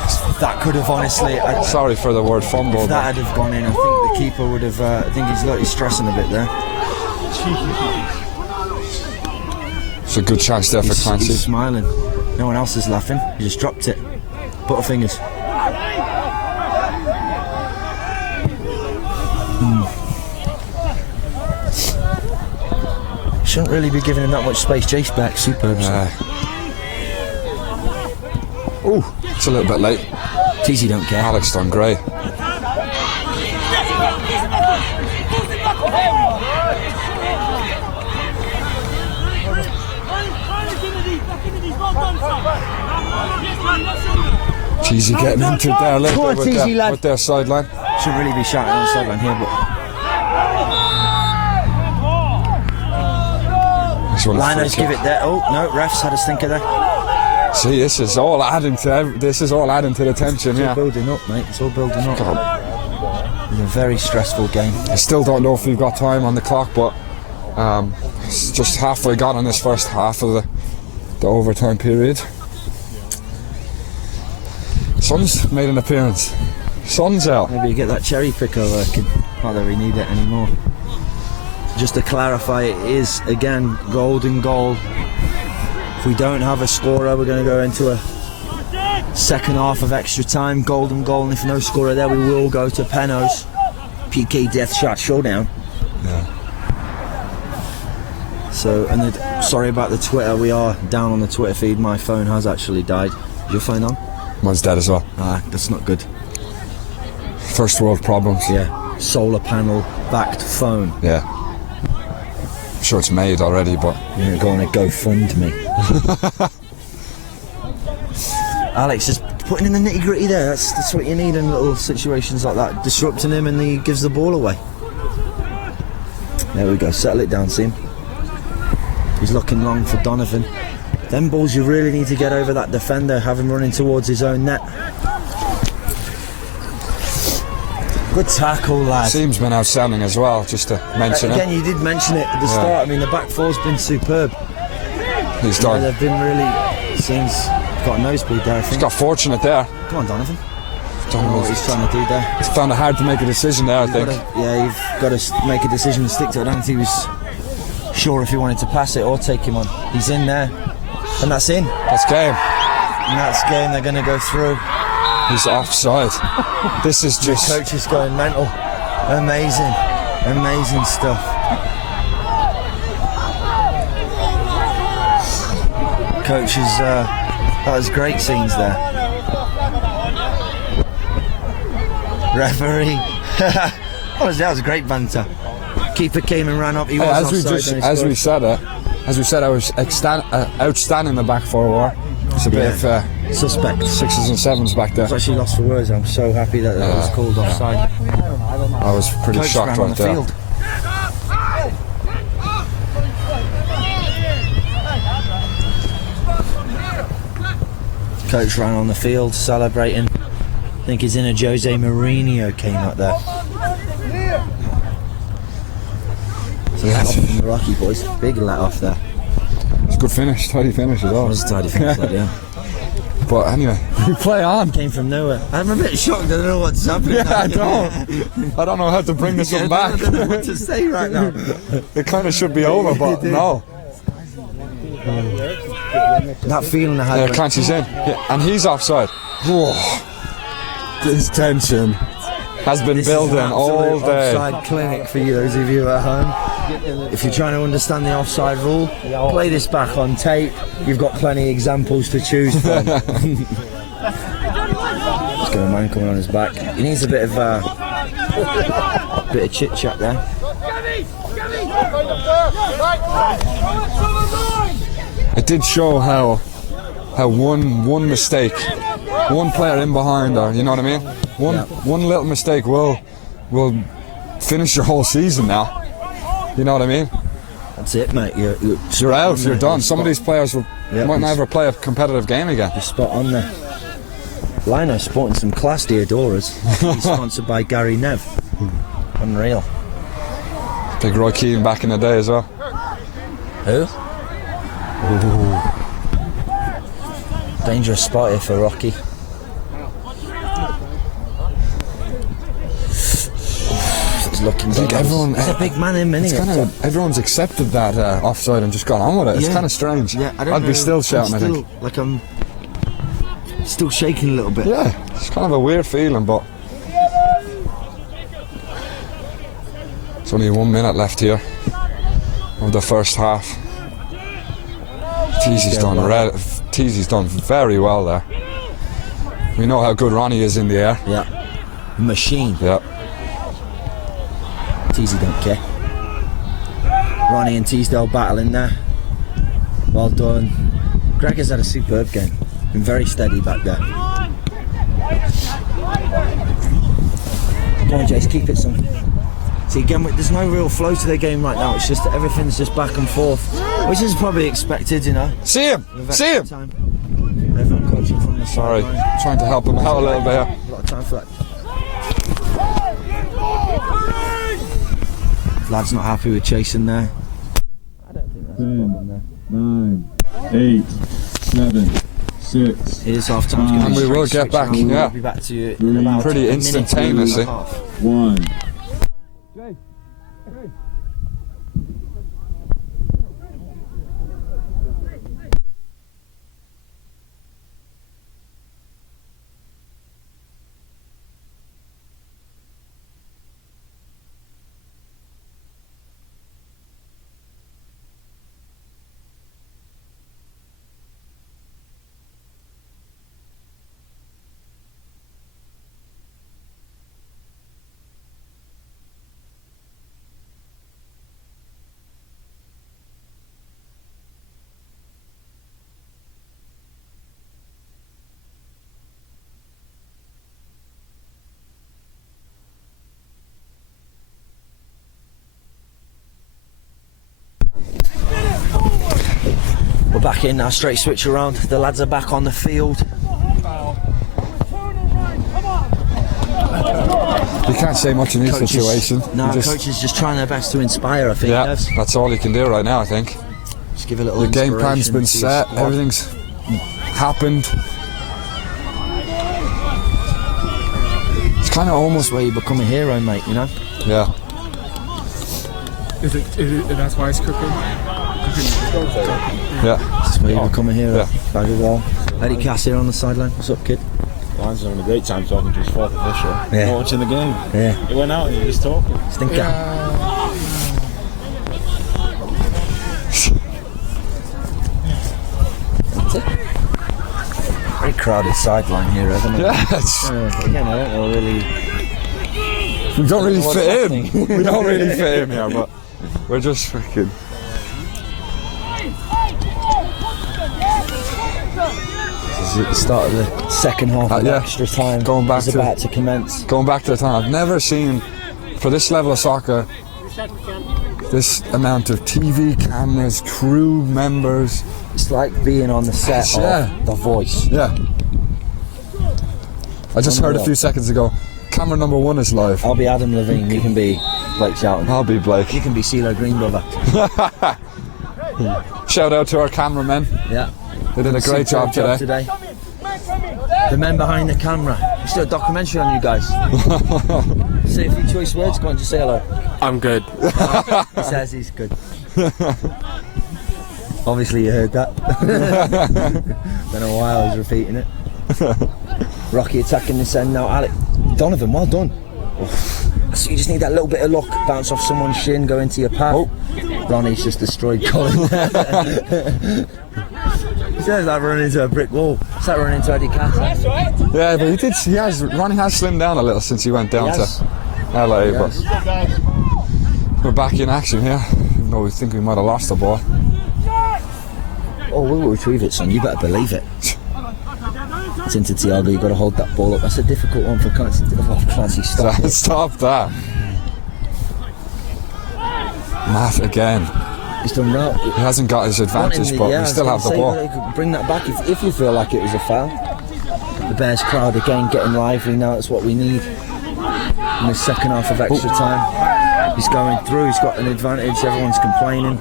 That could have honestly. Sorry for the word fumble. If that had have gone in, I think the keeper would have. I think he's stressing a bit there. It's a good chance there for Clancy. He's smiling. No one else is laughing. He just dropped it. Butterfingers. Shouldn't really be giving him that much space. Jace back, superb. Oh, it's a little bit late. Teasy don't care. Alex done great. Teasy getting into it there a little bit with their sideline. Should really be shouting on the sideline here, but Liners give it there. Oh no, refs had a stinker there. See, this is all adding to the tension. It's all building up, mate. It's all building up. It's a very stressful game. I still don't know if we've got time on the clock, but it's just halfway gone in this first half of the overtime period. Sun's made an appearance. Sun's out. Maybe you get that cherry picker working. Not that we need it anymore. Just to clarify, it is again golden goal. If we don't have a scorer, we're going to go into a second half of extra time. Golden goal, and if no scorer there, we will go to Penos. PK Death Shot Showdown. Yeah. So, sorry about the Twitter. We are down on the Twitter feed. My phone has actually died. Is your phone on? Mine's dead as well. That's not good. First world problems. Yeah. Solar panel backed phone. Yeah. I'm sure it's made already, but You're gonna go on a GoFundMe. Alex is putting in the nitty gritty there. That's what you need in little situations like that. Disrupting him and he gives the ball away. There we go. Settle it down, see him. He's looking long for Donovan. Them balls you really need to get over that defender, have him running towards his own net. Good tackle, lad. Seam's been outstanding as well, just to mention Again, it. you did mention it at the start. I mean, the back four's been superb. He's done. They've been really... Seems got a nosebleed there, I He's think. got fortunate there. Come on, Donovan. Don't know know what he's trying to do there. He's found it hard to make a decision there, I think. You've got to make a decision and stick to it. I don't think he was sure if he wanted to pass it or take him on. He's in there, and that's in. That's game. And that's game. They're going to go through. He's offside. This is just... The coach is going mental. Amazing. Amazing stuff. Coach is... that was great scenes there. Referee. that was a great banter. Keeper came and ran up. He was offside. As we said, I was outstanding the back four war. It's a bit of suspect. Sixes and sevens back there. I was actually lost for words. I'm so happy that was called offside. I was pretty Coach shocked ran on right the there. field. Coach ran on the field celebrating. I think his inner Jose Mourinho came out there. So let off from the Rocky boys. Big let off there. It's a good finish, tidy finish as well. It was a tidy finish, yeah. But anyway, we play on. Came from nowhere. I'm a bit shocked. I don't know what's happening. Yeah, I don't know how to bring this one back. I don't know what to say right now. It kind of should be over, but no. That feeling I had. Clancy's in, and he's offside. Whoa. This tension has been building all day. Offside clinic for you, those of you at home. If you're trying to understand the offside rule, play this back on tape. You've got plenty of examples to choose from. Just got a man coming on his back. He needs a bit of chit chat there. It did show how one mistake, one player in behind, or you know what I mean. One little mistake will finish your whole season now. You know what I mean? That's it, mate. You're out. You're done. Some of these players might never play a competitive game again. You're spot on there. Lino sporting some class Deodoras. He's sponsored by Gary Nev. Unreal. Big Roy Keane back in the day as well. Who? Ooh. Dangerous spot here for Rocky. Looking. I think everyone. It's a big man in mini. Everyone's accepted that offside and just gone on with it. It's kind of strange. Yeah, I'd be still shouting. I think. Like I'm still shaking a little bit. Yeah, it's kind of a weird feeling, but it's only 1 minute left here of the first half. Teasy's done very well there. We know how good Ronnie is in the air. Yeah, machine. Yeah. Teasy don't care. Ronnie and Teasdale battling there. Well done. Greg has had a superb game. Been very steady back there. Go on, Jace, keep it, son. See, again, there's no real flow to their game right now. It's just that everything's just back and forth, which is probably expected, you know. See him! See him! Everyone coaching from the Sorry, sideline. trying to help him out a little bit here. A lot of time for that. Lad's not happy with chasing there. I don't think that's a problem there. 9, 8, 7, 6. Here's half time. And we will get back, We'll yeah. be back to you in about Pretty a minute and instantaneously. a half. 1. Back in now, straight switch around. The lads are back on the field. You can't say much in this situation. No, You just- coaches just trying their best to inspire, I think. Yeah, Devs. that's all you can do right now, I think. Just give a little The game inspiration plan's been to your set, squad. everything's happened. It's kind of almost, That's where you become a hero, mate, you know? yeah. Is it that's why it's cooking? Yeah. That's where you become a hero. Yeah. Bag of wall. Eddie Cass here on the sideline. What's up, kid? Lions are having a great time talking to his fourth official. Yeah. Not watching the game. Yeah. He went out and he was just talking. Stinker. That's it. Very crowded sideline here, isn't it? Yeah, it's, Again, I don't know really. we don't really What's fit in. happening? We don't really fit in here, but we're just freaking. This is at the start of the second half of Yeah. extra time. Going back is to- about to commence. Going back to the time, I've never seen, for this level of soccer, this amount of TV cameras, crew members. It's like being on the set Yeah. of The Voice. Yeah. I just heard a Unreal. few seconds ago, camera number 1 is live. I'll be Adam Levine. You can be Blake Charlton. I'll be Blake. You can be CeeLo Green, brother. Shout out to our cameramen. Yeah. They did a great job today. The men behind the camera. Let's do a documentary on you guys. Say a few choice words. Go on, just say hello. I'm good. He says he's good. Obviously you heard that. Been a while he's repeating it. Rocky attacking this end now. Alec Donovan, well done. So you just need that little bit of luck. Bounce off someone's shin, go into your path. Oh. Ronnie's just destroyed Colin. He sounds like running into a brick wall. It's like running into Eddie Cass. Yeah, but Ronnie has slimmed down a little since he went down Yes. to LA, Yes. but we're back in action here. Even though we think we might have lost the ball. Oh, we will retrieve it, son. You better believe it. It's into Thiago. You've got to hold that ball up. That's a difficult one for Clancy. Oh, Clancy, stop it. Stop that. Matt again. He's done well. He hasn't got his advantage, but we still have the ball. You could bring that back if you feel like it was a foul. The Bears crowd again getting lively now. That's what we need in the second half of extra time. He's going through. He's got an advantage. Everyone's complaining.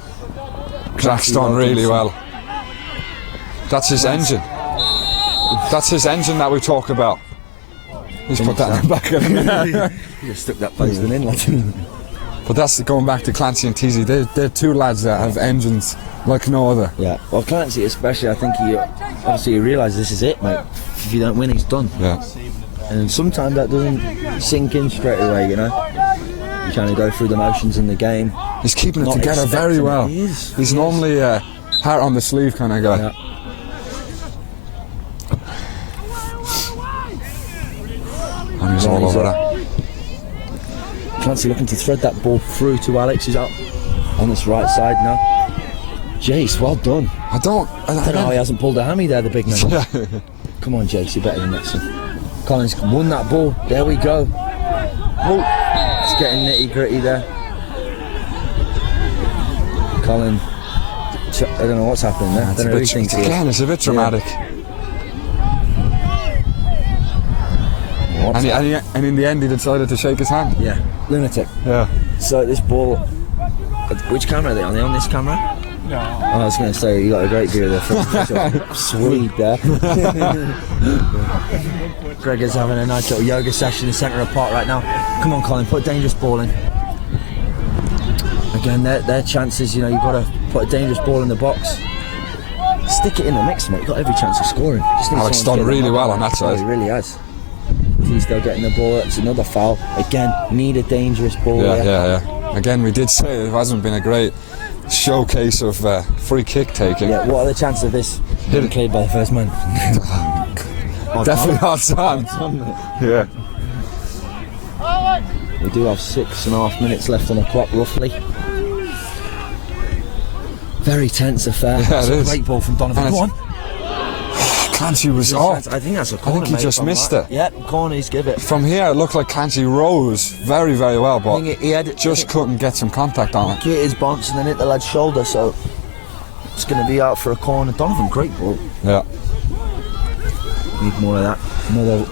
Jack's done really well. That's his engine. That's his engine that we talk about. He's put that in the back of him. He just stuck that post in, like. But that's going back to Clancy and Teasy. They're two lads that have engines like no other. Yeah. Well, Clancy especially, I think he realises this is it, mate. If you don't win, he's done. Yeah. And sometimes that doesn't sink in straight away, you know. You kind of go through the motions in the game. He's keeping it Not together very expecting well. it. He is. He's normally a heart on the sleeve kind of guy. Yeah. And he's all He's over up. that. Clancy looking to thread that ball through to Alex, who's out on this right side now. Jace, well done. I don't I don't know how he hasn't pulled a hammy there, the big man. Yeah. Come on, Jace, you're better than that, son. Collins won that ball. There we go. Oh, it's getting nitty gritty there. Colin, I don't know what's happening there. I don't know who he thinks he is. Again, it's a bit dramatic. What's And in the end, he decided to shake his hand. Yeah, lunatic. Yeah. So this ball, which camera are they on? Are they on this camera? No. Oh, I was going to say, you got a great view of the front. Sweet there. Greg is having a nice little yoga session in the centre of the park right now. Come on, Colin, put a dangerous ball in. Again, their chances, you know, you've got to put a dangerous ball in the box. Stick it in the mix, mate. You've got every chance of scoring. Just need Alex someone to done get the really knock well on that Oh, side. he really has. He's still getting the ball. It's another foul. Again, need a dangerous ball Yeah, there. yeah. Again, we did say it hasn't been a great showcase of free kick taking. Yeah, what are the chances of this being cleared by the first man? Definitely not Sam. Yeah. We do have 6.5 minutes left on the clock, roughly. Very tense affair. Yeah, That's it a is. great ball from Donovan. And Go it's- on. Clancy was off. I think that's a corner. think he mate, just if I'm missed right. it. Yeah, corners, give it. From here, it looked like Clancy rose very, very well, I but think he had it, just couldn't get some contact on it. hit his bounce and then hit the lad's shoulder, so It's going to be out for a corner. Donovan, great ball. Yeah. Need more of that.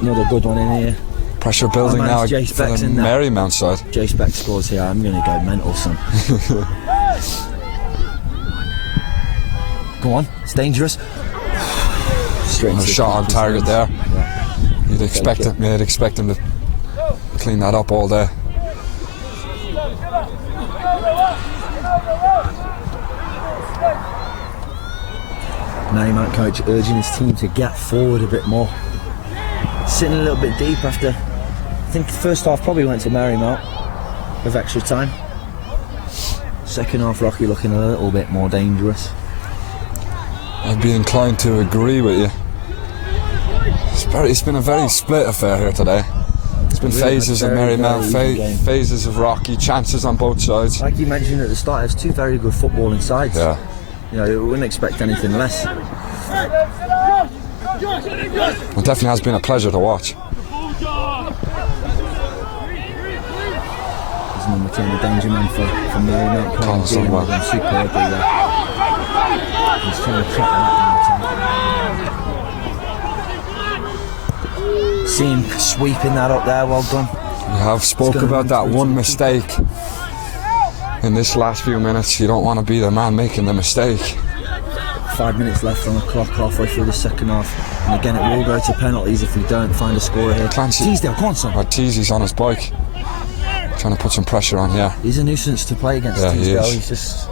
Another good one in here. Pressure building now Jay for Speck's the in there. Marymount side. Jay Speck scores here. I'm going to go mental, son. Go on. It's dangerous. Straight A into the shot on keeper's target hands. there. Yeah. You'd expect him to clean that up all day. Marymount coach urging his team to get forward a bit more. Sitting a little bit deep after, I think the first half probably went to Marymount with extra time. Second half, Rocky looking a little bit more dangerous. I'd be inclined to agree with you. It's been a very split affair here today. It's been Really phases of very, Marymount, very even game. phases of Rocky, chances on both sides. Like you mentioned at the start, there's two very good footballing sides. Yeah. You know, we wouldn't expect anything less. It definitely has been a pleasure to watch. He's number 10, the danger man for Marymount. Collins Dealing well. with him superbly there. He's trying to trap him up. See him sweeping that up there, well done. We have spoke gonna about that run one through mistake in this last few minutes. You don't want to be the man making the mistake. 5 minutes left on the clock, halfway through the second half. And again, it will go to penalties if we don't find a scorer here. Clancy. Teasdale, go on, son. Teasy's on his bike, trying to put some pressure on here. He's a nuisance to play against Yeah, he Teasdale. is.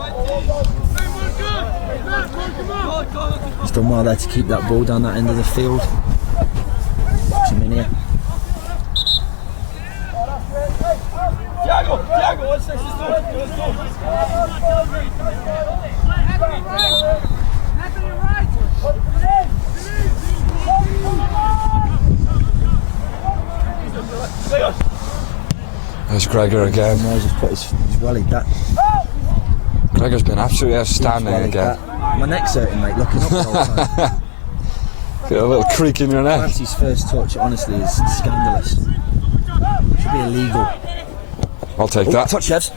He's done well there to keep that ball down that end of the field. Watch him in here. There's Gregor again. Moyes has put his wellied that. Gregor's been absolutely outstanding Wellied again. that. My neck's hurting, mate, looking up the whole time. Get a little creak in your neck. Clancy's first touch, honestly, is scandalous. Should be illegal. I'll take Oh, that. touch, Chefs.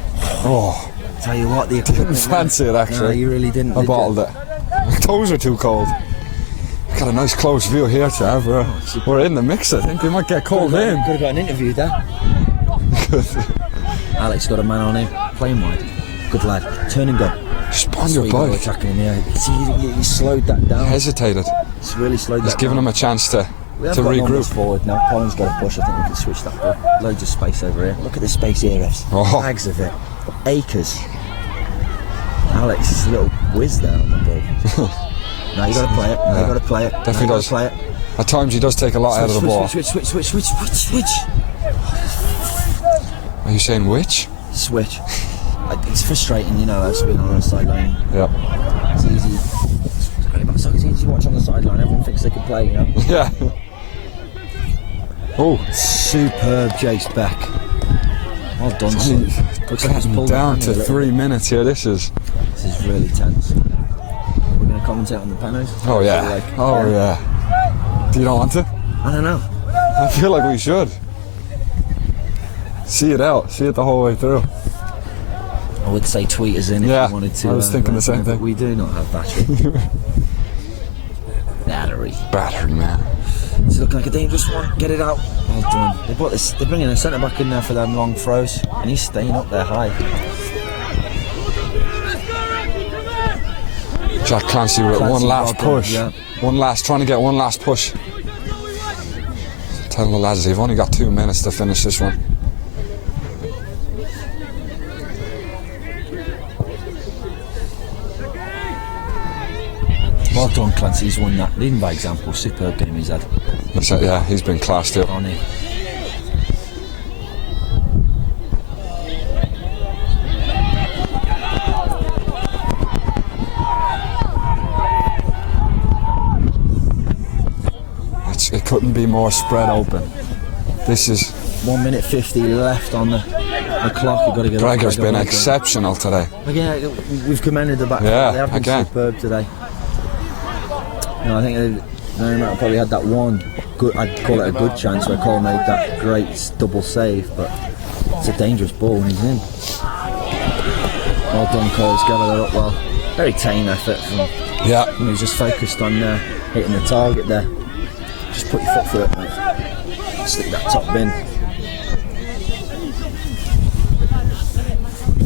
Oh, Tell you what, the didn't equipment. fancy it No, actually. you really didn't. I did you? bottled it. My toes are too cold. Got a nice close view here, Trav. We're in the mix. I think we might get called in. Could have got an interview there. Alex got a man on him, playing wide. Good lad. Turn and go. Just on your Sweet goal bike. attacking in the air. See, he slowed that down. Hesitated. He's really slowed He's that giving down. him a chance to We have got numbers regroup. forward now. Colin's got a push. I think we can switch that ball. Loads of space over here. Look at the space here, Refs. Oh. Bags of it. Acres. Alex is a little whiz there on the ball. No, you got to play it. No, you got to play it. Definitely no, you does. Play it. At times he does take a lot out of the ball. Switch. Are you saying which? Switch. It's frustrating, you know, us being on the sideline. Yeah. It's easy. It's so easy to watch on the sideline. Everyone thinks they can play, you know. Yeah. Oh, Superb Jace Beck. Well done, son. Looks like he's cutting pulled down the to hand a 3 little minutes here. This is. bit. This is really tense. We're going to commentate on the penalties. Oh yeah. Like, Oh yeah. Do you don't want to? I don't know. I feel like we should. See it out. See it the whole way through. I would say tweet us in if Yeah, you wanted to. I was thinking the same but thing. we do not have battery. Battery. Battery man. It's looking like a dangerous one. Get it out. Well done. They're bringing a centre back in there for them long throws, and he's staying up there high. Jack Clancy with one last well done, push. yeah. Trying to get one last push. Telling the lads they've only got 2 minutes to finish this one. Well done, Clancy. He's won that. Leading by example. Superb game he's had. Yeah, he's been class too. On it. It couldn't be more spread open. This is 1 minute 50 left on the clock. You've got to get Gregor's up. been exceptional today. Again, we've commended the back. Yeah, they have been again. superb today. You know, I think Marymount probably had that one good. I'd call it a good chance where Cole made that great double save, but it's a dangerous ball when he's in. Well done, Cole. He's gathered that up well. Very tame effort from Yeah. he was just focused on hitting the target there. Just put your foot through it, mate. Stick that top bin.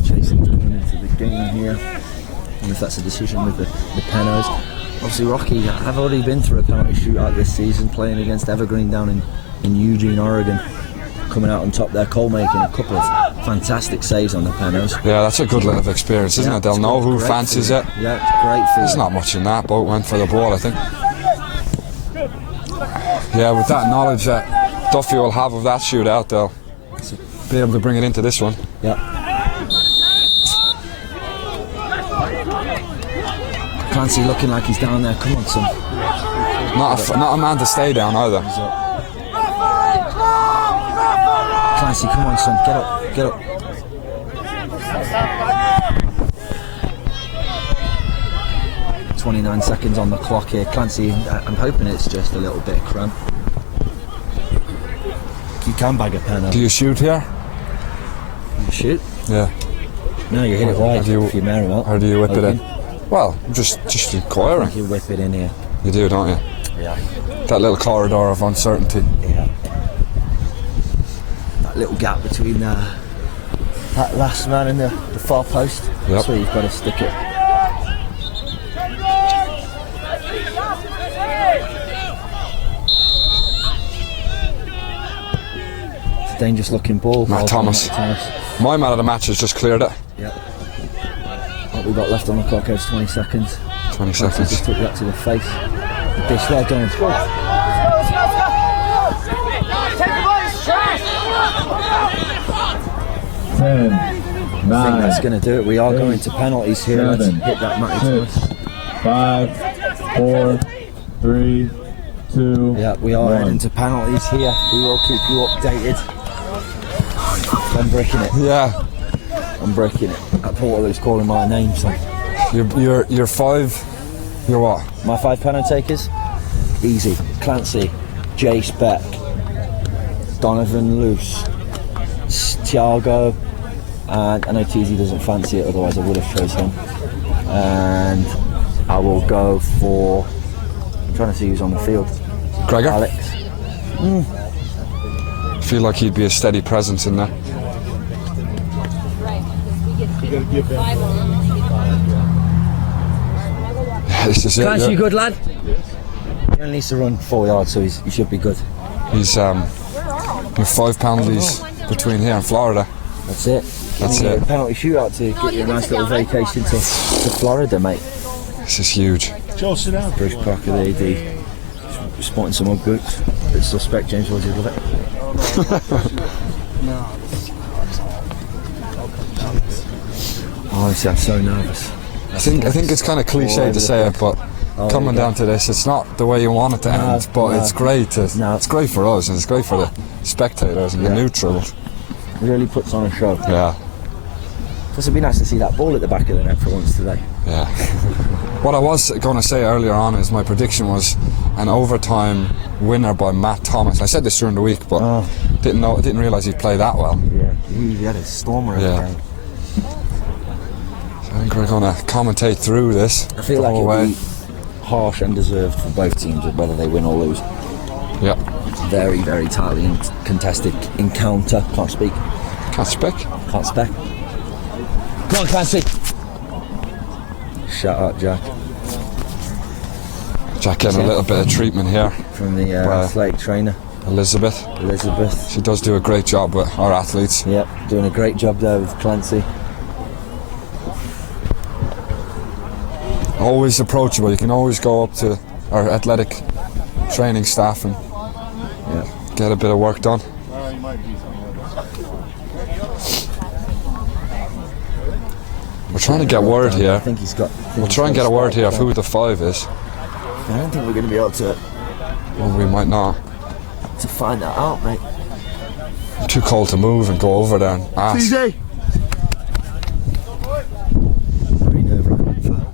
Chasing coming into the game here. I wonder if that's a decision with the Penos. Obviously, Rocky, I've already been through a penalty shootout this season, playing against Evergreen down in Eugene, Oregon. Coming out on top there, Cole making a couple of fantastic saves on the Penos. Yeah, that's a good little experience, isn't it? They'll know who fancies it. Yeah, it's great for There's not much in that. Boat went for the ball, I think. Yeah, with that knowledge that Duffy will have of that shootout, they'll be able to bring it into this one. Yeah. Clancy looking like he's down there. Come on, son. Not a man to stay down either. Clancy, come on, son. Get up. Get up. "29 seconds on the clock here. Clancy, I'm hoping it's just a little bit cramp. You can bag a pen up. Do you shoot here? You shoot? Yeah. No, you hit it wide Or do you- if you Marymount. Or do you whip it in? Open. Well, just inquiring. You whip it in here. You do, don't you? Yeah. That little corridor of uncertainty. Yeah. That little gap between that last man and the far post. Yep. That's where you've got to stick it. It's a dangerous looking ball. Matt Thomas. My man of the match has just cleared it. Yeah. What we've got left on the clock is 20 seconds. 20 Clancy seconds. just took that to the face. The dish there going. Ten, I think nine, that's going to do it. We are going to penalties here. Let's seven, hit that Matty six, Thomas. 5, 4, 3, 2. Yeah, we are 1. heading to penalties here. We will keep you updated. I'm breaking it. Yeah. I'm breaking it. That Portalo's calling my name, son. You're 5. You're what? My 5 penalty takers? Easy. Clancy, Jace Beck, Donovan Luce, Thiago, and I know TZ doesn't fancy it, otherwise I would have chosen him. And I will go for, I'm trying to see who's on the field. Gregor? Alex. I feel like he'd be a steady presence in there. Yeah, this is it. Clancy, you Yeah. good lad? He only needs to run 4 yards, so he should be good. He's you're 5 penalties between here and Florida. That's it. That's You need it. a penalty shootout to get you a nice little vacation to Florida, mate. This is huge. Joe, sit down. Bruce Parker, the AD, spotting some Ugg boots. Bit suspect, James, would you love it? Honestly, I'm so nervous. I think it's kind of cliche to say it, but coming down to this, it's not the way you want it to end. But it's great. It's great for us, and it's great for the spectators and the neutrals. Really puts on a show. Yeah, Plus, it'd be nice to see that ball at the back of the net for once today. yeah. What I was going to say earlier on is my prediction was an overtime winner by Matt Thomas. I said this during the week, but didn't realise he'd play that well. Yeah, he had a stormer of a Yeah. game. I think we're going to commentate through this. I feel the like whole it'll way. be harsh and deserved for both teams, whether they win or lose. Yeah. Very, very tightly contested encounter. Can't speak. Can't speak. Can't spec. Come on, Clancy. Shut up, Jack. Jack getting a little bit of treatment here. From the Wow. athletic trainer, Elizabeth. Elizabeth. She does do a great job with our athletes. Yep, doing a great job there with Clancy. Always approachable. You can always go up to our athletic training staff and get a bit of work done. We're trying to get word I here. think he's got. We'll try and get a word here of who the 5 is. I don't think we're going to be able to Well, we might not. find that out, mate. I'm too cold to move and go over there and ask. Very nerve-wracking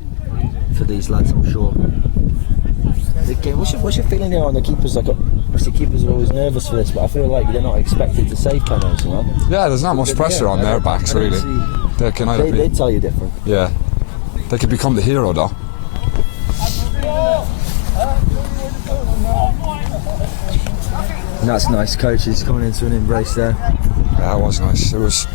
for these lads, I'm sure. The game. What's your feeling here on the keepers? Obviously, keepers are always nervous for this, but I feel like they're not expected to save penalties, you know? Yeah, there's not much pressure on their backs, really. They can either They be. tell you different. Yeah. They could become the hero though. And that's nice, coaches coming into an embrace there. Yeah, it was nice. It was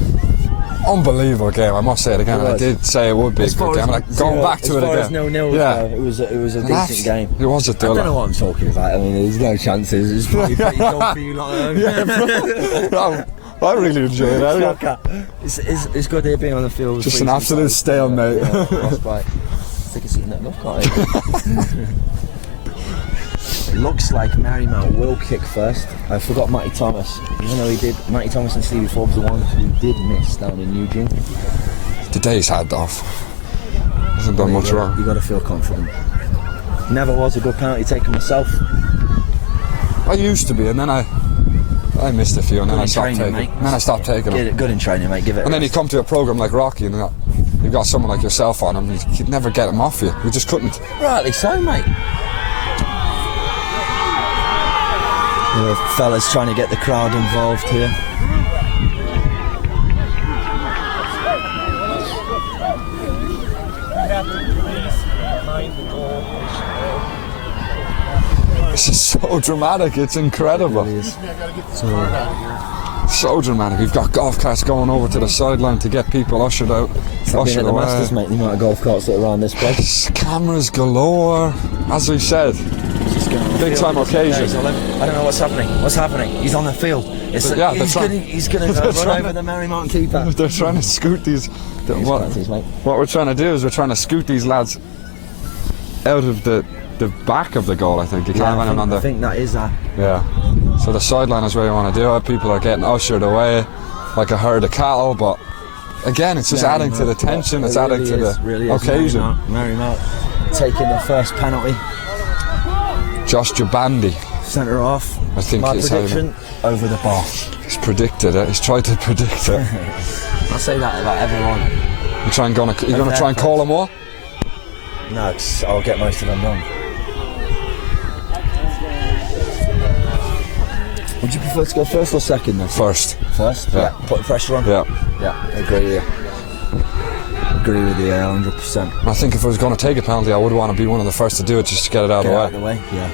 unbelievable game. I must say it again. It I was. did say it would be a As far good as game. Like going back to it as far again. as 0-0 Yeah. it was a decent game. It was a I don't know thriller. what I'm talking about. I mean, there's no chances. It's probably pretty dull for you lot. I really enjoyed it. Shocker. It's good here being on the field. Just an absolute stalemate. Yeah, frostbite. I think it's eating that enough, can't it? It looks like Marymount will kick first. I forgot Matty Thomas. Even though he did, Matty Thomas and Stevie Forbes are the ones who did miss down in Eugene. The day's had off. Hasn't done much wrong. You got to feel confident. Never was a good penalty taker myself. I used to be, and then I missed a few, and then Good I in stopped training, taking. mate. And then I stopped taking them. Good in training, mate. Give it. And then you come to a program like Rocky, and you've got someone like yourself on him. You'd never get him off you. We just couldn't. Rightly so, mate. The fellas trying to get the crowd involved here. This is so dramatic. It's incredible. It is. So dramatic. We've got golf carts going over to the sideline to get people ushered out. Being Ushered at the away. Masters, mate, the amount of golf carts that are around this place. Cameras galore. As we said, big time occasion. I don't know what's happening. What's happening? He's on the field. He's going to run over the Marymount keeper. They're trying to scoot these. What we're trying to do is we're trying to scoot these lads out of the back of the goal. I think you can't have anyone on I the. think that is that. Yeah. So the sideline is where you want to do it. People are getting ushered away like a herd of cattle, but again, it's just adding to the tension. It's adding to the occasion. Marymount taking the first penalty. Josh Jabandi, Centre off. I think My it's how prediction over the bar. he's predicted it. He's tried to predict it. I say that about everyone. You're gonna try and call them all? No, I'll get most of them wrong. Would you prefer to go first or second then? First. First? Yeah. Put pressure on? Yeah. Yeah, I agree with you. Agree with you, 100%. I think if I was going to take a penalty, I would want to be one of the first to do it, just to get it out Get of out of the way, yeah.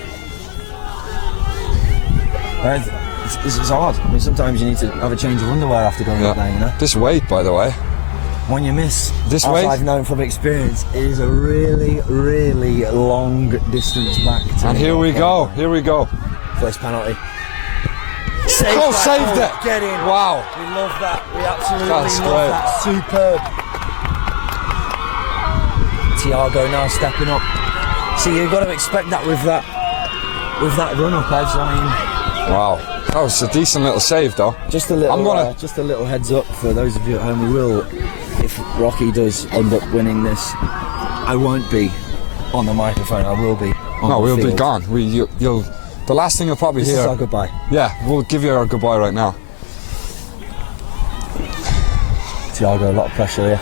It's hard. I mean, sometimes you need to have a change of underwear after going up there, you know? This weight, by the way. When you miss, This as weight? I've known from experience, it is a really, really long distance back. And here we go. Here we go. First penalty. Saved it. Get in. Wow. We love that. We absolutely That's love great. that. Superb. Thiago now stepping up. See, you've got to expect that with that run up edge. I mean, Wow. That was a decent little save, though. just a little, just a little heads up for those of you at home. We will, if Rocky does end up winning this, I won't be on the microphone. I will be. On No, the we'll be field. gone. You'll. The last thing you'll probably This hear. is our goodbye. Yeah, we'll give you our goodbye right now. Thiago, a lot of pressure here.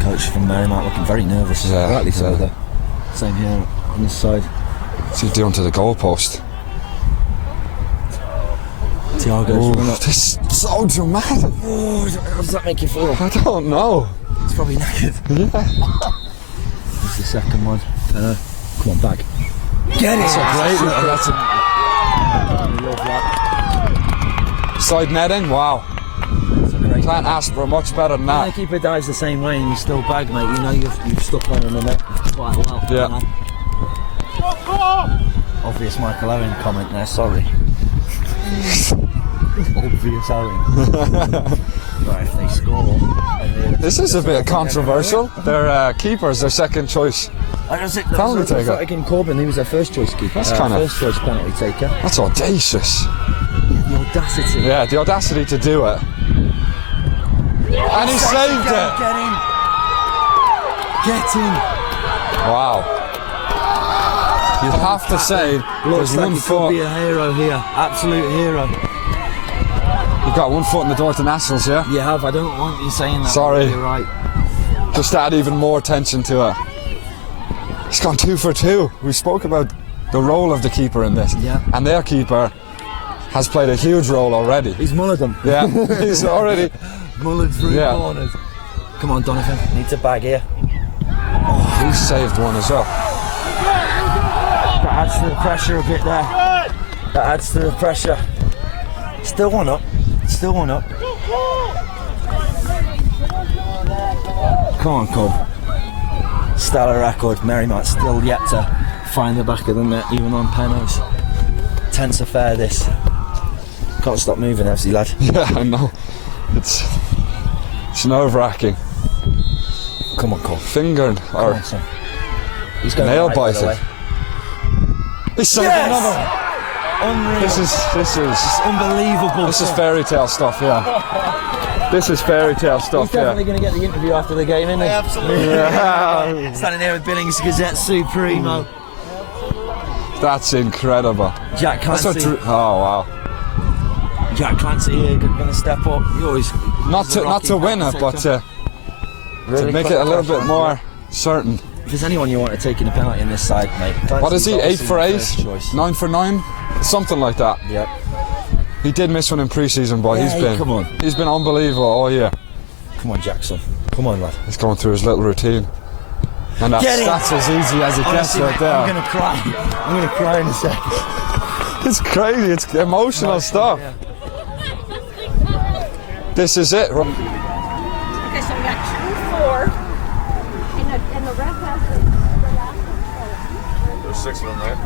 Coach from Marymount looking very nervous. Yeah, Rightly so, yeah. though. Same here on this side. What's he doing to the goalpost? Thiago's run up. This is so dramatic. Oh, how does that make you feel? I don't know. It's probably knackered. Yeah. It's the second one. Come on, back. Get it! That's a great little. That's a I love that. side netting. Wow. It's a great Can't ask for much better than When the that. keeper dives the same way and you still bag, mate, you know you've stuck on in the net quite well. Yeah. You know? Obvious Michael Owen comment there, sorry. Obvious Owen. Right, if they score. This is a bit controversial. Their keeper's their second choice. I don't think Penalty that was taker. like in Corbyn, he was their first choice keeper. That's kinda- first choice penalty taker. That's audacious. The audacity. Yeah, the audacity to do it. And he saved it. Get in. Get in. Wow. You'd have to say Looks there's like one he could foot. be a hero here. Absolute hero. You've got one foot in the door to Nationals, yeah? You have. I don't want you saying that. Sorry. You're right. Just to add even more tension to it. He's gone 2 for 2. We spoke about the role of the keeper in this. Yeah. And their keeper has played a huge role already. He's mullered them. Yeah, he's already. Mullered through Yeah. corners. Come on, Donovan. Needs a bag here. He saved one as well. That adds to the pressure a bit there. That adds to the pressure. Still one up. Still one up. Come on, Cole. Stellar record. Marymount still yet to find the back of the net, even on penalties. Tense affair, this. Can't stop moving, FC lad. Yeah, I know. It's nerve-wracking. Come on, Cole. Fingered Come or on, son. He's going nail right, by the biting. way. He's saved Yes! another one. Unreal. This is It's unbelievable. This is fairy tale stuff, yeah. This is fairy tale He's stuff, definitely yeah. going to get the interview after the game, isn't he? Absolutely. Yeah. Standing there with Billings Gazette Supremo. That's incredible. Jack That's what Clancy. oh wow. Jack Clancy here going to step up. He always Not to win it, but to make it a little bit more certain. If there's anyone you want to take in a penalty in this side, mate. What is he? 8 for 8? First choice. 9 for 9? Something like that. Yep. He did miss one in pre-season, but Yeah, come on. he's been unbelievable all year. Come on, Jackson. Come on, lad. He's going through his little routine. And that's as easy as it gets Honestly, right mate, there. I'm going to cry. I'm going to cry in a second. It's crazy, it's emotional stuff. Yeah. This is it. Okay, so we got 2-4, and the ref has the last one. There's 6 of them there.